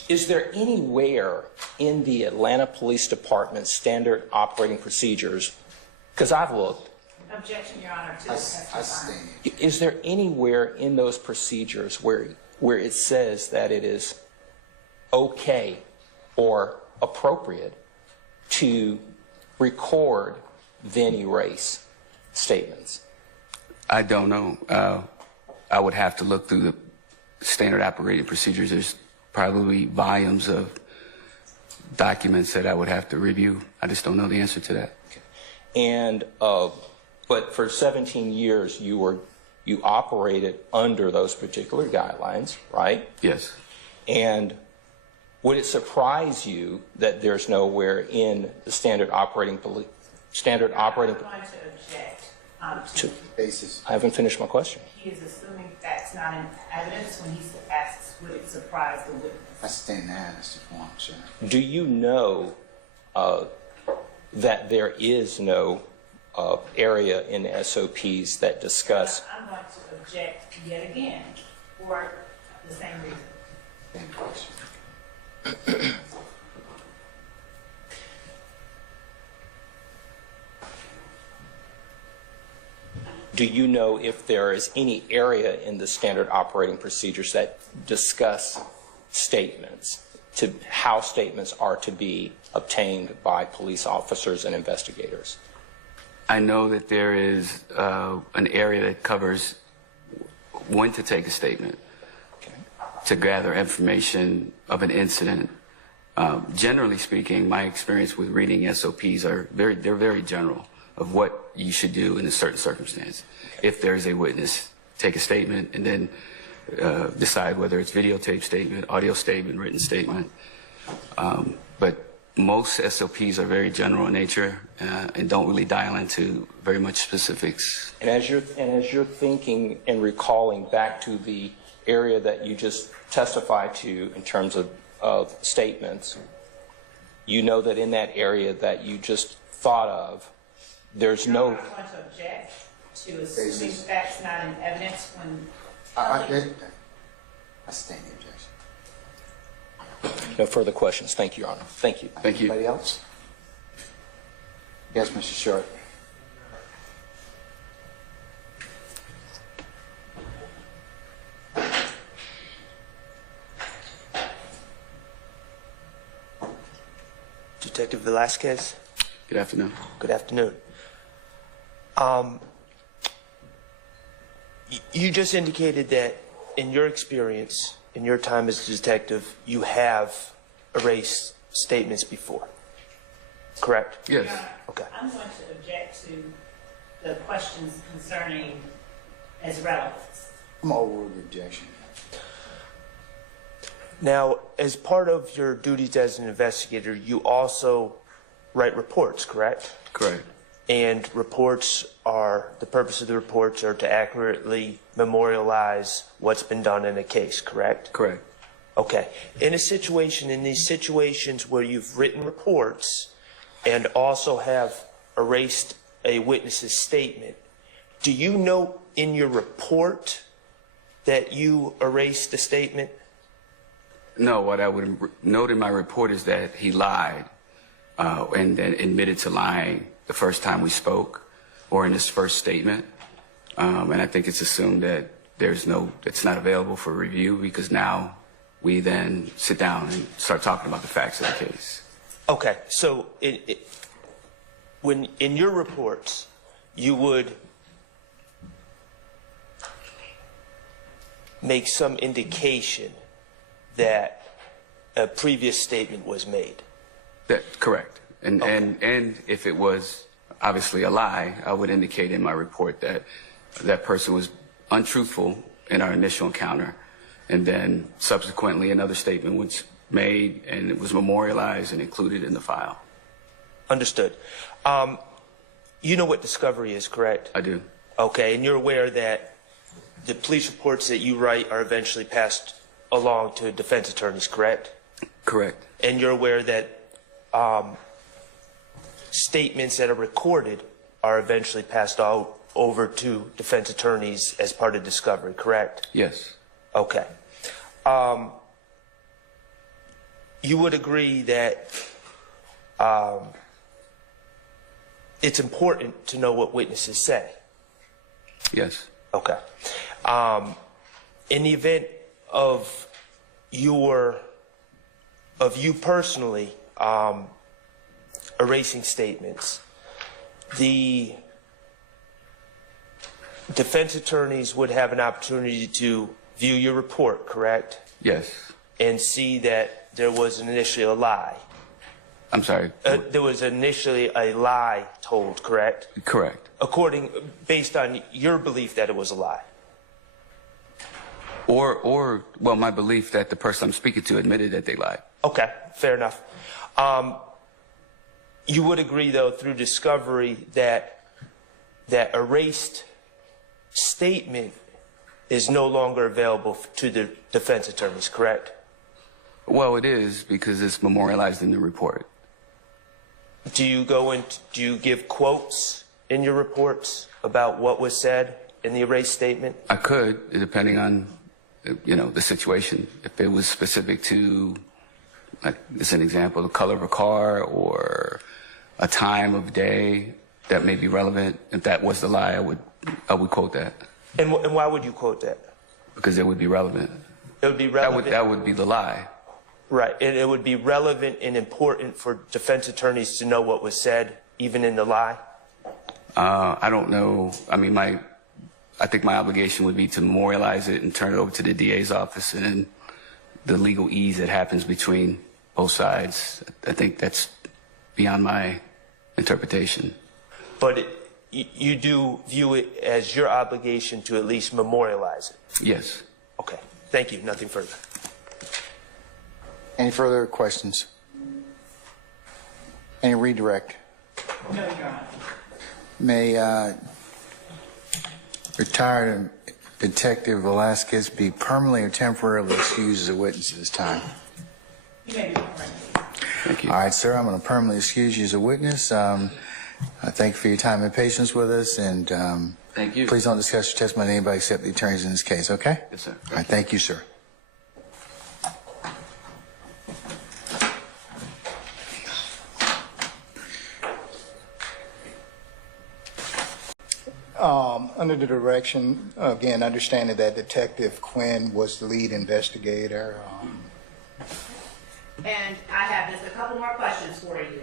Is there anywhere in the Atlanta Police Department standard operating procedures, because I've looked, Objection, Your Honor, to the testifying. is there anywhere in those procedures where it says that it is okay or appropriate to record then erase statements? I don't know. I would have to look through the standard operating procedures. There's probably volumes of documents that I would have to review. I just don't know the answer to that. And but for 17 years you operated under those particular guidelines, right? Yes. And would it surprise you that there's nowhere in the standard operating I'm going to object to basis? I haven't finished my question. he is assuming that's not in evidence when he asks would it surprise the witness. I stand there, that's the point, sir. Do you know that there is no area in SOPs that discuss? I'm going to object yet again for the same reason. Same question. Do you know if there is any area in the standard operating procedures that discuss statements, to how statements are to be obtained by police officers and investigators? I know that there is an area that covers when to take a statement, to gather information of an incident. Generally speaking, my experience with reading SOPs they're very general of what you should do in a certain circumstance. If there is a witness, take a statement and then decide whether it's videotape statement, audio statement, written statement. But most SOPs are very general in nature and don't really dial into very much specifics. And as you're thinking and recalling back to the area that you just testified to in terms of statements, you know that in that area that you just thought of, there's no... I'm going to object to assuming facts not in evidence when... I stand the objection. No further questions. Thank you, Your Honor. Thank you. Thank you. Anybody else? Yes, Mr. Short. Detective Velasquez. Good afternoon. Good afternoon. You just indicated that in your experience, in your time as a detective, you have erased statements before, correct? Yes. Okay. I'm going to object to the questions concerning as relevance. I'm over the objection. Now, as part of your duties as an investigator, you also write reports, correct? Correct. And reports are, the purpose of the reports are to accurately memorialize what's been done in a case, correct? Correct. Okay. In these situations where you've written reports and also have erased a witness's statement, do you note in your report that you erased the statement? No, what I would note in my report is that he lied and then admitted to lying the first time we spoke or in his first statement. And I think it's assumed that it's not available for review because now we then sit down and start talking about the facts of the case. Okay, so when in your reports, you would make some indication that a previous statement was made. Correct. And if it was obviously a lie, I would indicate in my report that that person was untruthful in our initial encounter, and then subsequently another statement was made and it was memorialized and included in the file. Understood. You know what discovery is, correct? I do. Okay, and you're aware that the police reports that you write are eventually passed along to defense attorneys, correct? Correct. And you're aware that statements that are recorded are eventually passed out over to defense attorneys as part of discovery, correct? Yes. Okay. You would agree that it's important to know what witnesses say? Yes. Okay. In the event of you personally erasing statements, the defense attorneys would have an opportunity to view your report, correct? Yes. And see that there was initially a lie. I'm sorry. There was initially a lie told, correct? Correct. Based on your belief that it was a lie. Or my belief that the person I'm speaking to admitted that they lied. Okay, fair enough. You would agree, though, through discovery that erased statement is no longer available to the defense attorneys, correct? Well, it is because it's memorialized in the report. Do you give quotes in your reports about what was said in the erased statement? I could, depending on, the situation. If it was specific to, like, as an example, the color of a car or a time of day that may be relevant. If that was the lie, I would quote that. And why would you quote that? Because it would be relevant. It would be relevant. That would be the lie. Right, and it would be relevant and important for defense attorneys to know what was said, even in the lie? I don't know. I mean, I think my obligation would be to memorialize it and turn it over to the DA's office and the legal ease that happens between both sides. I think that's beyond my interpretation. But you do view it as your obligation to at least memorialize it? Yes. Okay, thank you. Nothing further. Any further questions? Any redirect? No, Your Honor. May retired Detective Velasquez be permanently or temporarily excused as a witness at this time? You may be correct. Thank you. All right, sir, I'm going to permanently excuse you as a witness. I thank you for your time and patience with us, and thank you. Please don't discuss your testimony with anybody except the attorneys in this case, okay? Yes, sir. All right, thank you, sir. Under the direction, again, understanding that Detective Quinn was the lead investigator. And I have just a couple more questions for you.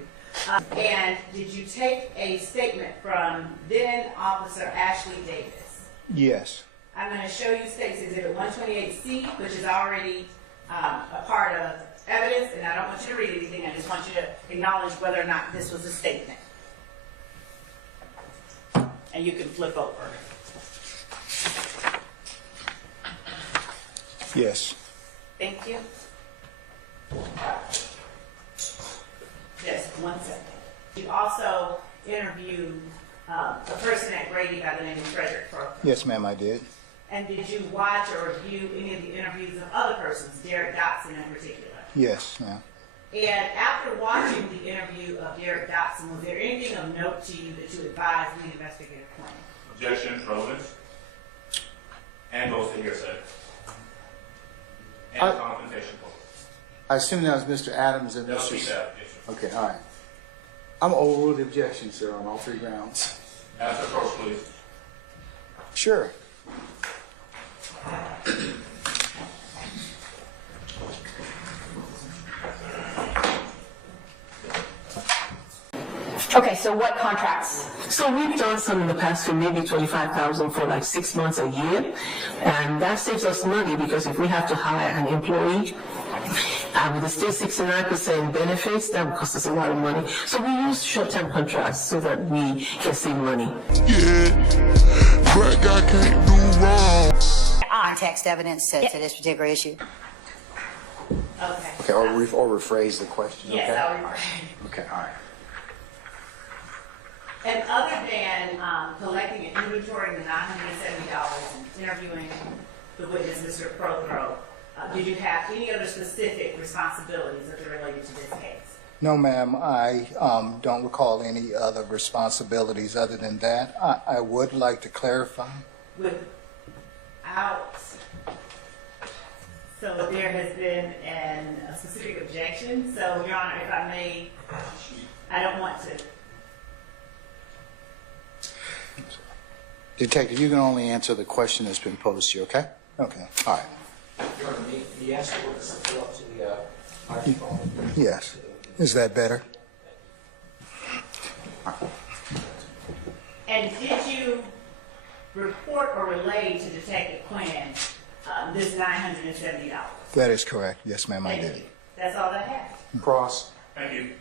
And did you take a statement from then Officer Ashley Davis? Yes. I'm going to show you State's Exhibit 128C, which is already a part of evidence, and I don't want you to read anything. I just want you to acknowledge whether or not this was a statement. And you can flip over. Yes. Thank you. Just 1 second. You also interviewed a person at Grady by the name of Frederick Croker. Yes, ma'am, I did. And did you watch or review any of the interviews of other persons, Derek Dotson in particular? Yes, ma'am. And after watching the interview of Derek Dotson, was there anything of note to you that you advised the investigative claim? Objection, relevance. And goes to hearsay. And confrontation clause. I assume that was Mr. Adams and No, Mr. keep that. Yes, sir. Okay, all right. I'm overruled the objection, sir, on all 3 grounds. Ask the approach, please. Sure. Okay, so what contracts? So we've done some in the past for maybe 25,000 for like 6 months, a year, and that saves us money because if we have to hire an employee, with the still 69% benefits, that would cost us a lot of money. So we use short-term contracts so that we can save money. Yeah, black guy can't do wrong. Context evidence to this particular issue. Okay. Okay, or rephrase the question. Yes, okay? I'll rephrase. Okay, all right. And other than collecting and inventorying the $970 and interviewing the witness, Mr. Prothrow, did you have any other specific responsibilities that are related to this case? No, ma'am, I don't recall any other responsibilities other than that. I would like to clarify. Without, so there has been a specific objection. So, Your Honor, if I may, I don't want to. Detective, you can only answer the question that's been posed to you, okay? Okay. All right. Your Honor, the answer was to fill up to the microphone. Yes. Is that better? And did you report or relay to Detective Quinn this $970? That is correct. Yes, ma'am, I did. That's all I have. Cross. Thank you.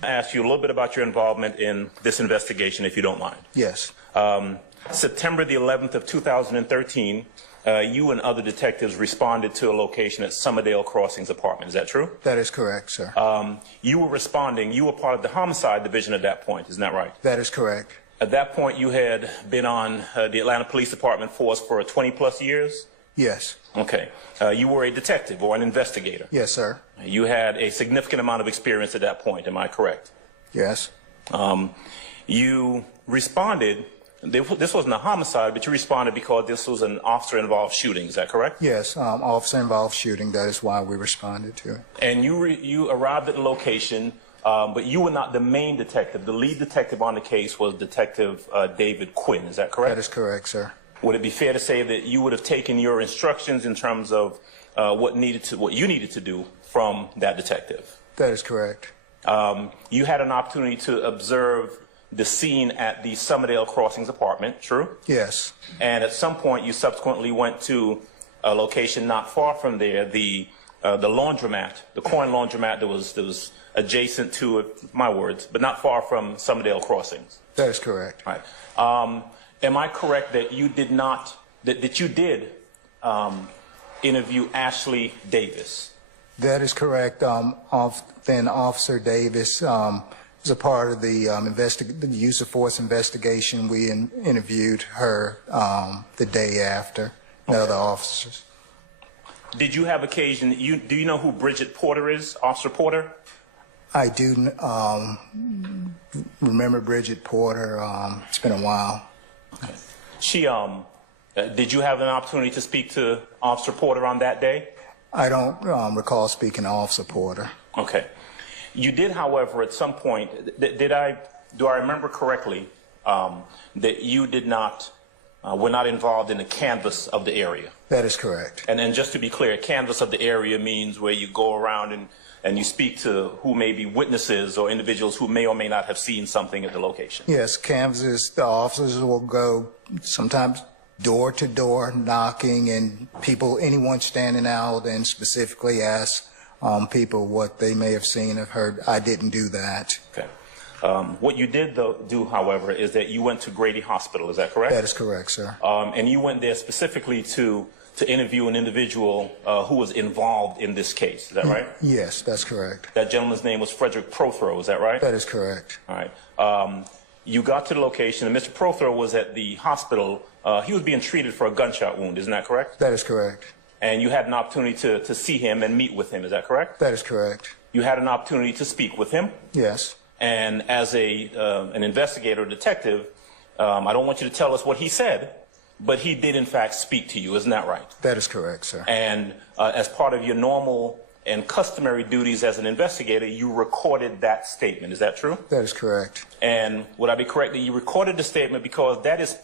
I asked you a little bit about your involvement in this investigation, if you don't mind. Yes. September the 11th of 2013, you and other detectives responded to a location at Summerdale Crossings apartment. Is that true? That is correct, sir. You were responding. You were part of the homicide division at that point. Isn't that right? That is correct. At that point, you had been on the Atlanta Police Department force for 20-plus years? Yes. Okay. You were a detective or an investigator? Yes, sir. You had a significant amount of experience at that point. Am I correct? Yes. You responded. This wasn't a homicide, but you responded because this was an officer-involved shooting. Is that correct? Yes, officer-involved shooting. That is why we responded to it. And you arrived at the location, but you were not the main detective. The lead detective on the case was Detective David Quinn. Is that correct? That is correct, sir. Would it be fair to say that you would have taken your instructions in terms of what you needed to do from that detective? That is correct. You had an opportunity to observe the scene at the Summerdale Crossings apartment, true? Yes. And at some point, you subsequently went to a location not far from there, the laundromat, the coin laundromat that was adjacent to it, my words, but not far from Summerdale Crossings. That is correct. Right. Am I correct that you did not, that you did interview Ashley Davis? That is correct. Then Officer Davis was a part of the use of force investigation. We interviewed her the day after the other officers. Did you have occasion, do you know who Bridget Porter is, Officer Porter? I do remember Bridget Porter. It's been a while. Okay. She, did you have an opportunity to speak to Officer Porter on that day? I don't recall speaking to Officer Porter. Okay. You did, however, at some point, do I remember correctly that you did not, were not involved in the canvass of the area? That is correct. And just to be clear, canvass of the area means where you go around and you speak to who may be witnesses or individuals who may or may not have seen something at the location. Yes, canvasses, the officers will go sometimes door to door knocking, and anyone standing out, and specifically ask people what they may have seen or heard. I didn't do that. Okay. What you did do, however, is that you went to Grady Hospital. Is that correct? That is correct, sir. And you went there specifically to to interview an individual who was involved in this case. Is that right? Yes, that's correct. That gentleman's name was Frederick Prothro. Is that right? That is correct. All right. You got to the location, and Mr. Prothro was at the hospital. He was being treated for a gunshot wound. Isn't that correct? That is correct. And you had an opportunity to see him and meet with him. Is that correct? That is correct. You had an opportunity to speak with him. Yes. And as an investigator, detective, I don't want you to tell us what he said, but he did in fact speak to you. Isn't that right? That is correct, sir. And as part of your normal and customary duties as an investigator, you recorded that statement. Is that true? That is correct. And would I be correct that you recorded the statement because that is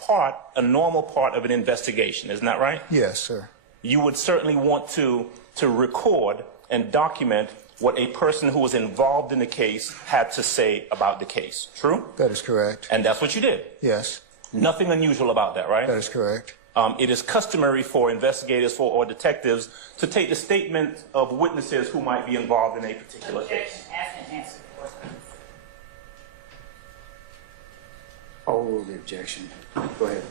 a normal part of an investigation? Isn't that right? Yes, sir. You would certainly want to record and document what a person who was involved in the case had to say about the case. True? That is correct. And that's what you did? Yes. Nothing unusual about that, right? That is correct. It is customary for investigators or detectives to take the statement of witnesses who might be involved in a particular case. I'll rule the objection. Go ahead.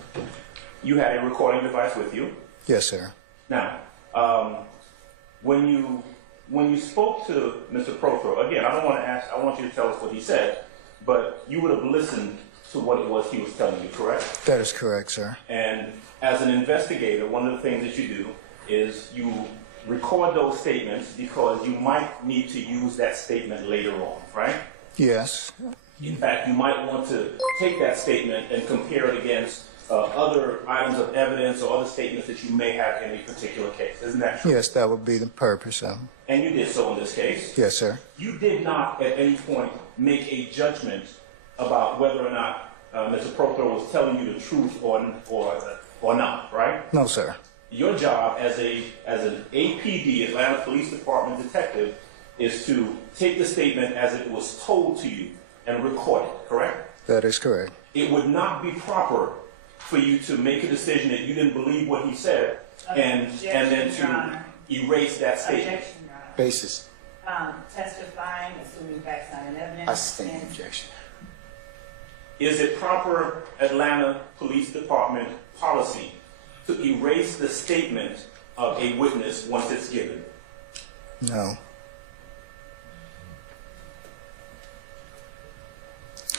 You had a recording device with you. Yes, sir. Now, when you spoke to Mr. Prothro, again, I want you to tell us what he said, but you would have listened to what it was he was telling you, correct? That is correct, sir. And as an investigator, one of the things that you do is you record those statements because you might need to use that statement later on, right? Yes. In fact, you might want to take that statement and compare it against other items of evidence or other statements that you may have in a particular case. Isn't that true? Yes, that would be the purpose of it. And you did so in this case. Yes, sir. You did not at any point make a judgment about whether or not Mr. Prothro was telling you the truth or not, right? No, sir. Your job as an APD, Atlanta Police Department detective, is to take the statement as it was told to you and record it, correct? That is correct. It would not be proper for you to make a decision that you didn't believe what he said and then to erase that statement. Objection, Your Honor. Basis. Testifying, assuming facts not in evidence. I sustain the objection. Is it proper Atlanta Police Department policy to erase the statement of a witness once it's given? No.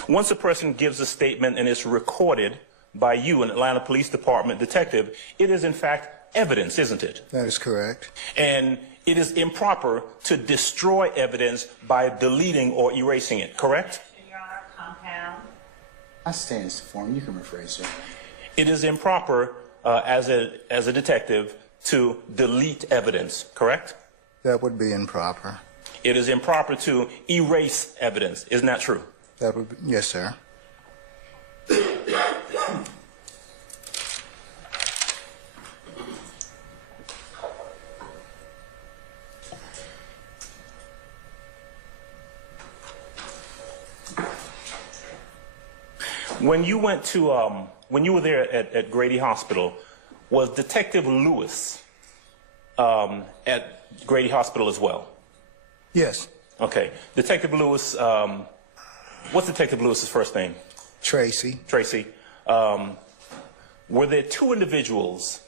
Once a person gives a statement and it's recorded by you, an Atlanta Police Department detective, it is in fact evidence, isn't it? That is correct. And it is improper to destroy evidence by deleting or erasing it, correct? Your Honor, compound. I stand as the form. You can rephrase it. It is improper as a detective to delete evidence, correct? That would be improper. It is improper to erase evidence. Isn't that true? That would be, yes, sir. When you went to, when you were there at Grady Hospital, was Detective Lewis at Grady Hospital as well? Yes. Okay. Detective Lewis, what's Detective Lewis's first name? Tracy. Tracy. Were there two individuals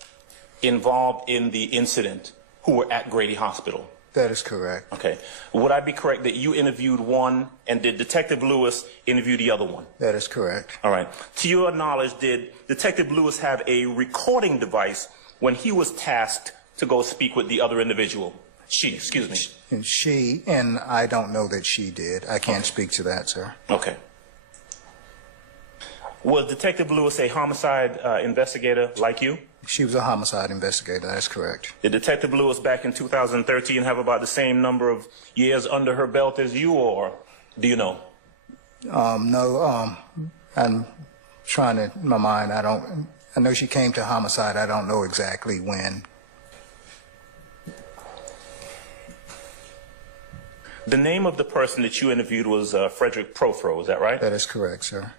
involved in the incident who were at Grady Hospital? That is correct. Okay. Would I be correct that you interviewed one and did Detective Lewis interview the other one? That is correct. All right. To your knowledge, did Detective Lewis have a recording device when he was tasked to go speak with the other individual? Excuse me. And I don't know that she did. I can't speak to that, sir. Okay. Was Detective Lewis a homicide investigator like you? She was a homicide investigator. That's correct. Did Detective Lewis back in 2013 have about the same number of years under her belt as you, or do you know? No. I'm trying to, in my mind, I know she came to homicide. I don't know exactly when. The name of the person that you interviewed was Frederick Prothro, is that right? That is correct, sir.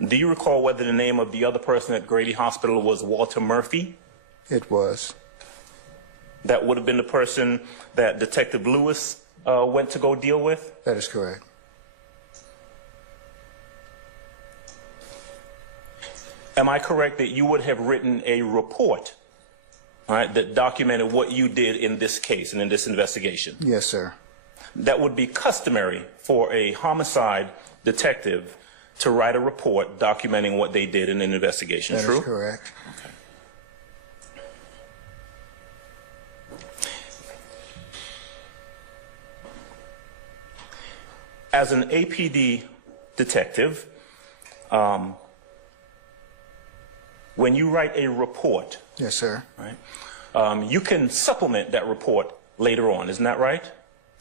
Do you recall whether the name of the other person at Grady Hospital was Walter Murphy? It was. That would have been the person that Detective Lewis went to go deal with? That is correct. Am I correct that you would have written a report all right, that documented what you did in this case and in this investigation. Yes, sir. That would be customary for a homicide detective to write a report documenting what they did in an investigation. That True? is correct. As an APD detective, when you write a report, Yes, sir. right, you can supplement that report later on. Isn't that right?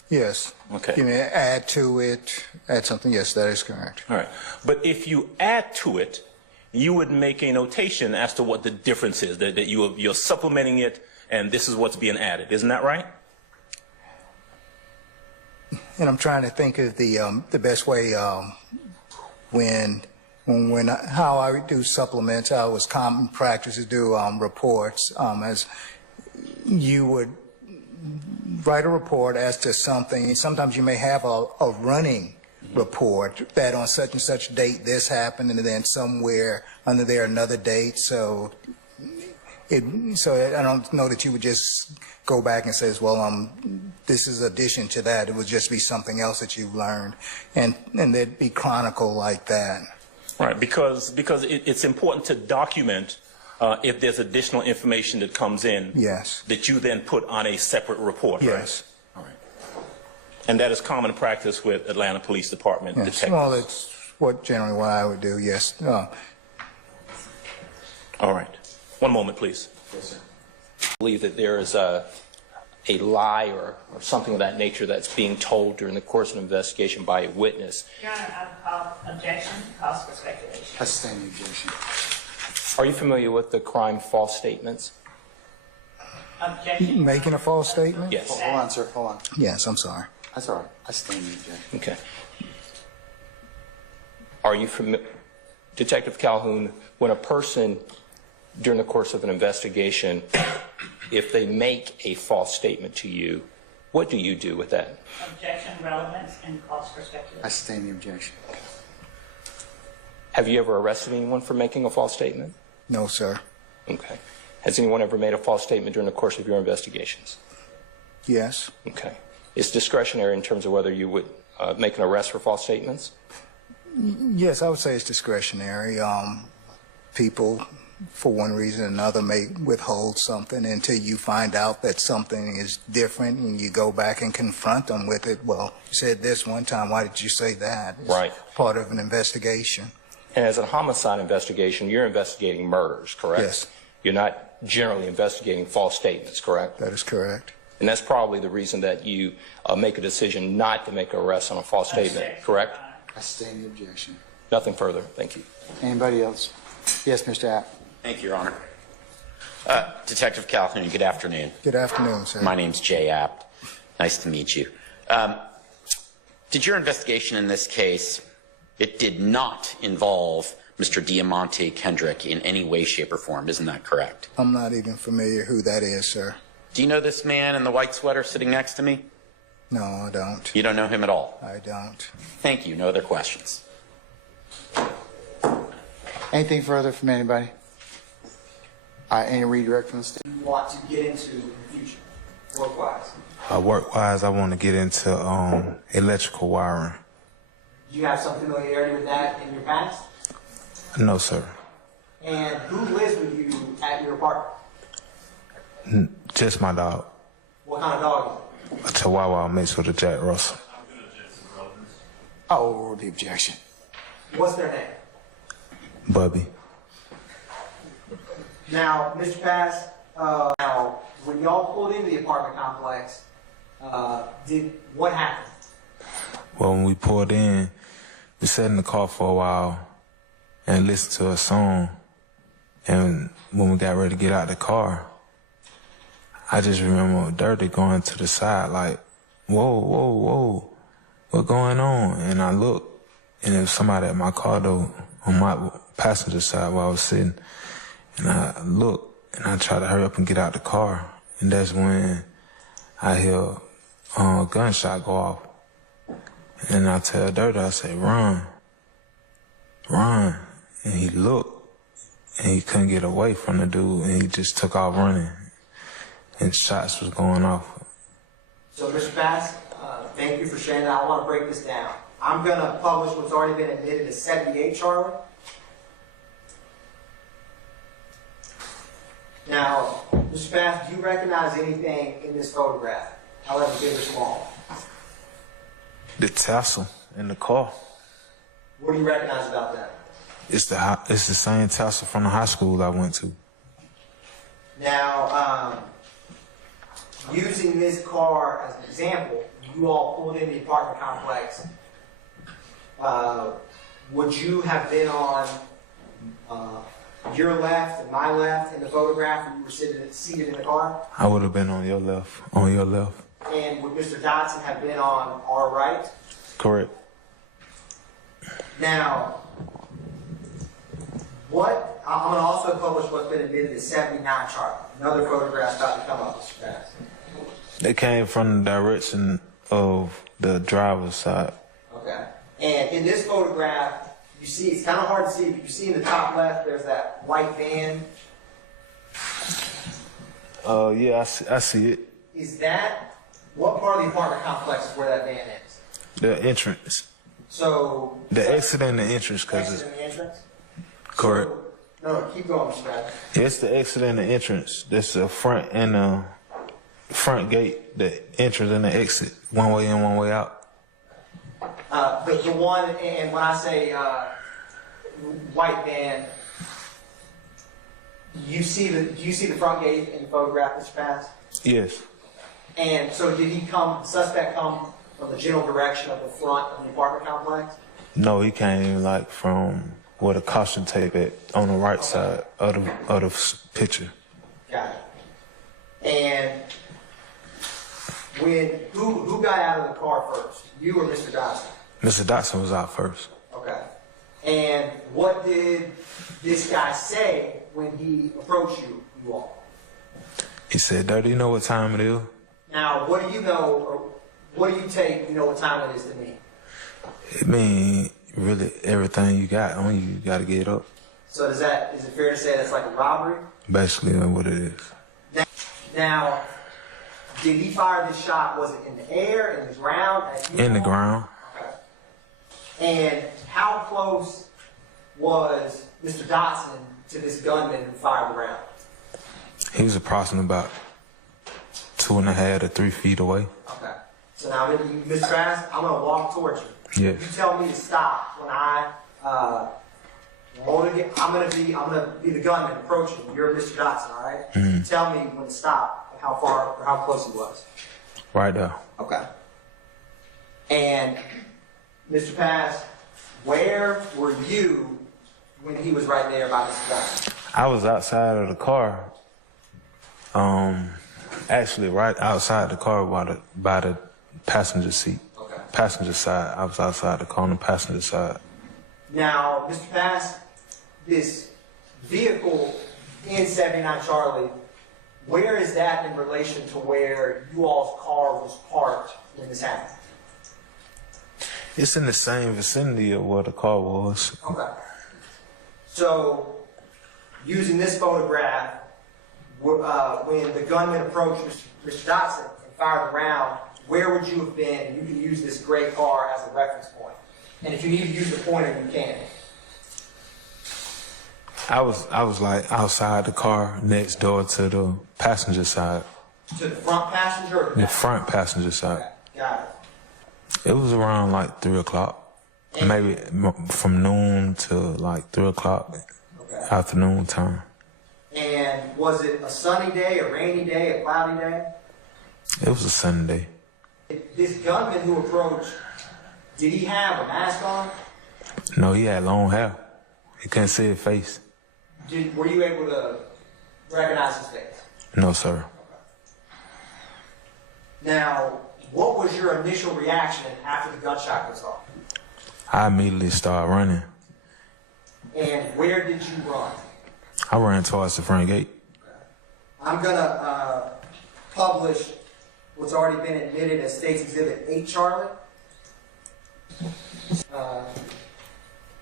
Yes. Okay. You may add to it, add something. Yes, that is correct. All right. But if you add to it, you would make a notation as to what the difference is, that you're supplementing it, and this is what's being added. Isn't that right? And I'm trying to think of the best way how I do supplements. How it was common practice to do reports, as you would write a report as to something. Sometimes you may have a running report that on such and such date this happened, and then somewhere under there another date. So I don't know that you would just go back and say, well, this is addition to that. It would just be something else that you've learned, and there'd be chronicle like that. Right, because it's important to document if there's additional information that comes in. Yes. That you then put on a separate report. Yes. Right? All right. And that is common practice with Atlanta Police Department Yes. detectives. Well, it's generally what I would do. Yes. All right. One moment, please. Yes, sir. I believe that there is a lie or something of that nature that's being told during the course of an investigation by a witness. Your Honor, I would call objection, cause for speculation. I stand the objection. Are you familiar with the crime false statements? Objection. Making a false statement? Yes. Hold on, sir. Hold on. Yes, I'm sorry. That's all right. I stand the objection. Okay. Are you familiar, Detective Calhoun, when a person during the course of an investigation, if they make a false statement to you, what do you do with that? Objection, relevance, and cause for speculation. I stand the objection. Have you ever arrested anyone for making a false statement? No, sir. Okay. Has anyone ever made a false statement during the course of your investigations? Yes. Okay. It's discretionary in terms of whether you would make an arrest for false statements? Yes, I would say it's discretionary. People, for one reason or another, may withhold something until you find out that something is different, and you go back and confront them with it. Well, you said this one time, why did you say that? It's right. Part of an investigation. And as a homicide investigation, you're investigating murders, correct? Yes. You're not generally investigating false statements, correct? That is correct. And that's probably the reason that you make a decision not to make an arrest on a false statement, correct? I stand the objection. Nothing further. Thank you. Anybody else? Yes, Mr. App. Thank you, Your Honor. Detective Calhoun, good afternoon. Good afternoon, sir. My name's Jay Apt. Nice to meet you. Did your investigation in this case, it did not involve Mr. Diamante Kendrick in any way, shape, or form, isn't that correct? I'm not even familiar who that is, sir. Do you know this man in the white sweater sitting next to me? No, I don't. You don't know him at all? I don't. Thank you. No other questions. Anything further from anybody? Any redirect from the state? You want to get into in the future, work-wise? Work-wise, I want to get into electrical wiring. Do you have some familiarity with that in your past? No, sir. And who lives with you at your apartment? Just my dog. What kind of dog is A Chihuahua mixed with a Jack Russell. Oh, the objection. it? What's their name? Bubby. Now, Mr. Pass, now, when y'all pulled into the apartment complex, what happened? Well, when we pulled in, we sat in the car for a while and listened to a song. And when we got ready to get out the car, I just remember Dirty going to the side like, whoa, whoa, whoa, what's going on? And I looked, and there was somebody at my car door on my passenger side where I was sitting. And I looked, and I tried to hurry up and get out the car. And that's when I hear a gunshot go off. And I tell Dirty, I say, run, run. And he looked, and he couldn't get away from the dude, and he just took off running. and shots was going off. So, Mr. Bass, thank you for sharing that. I want to break this down. I'm going to publish what's already been admitted as 78, Charlie. Now, Mr. Bass, do you recognize anything in this photograph, however big or small? The tassel in the car. What do you recognize about that? It's the same tassel from the high school I went to. Now, using this car as an example, you all pulled in the apartment complex. Would you have been on your left and my left in the photograph when you were seated in the car? I would have been on your left. On your left. And would Mr. Dotson have been on our right? Correct. Now, I'm going to also publish what's been admitted as 79, Charlie. Another photograph about to come up, Mr. Bass. They came from the direction of the driver's side. Okay. And in this photograph, you see, it's kind of hard to see, but you see in the top left, there's that white van. Yeah, I see it. Is that, what part of the apartment complex is where that van is? The entrance. So. The exit and the entrance, Exit and the entrance? Correct. No, keep going, Mr. Bass. It's the exit and the entrance. That's the front and the front gate, the entrance and the exit. One way in, one way out. But the one, and when I say white van, do you see the front gate in the photograph, Mr. Bass? Yes. And so did the suspect come from the general direction of the front of the apartment complex? No, he came like from where the caution tape at on the right side of the picture. Got it. And who got out of the car first? You or Mr. Dotson? Mr. Dotson was out first. Okay. And what did this guy say when he approached you all? He said, "Dirty, you know what time it is?" Now, what do you know, or what do you take, you know what time it is to me? It mean really everything you got on you, you got to get up. So is it fair to say that's like a robbery? Basically, what it is. Now, did he fire this shot? Was it in the air, in the ground? In the ground. Okay. And how close was Mr. Dotson to this gunman who fired the round? He was approximately about 2.5 to 3 feet away. Okay. So now, Mr. Bass, I'm going to walk towards you. Yes. You tell me to stop when I'm going to be the gunman approaching you. You're Mr. Dotson, all right? Mm-hmm. You tell me when to stop, how far or how close he was. Right there. Okay. And Mr. Bass, where were you when he was right there by Mr. Dotson? I was outside of the car. Actually, right outside the car by the passenger seat. Okay. Passenger side. I was outside the car on the passenger side. Now, Mr. Bass, this vehicle in 79 Charlie, where is that in relation to where you all's car was parked when this happened? It's in the same vicinity of where the car was. Okay. So, using this photograph, when the gunman approached Mr. Dotson and fired the round, where would you have been? You can use this gray car as a reference point. And if you need to use the pointer, you can. I was like outside the car next door to the passenger side. To the front passenger or the front passenger side. Okay. Got it. It was around like 3 o'clock. Maybe from noon to like 3 o'clock afternoon time. And was it a sunny day, a rainy day, a cloudy day? It was a Sunday. This gunman who approached, did he have a mask on? No, he had long hair. You couldn't see his face. Were you able to recognize his face? No, sir. Now, what was your initial reaction after the gunshot goes off? I immediately started running. And where did you run? I ran towards the front gate. I'm going to publish what's already been admitted as State's Exhibit 8, Charlie.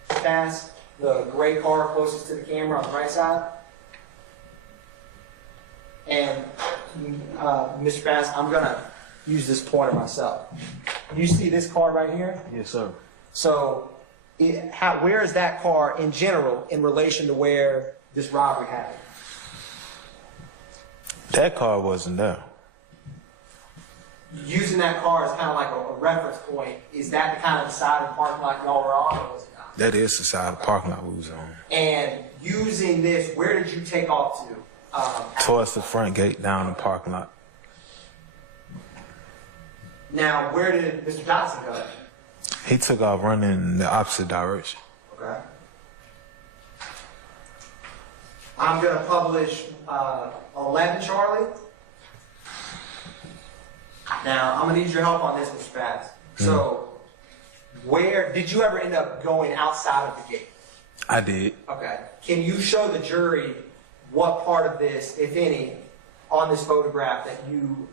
Pass the gray car closest to the camera on the right side. And Mr. Bass, I'm gonna use this pointer myself. You see this car right here? Yes, sir. So, where is that car in general in relation to where this robbery happened? That car wasn't there. Using that car as kind of like a reference point, is that the kind of side of the parking lot y'all were on, or was it not? That is the side of the parking lot we was on. And using this, where did you take off to? Towards the front gate down the parking lot. Now, where did Mr. Johnson go? He took off running in the opposite direction. Okay. I'm going to publish 11 Charlie. Now, I'm going to need your help on this, Mr. Bass. So, where did you ever end up going outside of the gate? I did. Okay. Can you show the jury what part of this, if any, on this photograph that you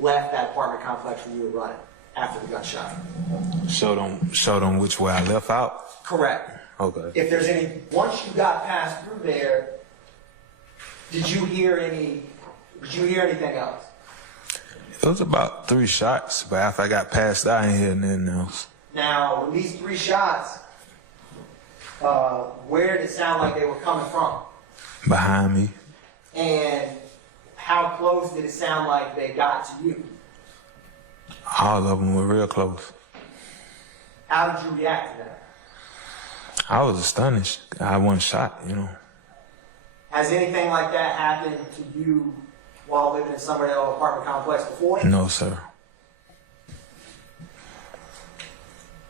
left that apartment complex when you were running after the gunshot? Show them which way I left out? Correct. Okay. If there's any, once you got passed through there, did you hear anything else? It was about 3 shots, but after I got past that, I didn't hear nothing else. Now, with these 3 shots, where did it sound like they were coming from? Behind me. And how close did it sound like they got to you? All of them were real close. How did you react to that? I was astonished. I wasn't shot, you know. Has anything like that happened to you while living in Summerdale apartment complex before? No, sir.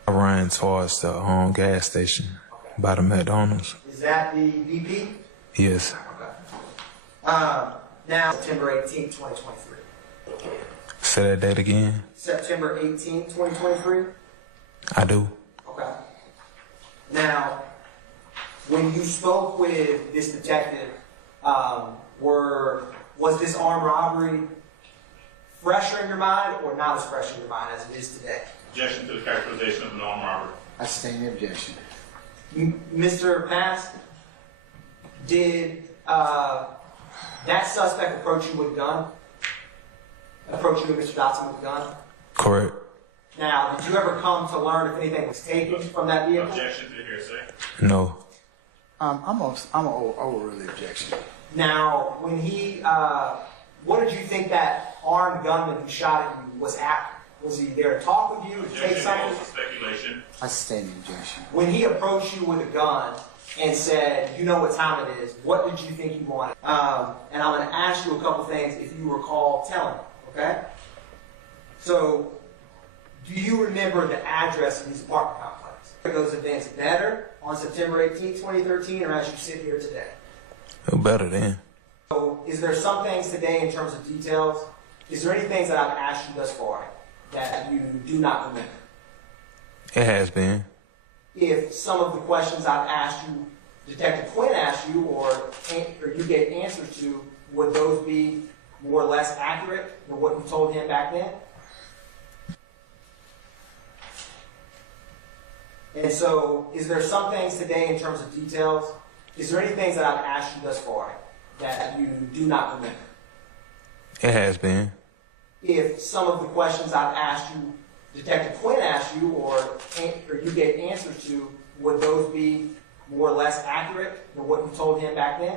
I ran towards the gas station by the McDonald's. Is that the BP? Yes. Okay. Now, September 18, 2023. Say that date again? September 18, 2023? I do. Okay. Now, when you spoke with this detective, was this armed robbery fresher in your mind or not as fresh in your mind as it is today? Objection to the characterization of an armed robbery. I sustain the objection. Mr. Pass, did that suspect approach you with a gun? Approach you and Mr. Dotson with a gun? Correct. Now, did you ever come to learn if anything was taken from that vehicle? Objection to the hearsay. No. I'm an overrule the objection. Now, when he, what did you think that armed gunman who shot at you was after? Was he there to talk with you, to take something? Speculation. I sustain the objection. When he approached you with a gun and said, you know what time it is, what did you think he wanted? And I'm going to ask you a couple things if you recall telling him, okay? So, do you remember the address of his apartment complex? Are those events better on September 18, 2013, or as you sit here today? Better then. So, is there some things today in terms of details? Is there any things that I've asked you thus far that you do not remember? It has been. If some of the questions I've asked you, Detective Quinn asked you, or you gave answers to, would those be more or less accurate than what you told him back then? And so, is there some things today in terms of details? Is there any things that I've asked you thus far that you do not remember? It has been. If some of the questions I've asked you, Detective Quinn asked you, or you gave answers to, would those be more or less accurate than what you told him back then?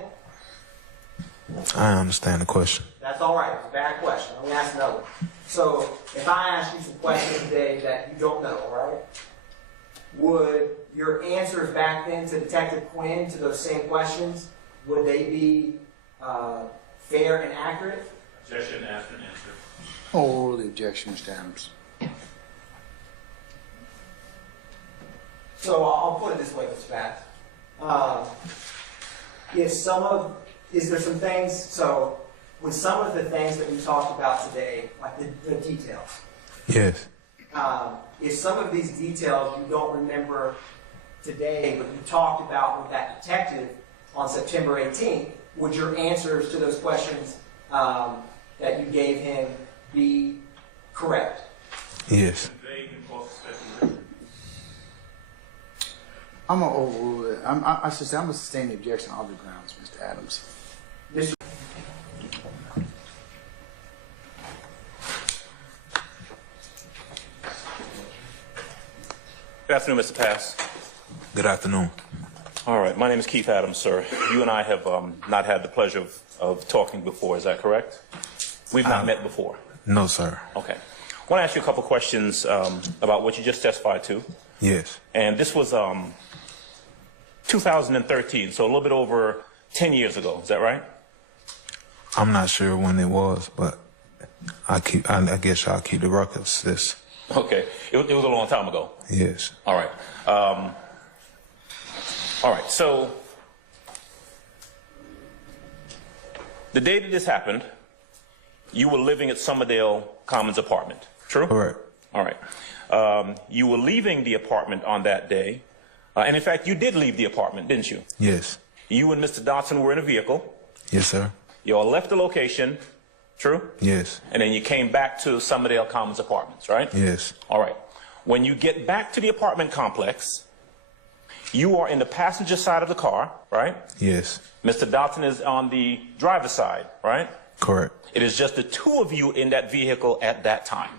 I understand the question. That's all right. It's a bad question. Let me ask another one. So, if I ask you some questions today that you don't know, all right? Would your answers back then to Detective Quinn to those same questions, would they be fair and accurate? Objection, ask and answer. Overrule the objection, Mr. Adams. So I'll put it this way, Mr. Bass. Is there some things, so with some of the things that we talked about today, like the details. Yes. If some of these details you don't remember today, but you talked about with that detective on September 18th, would your answers to those questions that you gave him be correct? Yes. I'm going to overrule it. I'm going to sustain the objection on other grounds, Mr. Adams. Good afternoon, Mr. Pass. Good afternoon. All right, my name is Keith Adams, sir. You and I have not had the pleasure of talking before, is that correct? We've not met before. No, sir. Okay. I want to ask you a couple questions about what you just testified to. Yes. And this was 2013, so a little bit over 10 years ago, is that right? I'm not sure when it was, but I guess y'all keep the records. This. Okay. It was a long time ago. Yes. All right. All right, so the day that this happened, you were living at Summerdale Commons apartment, true? Correct. All right. You were leaving the apartment on that day, and in fact, you did leave the apartment, didn't you? Yes. You and Mr. Dotson were in a vehicle. Yes, sir. You all left the location, true? Yes. And then you came back to Summerdale Commons apartments, right? Yes. All right. When you get back to the apartment complex, you are in the passenger side of the car, right? Yes. Mr. Dotson is on the driver's side, right? Correct. It is just the two of you in that vehicle at that time,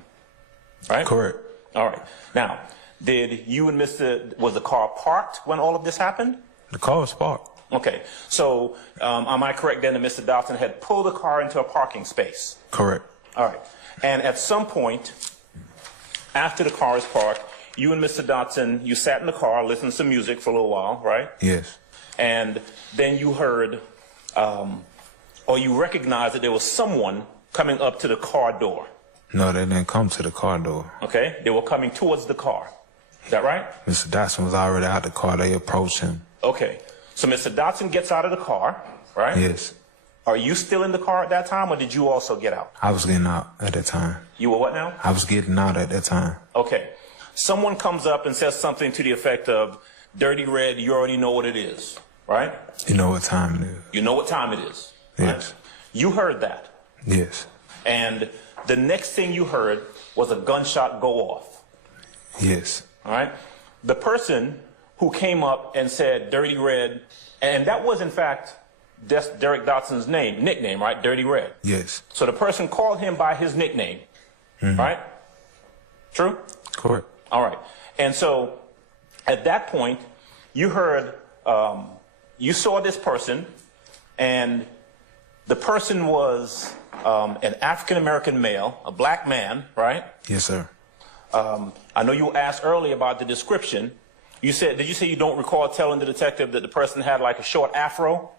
right? Correct. All right. Now, did you and was the car parked when all of this happened? The car was parked. Okay. So, am I correct then that Mr. Dotson had pulled the car into a parking space? Correct. All right. And at some point, after the car is parked, you and Mr. Dotson, you sat in the car, listened to some music for a little while, right? Yes. And then you heard, or you recognized that there was someone coming up to the car door. No, they didn't come to the car door. Okay? They were coming towards the car. Is that right? Mr. Dotson was already out the car. They approached him. Okay. So Mr. Dotson gets out of the car, right? Yes. Are you still in the car at that time, or did you also get out? I was getting out at that time. You were what now? I was getting out at that time. Okay. Someone comes up and says something to the effect of, "Dirty Red, you already know what it is," right? You know what time it is. You know what time it is. Yes. Right? You heard that. Yes. And the next thing you heard was a gunshot go off. Yes. All right? The person who came up and said, "Dirty Red," and that was in fact Derek Dotson's nickname, right? Dirty Red. Yes. So the person called him by his nickname, right? True? Correct. All right. And so at that point, you heard, you saw this person, and the person was an African-American male, a black man, right? Yes, sir. I know you asked earlier about the description. Did you say you don't recall telling the detective that the person had like a short afro?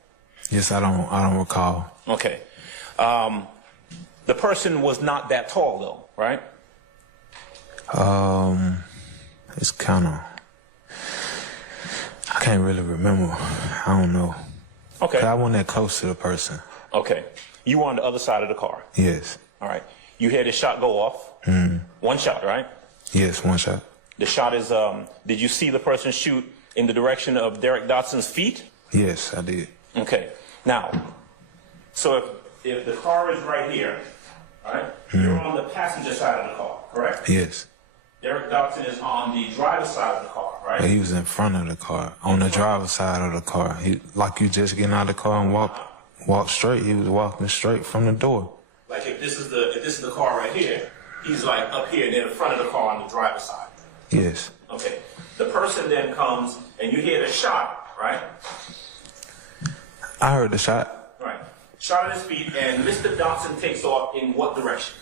Yes, I don't recall. Okay. The person was not that tall though, right? It's kind of, I can't really remember. I don't know. Okay. I wasn't that close to the person. Okay. You were on the other side of the car. Yes. All right. You heard a shot go off. One shot, right? Yes, one shot. The shot is, did you see the person shoot in the direction of Derek Dotson's feet? Yes, I did. Okay. Now, so if the car is right here, all right, you're on the passenger side of the car, correct? Yes. Derek Dotson is on the driver's side of the car, right? He was in front of the car, on the driver's side of the car. He, like you just getting out of the car and walk straight. He was walking straight from the door. Like if this is the car right here, he's like up here near the front of the car on the driver's side. Yes. Okay. The person then comes and you hear the shot, right? I heard the shot. Right. Shot at his feet, and Mr. Dotson takes off in what direction?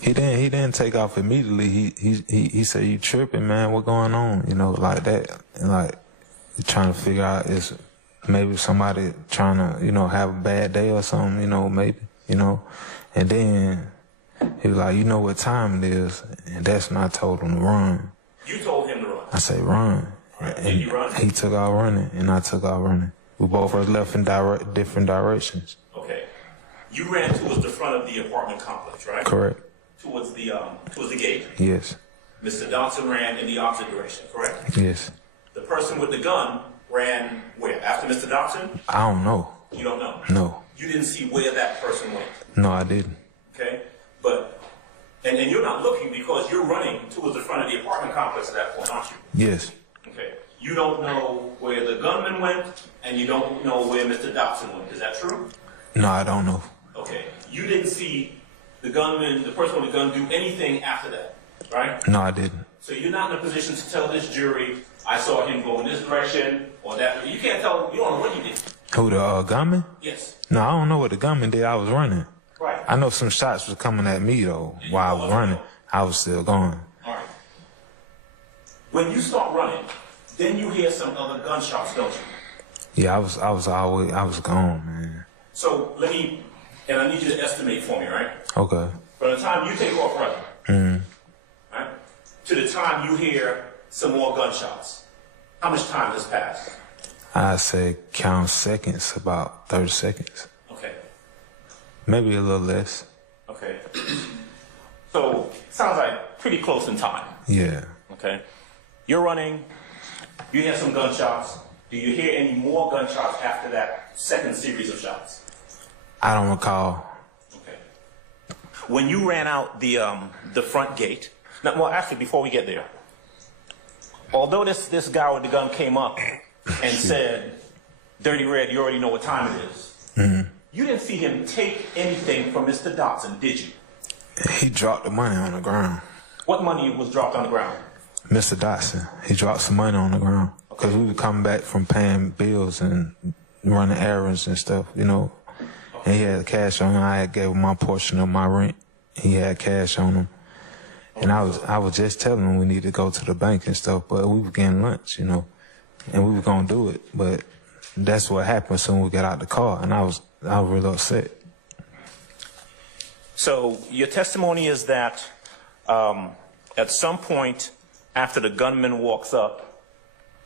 He didn't take off immediately. He said, "You tripping, man? What going on?" You know, like that. And like trying to figure out is maybe somebody trying to, you know, have a bad day or something, you know, maybe, you know. And then he was like, "You know what time it is?" And that's when I told him to run. You told him to run. I said, "Run." Right. And Did you run? he took out running, and I took out running. We both were left in different directions. Okay. You ran towards the front of the apartment complex, right? Correct. Towards the gate. Yes. Mr. Dotson ran in the opposite direction, correct? Yes. The person with the gun ran where? After Mr. Dotson? I don't know. You don't know? No. You didn't see where that person went? No, I didn't. Okay. But, and you're not looking because you're running towards the front of the apartment complex at that point, aren't you? Yes. Okay. You don't know where the gunman went, and you don't know where Mr. Dotson went. Is that true? No, I don't know. Okay. You didn't see the gunman, the person with the gun, do anything after that, right? No, I didn't. So you're not in a position to tell this jury, I saw him go in this direction or that. You can't tell, you don't know what he did. Who, the gunman? Yes. No, I don't know what the gunman did. I was running. Right. I know some shots was coming at me, though. While I was running, I was still going. All right. When you start running, then you hear some other gunshots, don't you? Yeah, I was gone, man. So and I need you to estimate for me, right? Okay. From the time you take off running, right, to the time you hear some more gunshots, how much time has passed? I say count seconds, about 30 seconds. Okay. Maybe a little less. Okay. So, sounds like pretty close in time. Yeah. Okay. You're running, you hear some gunshots. Do you hear any more gunshots after that second series of shots? I don't recall. Okay. When you ran out the front gate, now, well, actually, before we get there, although this guy with the gun came up and said, Dirty Red, you already know what time it is. You didn't see him take anything from Mr. Dotson, did you? He dropped the money on the ground. What money was dropped on the ground? Mr. Dotson, he dropped some money on the ground. Because we were coming back from paying bills and running errands and stuff, you know. And he had cash on him. I had gave him my portion of my rent. He had cash on him. And I was just telling him we need to go to the bank and stuff, but we were getting lunch, you know. And we were going to do it. But that's what happened soon we got out the car. And I was really upset. So your testimony is that at some point after the gunman walks up,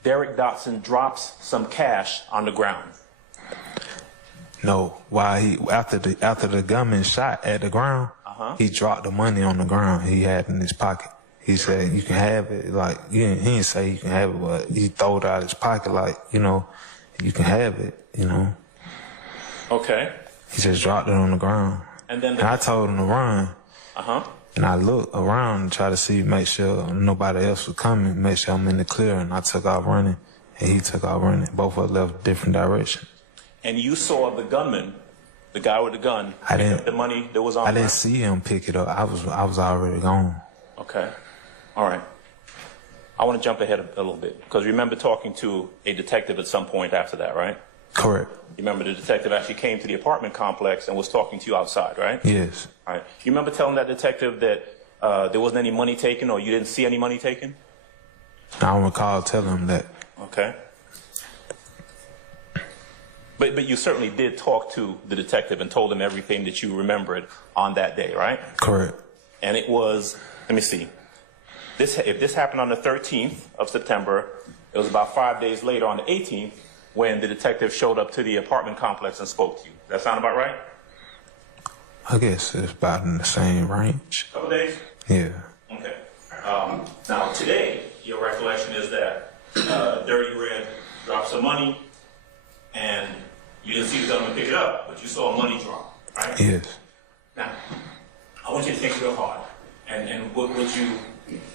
Derek Dotson drops some cash on the ground. No, after the gunman shot at the ground, he dropped the money on the ground he had in his pocket. He said, you can have it. Like, he didn't say you can have it, but he threw it out of his pocket like, you know, you can have it, you know. Okay. He just dropped it on the ground. And then I told him to run. And I looked around and tried to see, make sure nobody else was coming, make sure I'm in the clear. And I took off running, and he took off running. Both of us left different directions. And you saw the gunman, the guy with the gun, pick up the money that was on the ground? I didn't see him pick it up. I was already gone. Okay. All right. I want to jump ahead a little bit, because remember talking to a detective at some point after that, right? Correct. You remember the detective actually came to the apartment complex and was talking to you outside, right? Yes. All right. You remember telling that detective that there wasn't any money taken or you didn't see any money taken? I don't recall telling him that. Okay. But you certainly did talk to the detective and told him everything that you remembered on that day, right? Correct. And it was, let me see. If this happened on the 13th of September, it was about 5 days later on the 18th when the detective showed up to the apartment complex and spoke to you. Does that sound about right? I guess it's about in the same range. Couple days? Yeah. Okay. Now today, your recollection is that Dirty Red dropped some money and you didn't see the gunman pick it up, but you saw money drop, right? Yes. Now, I want you to think real hard. And would you,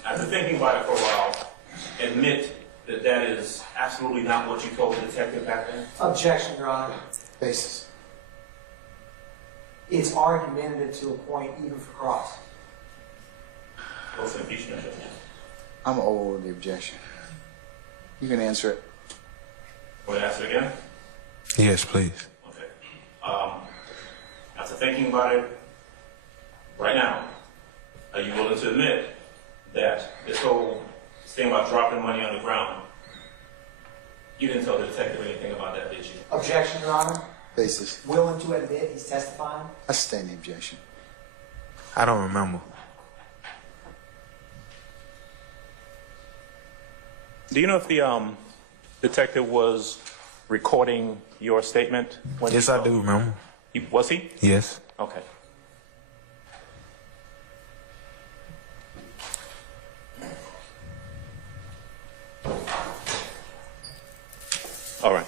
after thinking about it for a while, admit that that is absolutely not what you told the detective back then? Objection, Your Honor. Basis. It's argumentative to a point even for cross. What's impeachment? I'm over the objection. You can answer it. Want to ask it again? Yes, please. Okay. After thinking about it, right now, are you willing to admit that this whole thing about dropping money on the ground, you didn't tell the detective anything about that, did you? Objection, Your Honor. Basis. Willing to admit he's testifying? I sustain the objection. I don't remember. Do you know if the detective was recording your statement? Yes, I do remember. Was he? Yes. Okay. All right.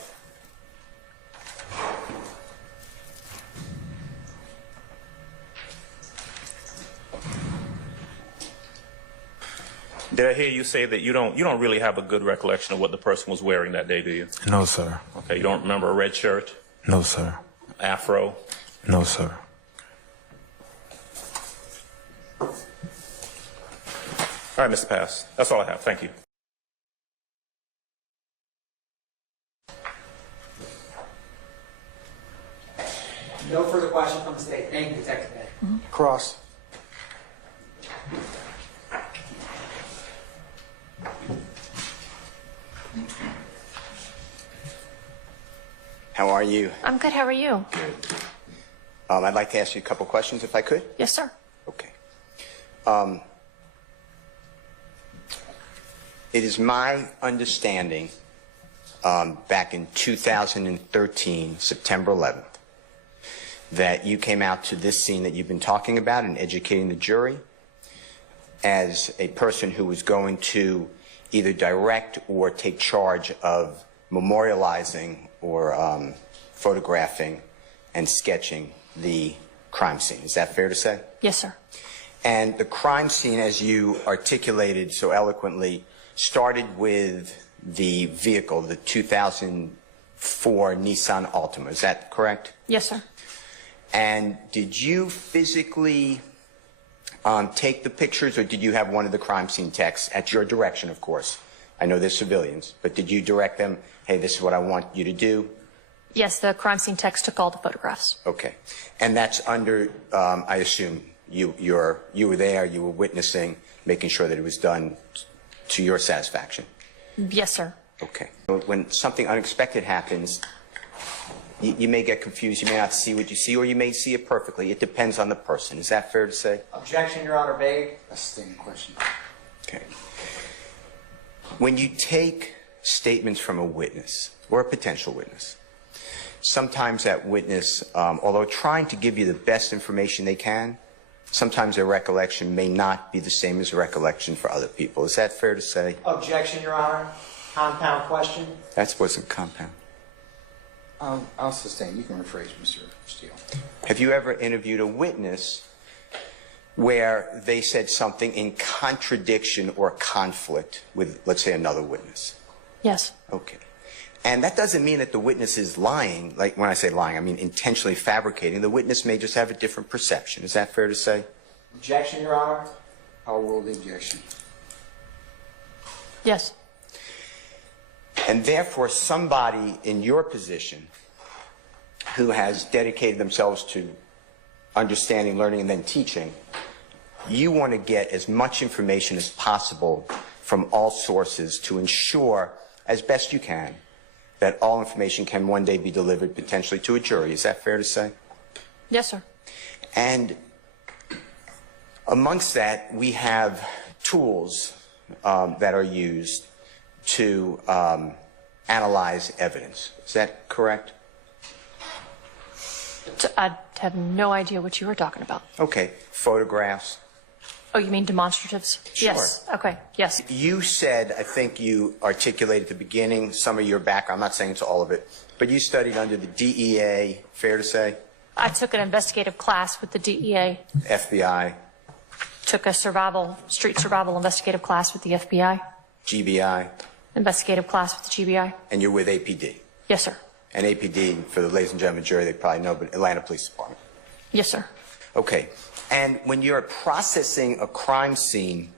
Did I hear you say that you don't really have a good recollection of what the person was wearing that day, do you? No, sir. Okay, you don't remember a red shirt? No, sir. Afro? No, sir. All right, Mr. Pass. That's all I have. Thank you. No further questions from the state. Thank you, Detective Day. Cross. How are you? I'm good. How are you? I'd like to ask you a couple questions if I could. Yes, sir. Okay. It is my understanding back in 2013, September 11th, that you came out to this scene that you've been talking about and educating the jury as a person who was going to either direct or take charge of memorializing or photographing and sketching the crime scene. Is that fair to say? Yes, sir. And the crime scene, as you articulated so eloquently, started with the vehicle, the 2004 Nissan Altima. Is that correct? Yes, sir. And did you physically take the pictures, or did you have one of the crime scene techs, at your direction, of course? I know they're civilians, but did you direct them, hey, this is what I want you to do? Yes, the crime scene techs took all the photographs. Okay. And that's under, I assume, you were there, you were witnessing, making sure that it was done to your satisfaction? Yes, sir. Okay. When something unexpected happens, you may get confused, you may not see what you see, or you may see it perfectly. It depends on the person. Is that fair to say? Objection, Your Honor. Vague. That's the same question. Okay. When you take statements from a witness or a potential witness, sometimes that witness, although trying to give you the best information they can, sometimes their recollection may not be the same as a recollection for other people. Is that fair to say? Objection, Your Honor. Compound question. That wasn't compound. I'll sustain. You can rephrase, Mr. Steele. Have you ever interviewed a witness where they said something in contradiction or conflict with, let's say, another witness? Yes. Okay. And that doesn't mean that the witness is lying. Like, when I say lying, I mean intentionally fabricating. The witness may just have a different perception. Is that fair to say? Objection, Your Honor. I'll rule the objection. Yes. And therefore, somebody in your position who has dedicated themselves to understanding, learning, and then teaching, you want to get as much information as possible from all sources to ensure, as best you can, that all information can one day be delivered potentially to a jury. Is that fair to say? Yes, sir. And amongst that, we have tools that are used to analyze evidence. Is that correct? I have no idea what you were talking about. Okay. Photographs. Oh, you mean demonstratives? Sure. Yes. Okay. Yes. You said, I think you articulated at the beginning some of your background. I'm not saying it's all of it, but you studied under the DEA, fair to say? I took an investigative class with the DEA. FBI. Took a street survival investigative class with the FBI. GBI. Investigative class with the GBI. And you're with APD. Yes, sir. And APD, for the ladies and gentlemen jury, they probably know, but Atlanta Police Department. Yes, sir. Okay. And when you're processing a crime scene,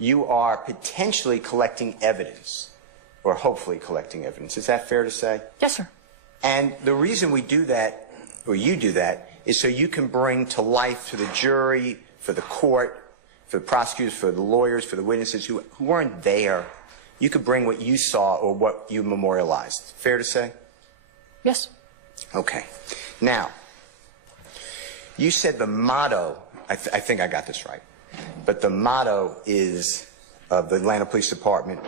you are potentially collecting evidence, or hopefully collecting evidence. Is that fair to say? Yes, sir. And the reason we do that, or you do that, is so you can bring to life to the jury, for the court, for the prosecutors, for the lawyers, for the witnesses who weren't there, you could bring what you saw or what you memorialized. Fair to say? Yes. Okay. Now, you said the motto, I think I got this right, but the motto is of the Atlanta Police Department,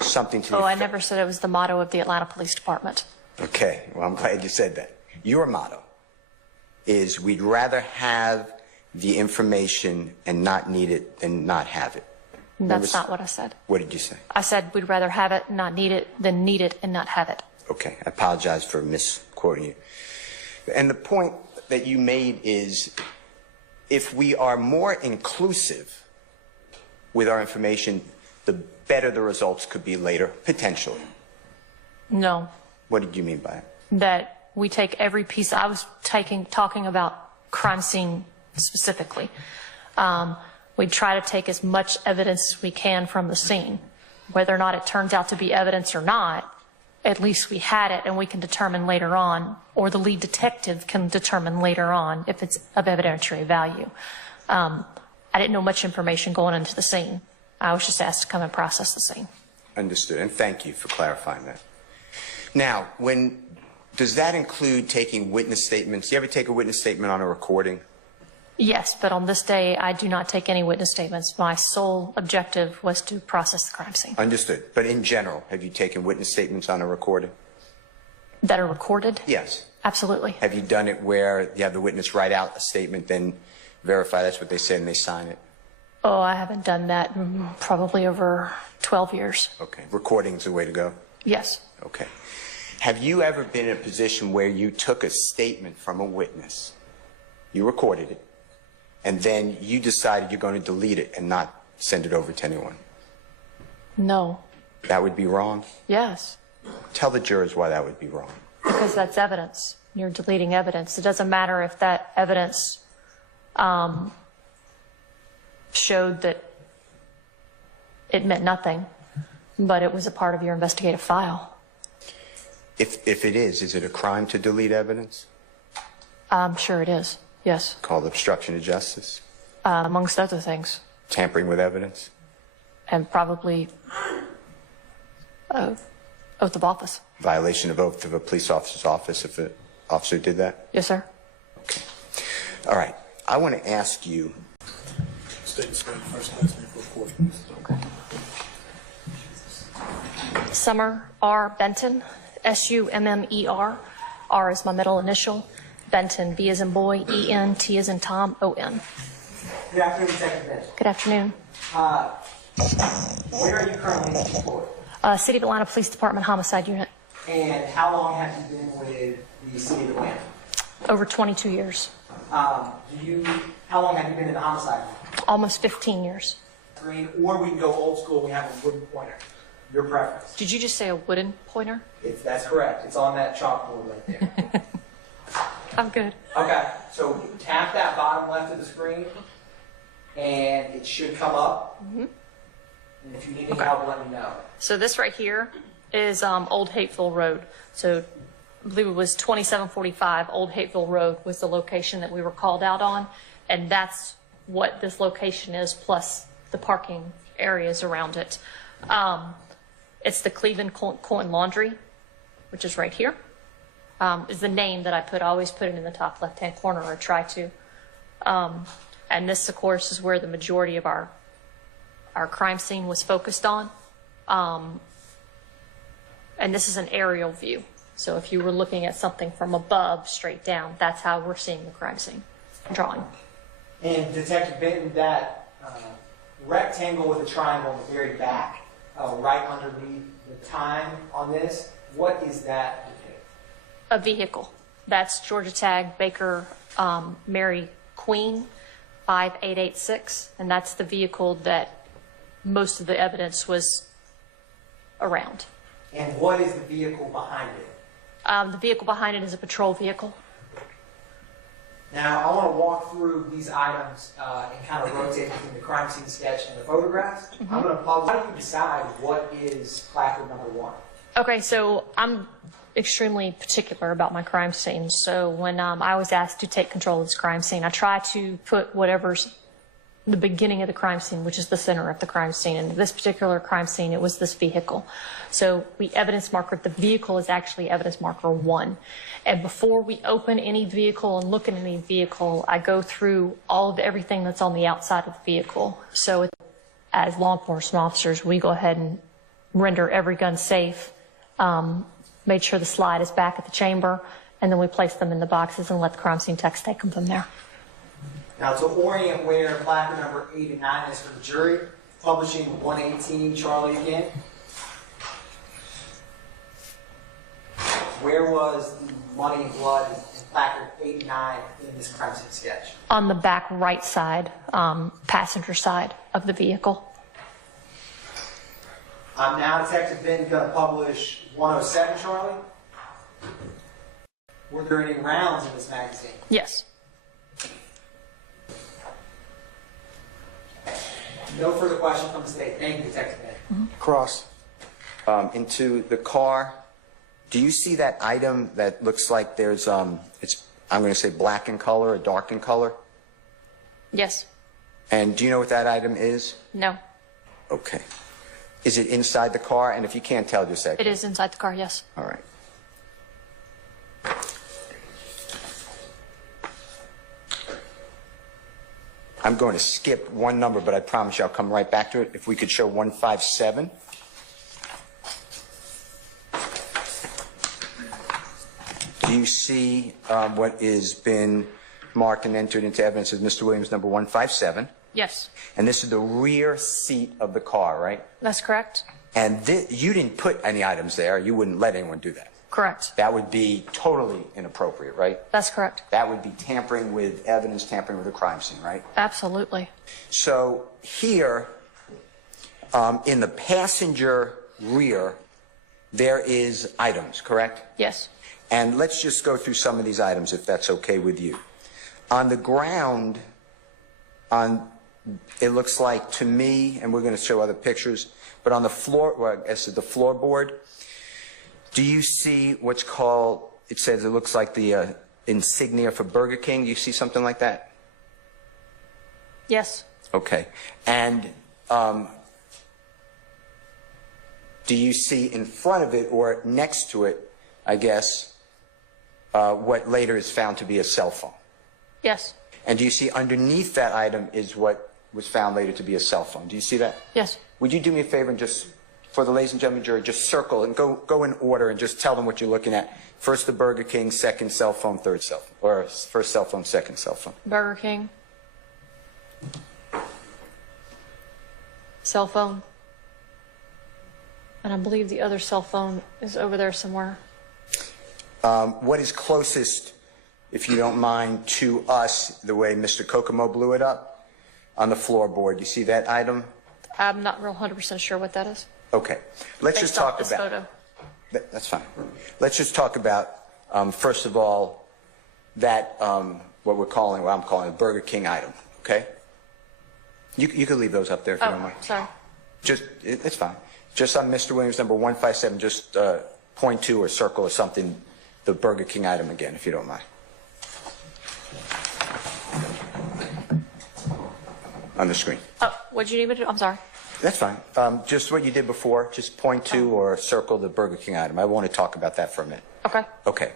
something to the I never said it was the motto of the Atlanta Police Department. Okay, well, I'm glad you said that. Your motto is, we'd rather have the information and not need it than not have it. That's not what I said. What did you say? I said we'd rather have it, not need it, than need it and not have it. Okay, I apologize for misquoting you. And the point that you made is, if we are more inclusive with our information, the better the results could be later, potentially. No. What did you mean by it? That we take every piece. I was talking about crime scene specifically. we try to take as much evidence as we can from the scene. Whether or not it turns out to be evidence or not, at least we had it and we can determine later on, or the lead detective can determine later on if it's of evidentiary value. I didn't know much information going into the scene. I was just asked to come and process the scene. Understood, and thank you for clarifying that. Now, does that include taking witness statements? Do you ever take a witness statement on a recording? Yes, but on this day, I do not take any witness statements. My sole objective was to process the crime scene. Understood. But in general, have you taken witness statements on a recording? That are recorded? Yes. Absolutely. Have you done it where you have the witness write out a statement, then verify that's what they said and they sign it? Oh, I haven't done that in probably over 12 years. Okay. Recording's the way to go? Yes. Okay. Have you ever been in a position where you took a statement from a witness, you recorded it, and then you decided you're going to delete it and not send it over to anyone? No. That would be wrong? Yes. Tell the jurors why that would be wrong. Because that's evidence. You're deleting evidence. It doesn't matter if that evidence showed that it meant nothing, but it was a part of your investigative file. If it is it a crime to delete evidence? I'm sure it is, yes. Called obstruction of justice? Amongst other things. Tampering with evidence? And probably oath of office. Violation of oath of a police officer's office if an officer did that? Yes, sir. Okay. All right. I want to ask you. State first last name for recording. Okay. Summer R. Benton, S-U-M-M-E-R. R is my middle initial. Benton, B as in boy, E-N, T as in Tom, O-N. Good afternoon, Detective Benton. Good afternoon. Where are you currently employed? City of Atlanta Police Department Homicide Unit. And how long have you been with the City of Atlanta? Over 22 years. How long have you been in the homicide unit? Almost 15 years. Green, or we can go old school, we have a wooden pointer. Your preference. Did you just say a wooden pointer? That's correct. It's on that chalkboard right there. I'm good. Okay, so tap that bottom left of the screen, and it should come up. Mm-hmm. And if you need any help, let me know. So this right here is Old Hateville Road. So I believe it was 2745 Old Hateville Road was the location that we were called out on. And that's what this location is, plus the parking areas around it. It's the Cleveland Coin Laundry, which is right here, is the name that I put. I always put it in the top left-hand corner, or try to. And this, of course, is where the majority of our crime scene was focused on. And this is an aerial view. So if you were looking at something from above, straight down, that's how we're seeing the crime scene drawing. And Detective Benton, that rectangle with a triangle in the very back, right underneath the time on this, what is that depict? A vehicle. That's Georgia Tag Baker Mary Queen 5886, and that's the vehicle that most of the evidence was around. And what is the vehicle behind it? The vehicle behind it is a patrol vehicle. Now, I want to walk through these items and kind of rotate between the crime scene sketch and the photographs. Mm-hmm. I'm going to pause. How do you decide what is placard number 1? Okay, so I'm extremely particular about my crime scene. So when I was asked to take control of this crime scene, I try to put whatever's the beginning of the crime scene, which is the center of the crime scene. And this particular crime scene, it was this vehicle. So we evidence marker, the vehicle is actually evidence marker 1. And before we open any vehicle and look at any vehicle, I go through all of everything that's on the outside of the vehicle. So as law enforcement officers, we go ahead and render every gun safe, made sure the slide is back at the chamber, and then we place them in the boxes and let the crime scene techs take them from there. Now, to orient where placard number 8 and 9 is for the jury, publishing 118 Charlie again. Where was the money and blood in placard 8 and 9 in this crime scene sketch? On the back right side, passenger side of the vehicle. I'm now, Detective Benton, going to publish 107 Charlie. Were there any rounds in this magazine? Yes. No further questions from the state. Thank you, Detective Day. Cross. Into the car. Do you see that item that looks like there's, it's, I'm going to say black in color or dark in color? Yes. And do you know what that item is? No. Okay. Is it inside the car? And if you can't tell, just say. It is inside the car, yes. All right. I'm going to skip one number, but I promise you I'll come right back to it. If we could show 157. Do you see what has been marked and entered into evidence as Mr. Williams number 157? Yes. And this is the rear seat of the car, right? That's correct. And you didn't put any items there. You wouldn't let anyone do that. Correct. That would be totally inappropriate, right? That's correct. That would be tampering with evidence, tampering with a crime scene, right? Absolutely. So here, in the passenger rear, there is items, correct? Yes. And let's just go through some of these items, if that's okay with you. On the ground, it looks like to me, and we're going to show other pictures, but on the floor, well, I guess the floorboard, do you see what's called, it says it looks like the insignia for Burger King. Do you see something like that? Yes. Okay. And do you see in front of it or next to it, I guess, what later is found to be a cell phone? Yes. And do you see underneath that item is what was found later to be a cell phone? Do you see that? Yes. Would you do me a favor and just, for the ladies and gentlemen jury, just circle and go in order and just tell them what you're looking at. First the Burger King, second cell phone, third cell phone, or first cell phone, second cell phone. Burger King. Cell phone. And I believe the other cell phone is over there somewhere. What is closest, if you don't mind, to us, the way Mr. Kokomo blew it up on the floorboard? You see that item? I'm not real 100% sure what that is. Okay. Let's just Based off talk this about. photo. That's fine. Let's just talk about, first of all, that what I'm calling a Burger King item. Okay. You can leave those up there if you don't mind. Sorry. It's fine. Just on Mr. Williams number 157, just point to or circle or something the Burger King item again, if you don't mind. On the screen. Oh, what did you need me to do? I'm sorry. That's fine. Just what you did before. Just point to or circle the Burger King item. I want to talk about that for a minute. Okay. Okay.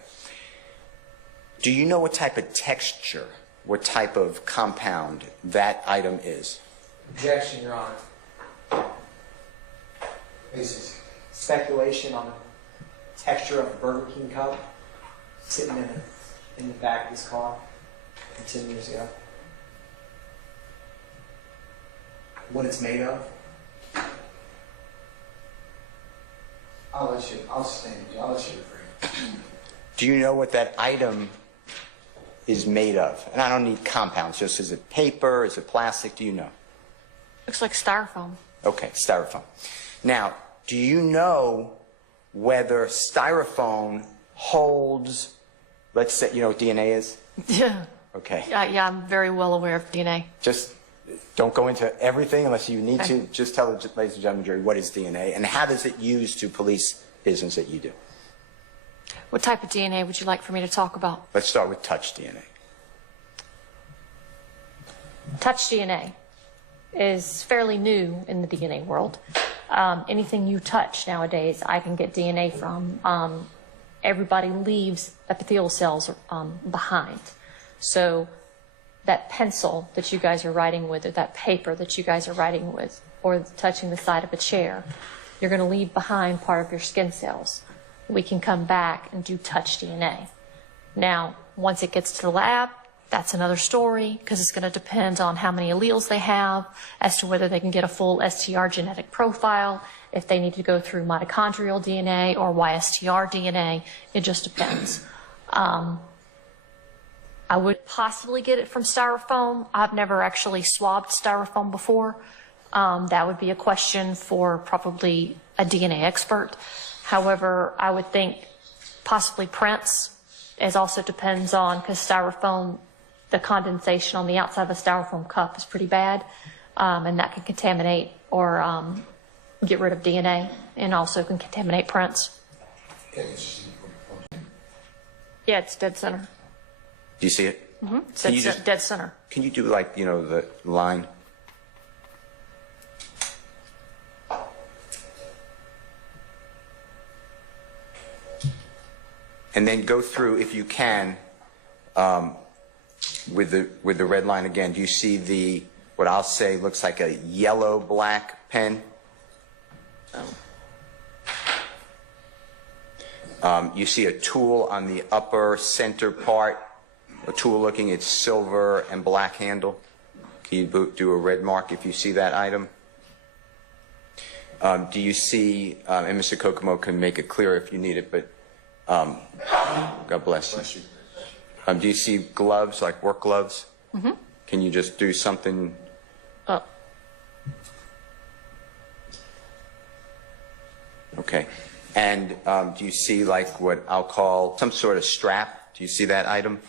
Do you know what type of texture, what type of compound that item is? Objection, Your Honor. This is speculation on the texture of a Burger King cup sitting in the back of this car 10 years ago. What it's made of. I'll let you agree. Do you know what that item is made of? And I don't need compounds, just is it paper, is it plastic, do you know? Looks like styrofoam. Okay, styrofoam. Now, do you know whether styrofoam holds, let's say, you know what DNA is? Yeah. Okay. Yeah, I'm very well aware of DNA. Just don't go into everything unless you need Okay. to. Just tell the ladies and gentlemen jury what is DNA and how does it use to police business that you do? What type of DNA would you like for me to talk about? Let's start with touch DNA. Touch DNA is fairly new in the DNA world. Anything you touch nowadays, I can get DNA from. Everybody leaves epithelial cells behind. So that pencil that you guys are writing with, or that paper that you guys are writing with, or touching the side of a chair, you're going to leave behind part of your skin cells. We can come back and do touch DNA. Now, once it gets to the lab, that's another story, because it's going to depend on how many alleles they have, as to whether they can get a full STR genetic profile, if they need to go through mitochondrial DNA or YSTR DNA. It just depends. I would possibly get it from styrofoam. I've never actually swabbed styrofoam before. That would be a question for probably a DNA expert. However, I would think possibly prints. It also depends on, because styrofoam, the condensation on the outside of a styrofoam cup is pretty bad. and that can contaminate or get rid of DNA, and also can contaminate prints. Yeah, it's dead center. Do you see it? Mm-hmm. It's dead center. Can you do like, you know, the line? And then go through, if you can, with the red line again. Do you see the, what I'll say looks like a yellow-black pen? You see a tool on the upper center part, a tool looking, it's silver and black handle. Can you do a red mark if you see that item? Do you see, and Mr. Kokomo can make it clear if you need it, but God bless you. Do you see gloves, like work gloves? Mm-hmm. Can you just do something? Okay. And do you see like what I'll call some sort of strap? Do you see that item?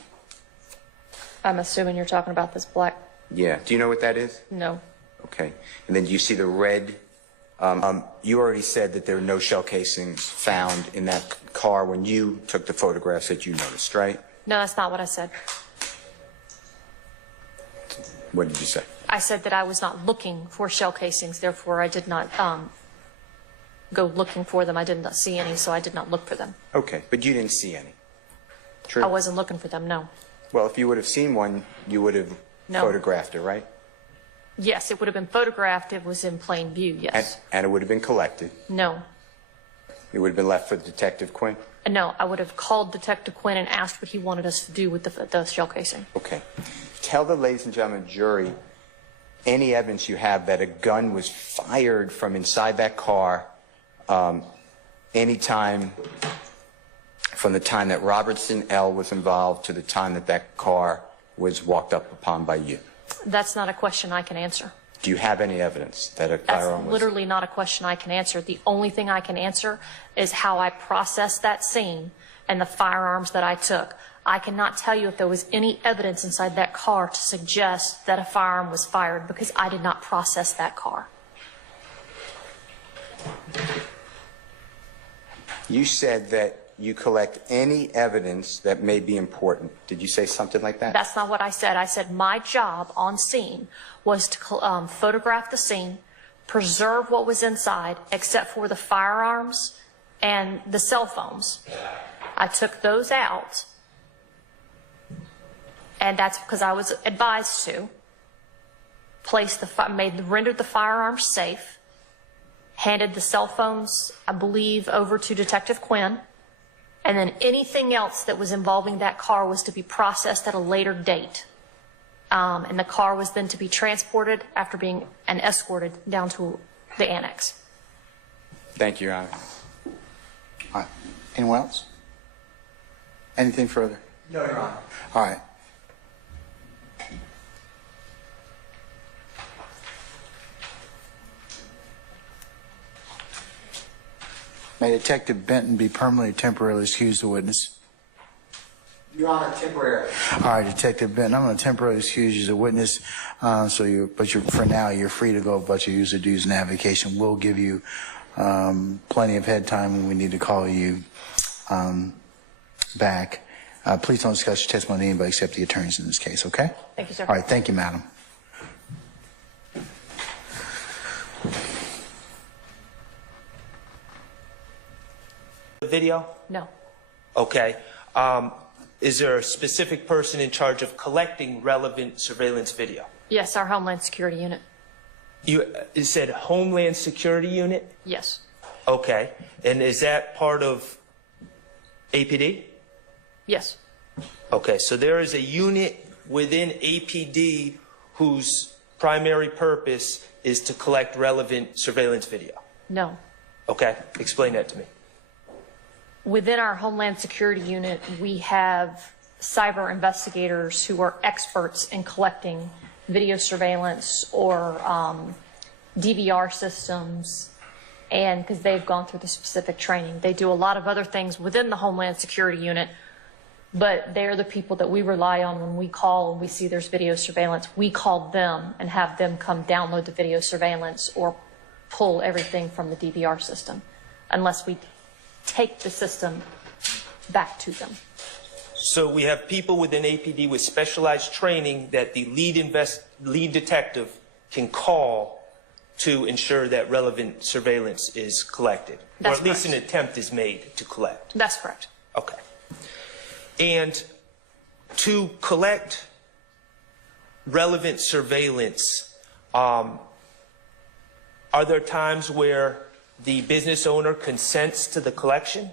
I'm assuming you're talking about this black. Yeah. Do you know what that is? No. Okay. And then do you see the red? You already said that there were no shell casings found in that car when you took the photographs that you noticed, right? No, that's not what I said. What did you say? I said that I was not looking for shell casings, therefore I did not go looking for them. I did not see any, so I did not look for them. Okay, but you didn't see any. True. I wasn't looking for them, no. Well, if you would have seen one, you would have photographed it, right? Yes, it would have been photographed. It was in plain view, yes. And it would have been collected. No. It would have been left for Detective Quinn? No, I would have called Detective Quinn and asked what he wanted us to do with the shell casing. Okay. Tell the ladies and gentlemen jury any evidence you have that a gun was fired from inside that car anytime from the time that Robertson L. was involved to the time that that car was walked up upon by you. That's not a question I can answer. Do you have any evidence that a firearm was... That's literally not a question I can answer. The only thing I can answer is how I processed that scene and the firearms that I took. I cannot tell you if there was any evidence inside that car to suggest that a firearm was fired because I did not process that car. You said that you collect any evidence that may be important. Did you say something like that? That's not what I said. I said my job on scene was to photograph the scene, preserve what was inside, except for the firearms and the cell phones. I took those out, and that's because I was advised to. Rendered the firearms safe, handed the cell phones, I believe, over to Detective Quinn, and then anything else that was involving that car was to be processed at a later date. And the car was then to be transported after being escorted down to the annex. Thank you, Your Honor. All right. Anyone else? Anything further? No, Your Honor. All right. May Detective Benton be permanently temporarily excused the witness. Your Honor, temporarily. All right, Detective Benton, I'm going to temporarily excuse you as a witness. For now, you're free to go about your user dues and avocation. We'll give you plenty of head time when we need to call you back. Please don't discuss your testimony with anybody except the attorneys in this case, okay? Thank you, sir. All right, thank you, madam. The video? No. Okay. Is there a specific person in charge of collecting relevant surveillance video? Yes, our Homeland Security Unit. You said Homeland Security Unit? Yes. Okay. And is that part of APD? Yes. Okay, so there is a unit within APD whose primary purpose is to collect relevant surveillance video. No. Okay, explain that to me. Within our Homeland Security Unit, we have cyber investigators who are experts in collecting video surveillance or DVR systems, and because they've gone through the specific training. They do a lot of other things within the Homeland Security Unit But they're the people that we rely on when we call and we see there's video surveillance. We call them and have them come download the video surveillance or pull everything from the DVR system, unless we take the system back to them. So we have people within APD with specialized training that the lead detective can call to ensure that relevant surveillance is collected. That's or at least correct. an attempt is made to collect. That's correct. Okay. And to collect relevant surveillance, are there times where the business owner consents to the collection?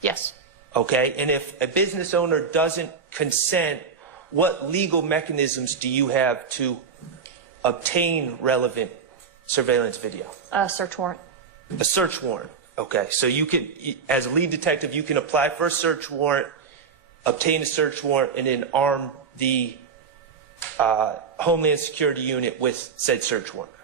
Yes. Okay, and if a business owner doesn't consent, what legal mechanisms do you have to obtain relevant surveillance video? Search warrant. A search warrant. Okay, so you can, as a lead detective, you can apply for a search warrant, obtain a search warrant, and then arm the Homeland Security unit with said search warrant.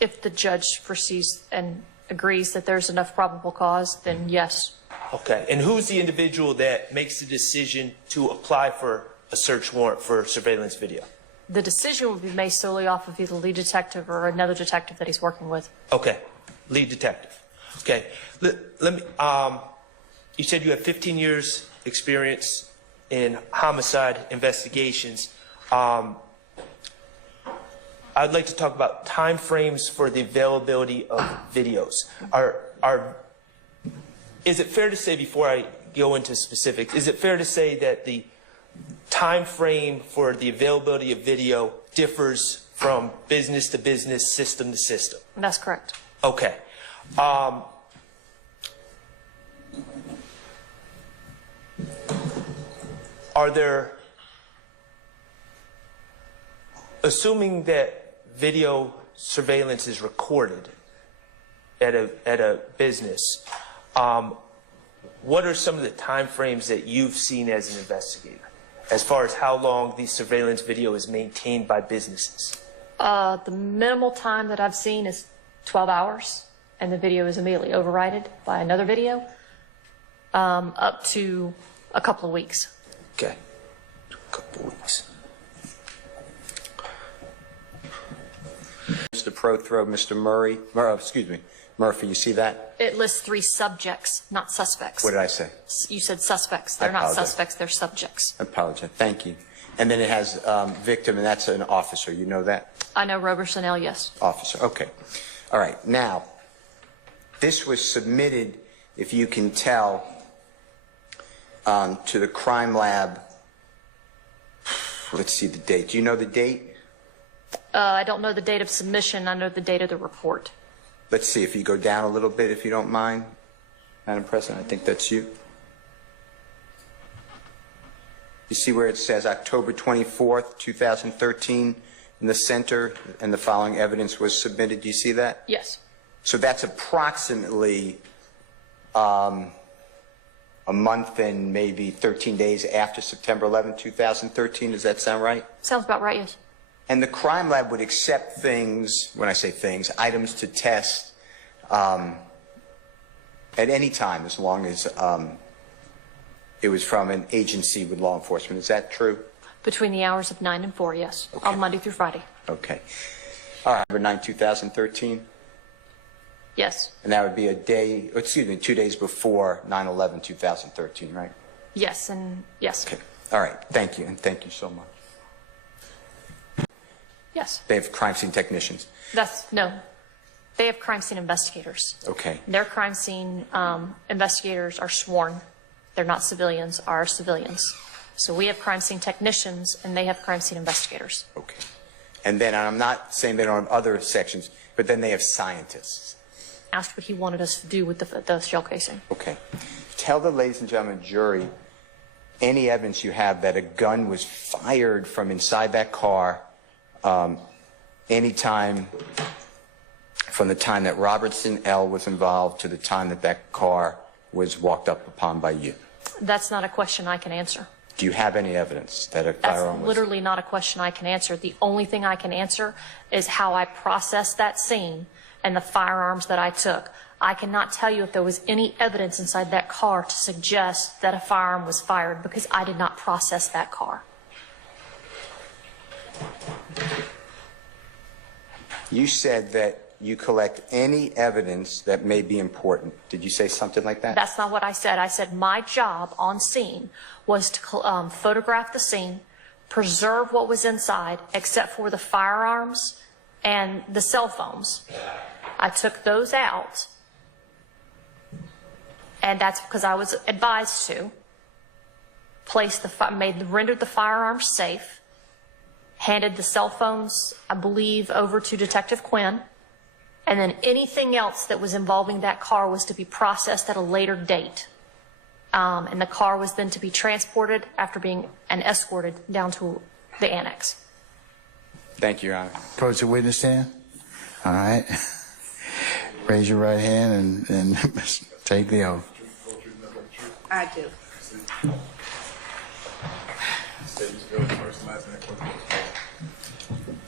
If the judge proceeds and agrees that there's enough probable cause, then yes. Okay, and who's the individual that makes the decision to apply for a search warrant for surveillance video? The decision will be made solely off of either lead detective or another detective that he's working with. Okay, lead detective. Okay, let me, you said you have 15 years experience in homicide investigations. I'd like to talk about time frames for the availability of videos. Is it fair to say, before I go into specifics, is it fair to say that the time frame for the availability of video differs from business to business, system to system? That's correct. Okay. Are there, assuming that video surveillance is recorded at a business, what are some of the time frames that you've seen as an investigator, as far as how long the surveillance video is maintained by businesses? The minimal time that I've seen is 12 hours, and the video is immediately overridden by another video, up to a couple of weeks. Okay, a couple of weeks. Mr. Prothrow, Mr. Murphy, you see that? It lists 3 subjects, not suspects. What did I say? You said suspects. They're I not apologize. suspects, they're subjects. I apologize. Thank you. And then it has victim, and that's an officer. You know that? I know Roberson L., yes. Officer. Okay. All right. Now, this was submitted, if you can tell, to the crime lab. Let's see the date. Do you know the date? I don't know the date of submission. I know the date of the report. Let's see if you go down a little bit, if you don't mind, Madam President. I think that's you. You see where it says October 24th, 2013 in the center, and the following evidence was submitted. Do you see that? Yes. So that's approximately a month and maybe 13 days after September 11, 2013. Does that sound right? Sounds about right, yes. And the crime lab would accept things, when I say things, items to test at any time, as long as it was from an agency with law enforcement. Is that true? Between the hours of 9 and 4, yes. Okay. On Monday through Friday. Okay. All right. November 9, 2013? Yes. And that would be 2 days before 9/11, 2013, right? Yes, and yes. Okay. All right. Thank you, and thank you so much. Yes. They have crime scene technicians. No. They have crime scene investigators. Okay. Their crime scene investigators are sworn. They're not civilians, are civilians. So we have crime scene technicians, and they have crime scene investigators. Okay. And then I'm not saying they don't have other sections, but then they have scientists. Asked what he wanted us to do with the shell casing. Okay. Tell the ladies and gentlemen jury any evidence you have that a gun was fired from inside that car any time from the time that Robertson L. was involved to the time that that car was walked up upon by you. That's not a question I can answer. Do you have any evidence that a That's firearm was... literally not a question I can answer. The only thing I can answer is how I processed that scene and the firearms that I took. I cannot tell you if there was any evidence inside that car to suggest that a firearm was fired because I did not process that car. You said that you collect any evidence that may be important. Did you say something like that? That's not what I said. I said my job on scene was to photograph the scene, preserve what was inside, except for the firearms and the cell phones. I took those out, and that's because I was advised to. Rendered the firearms safe, handed the cell phones, I believe, over to Detective Quinn, and then anything else that was involving that car was to be processed at a later date. And the car was then to be transported after being escorted down to the annex. Thank you, Your Honor. Approach the witness stand. All right. Raise your right hand and take the oath. I do.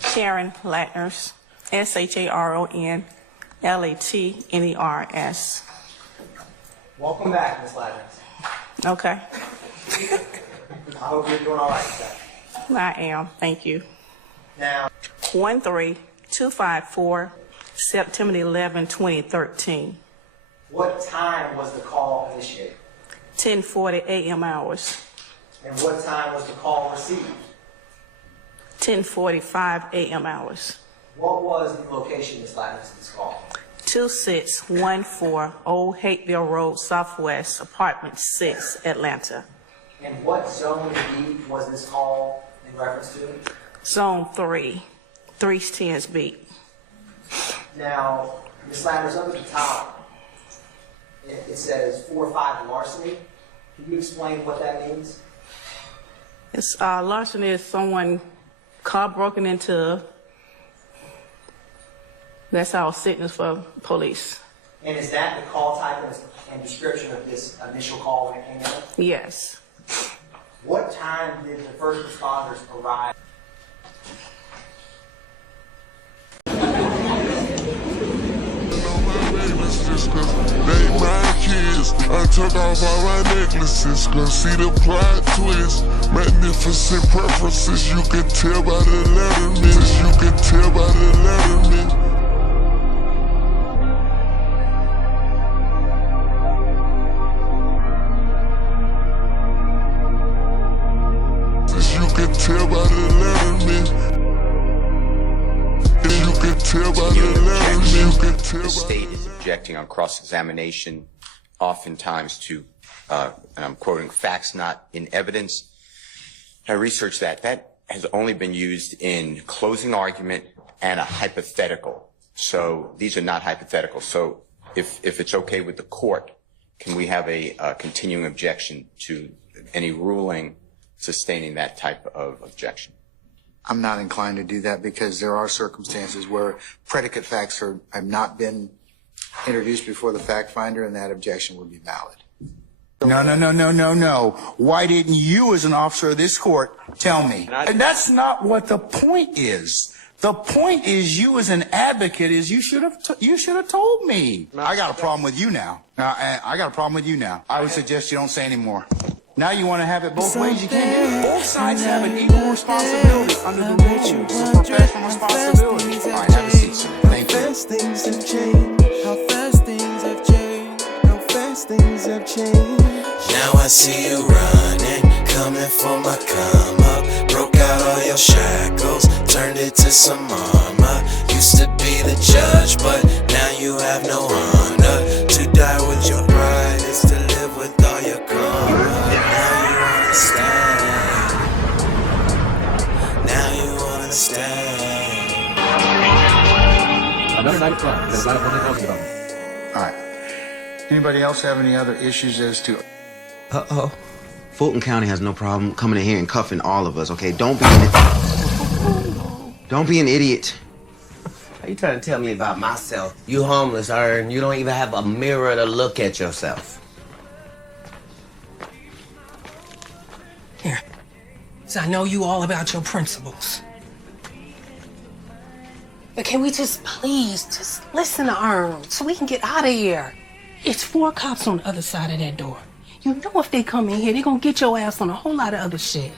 Sharon Latners, SharonLatners. Welcome back, Ms. Latners. Okay. I hope you're doing all right today. I am. Thank you. Now, 13254, September 11, 2013. what time was the call initiated? 10:40 a.m. hours. And what time was the call received? 10:45 a.m. hours. What was the location, Ms. Latners, of this call? 2614 Old Hateville Road, Southwest, Apartment 6, Atlanta. And what zone beat was this call in reference to? Zone 3, 310's beat. Now, Ms. Latners, up at the top, it says 4-5 larceny. Can you explain what that means? It's larceny is someone car broken into. That's our sickness for police. And is that the call type and description of this initial call when it came in? Yes. What time did the first responders arrive? They my kids. I took off all my necklaces. Cause see the plot twist. Magnificent preferences. You can tell by the letterman. You can tell by the letterman. You can tell by the letterman. You can tell by the letterman. You can tell by The state is objecting on cross-examination, oftentimes to, and I'm quoting, facts not in evidence. I researched that. That has only been used in closing argument and a hypothetical. So these are not hypothetical. So if it's okay with the court, can we have a continuing objection to any ruling sustaining that type of objection? I'm not inclined to do that because there are circumstances where predicate facts have not been introduced before the fact finder, and that objection would be valid. No. Why didn't you, as an officer of this court, tell me? And that's not what the point is. The point is, you as an advocate, is you should have told me. I got a problem with you now. I got a problem with you now. I would suggest you don't say any more. Now you want to have it both ways. You can't do it. Both sides have an equal responsibility under the rules. It's a professional responsibility. All right, have a seat, sir. Thank you. How fast things have changed. How fast things have changed. How fast things have changed. Now I see you running, coming for my come up. Broke out all your shackles, turned it to some armor. Used to be the judge, but now you have no honor. To die with your pride is to live with all your karma. Now you understand. Another night of crime. There's a lot of what they're talking about. All right. Anybody else have any other issues as to... Uh-oh. Fulton County has no problem coming in here and cuffing all of us, okay? Don't be an idiot. Are you trying to tell me about myself? You homeless, and you don't even have a mirror to look at yourself. Here. So I know you all about your principles. But can we just please just listen to Earn so we can get out of here? It's 4 cops on the other side of that door. You know if they come in here, they're gonna get your ass on a whole lot of other shit.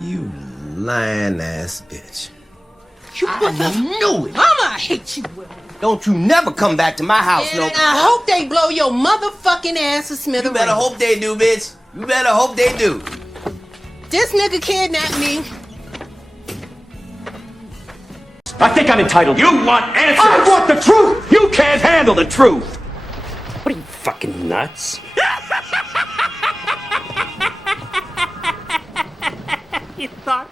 You lying ass bitch. I knew it. Mama, I hate you, Will. Don't you never come back to my house, And no. I hope they blow your motherfucking ass to smithereens. You better hope they do, bitch. You better hope they do. This nigga kidnapped me. I think I'm entitled. You want answers? I want the truth! You can't handle the truth! What are you, fucking nuts? You thought?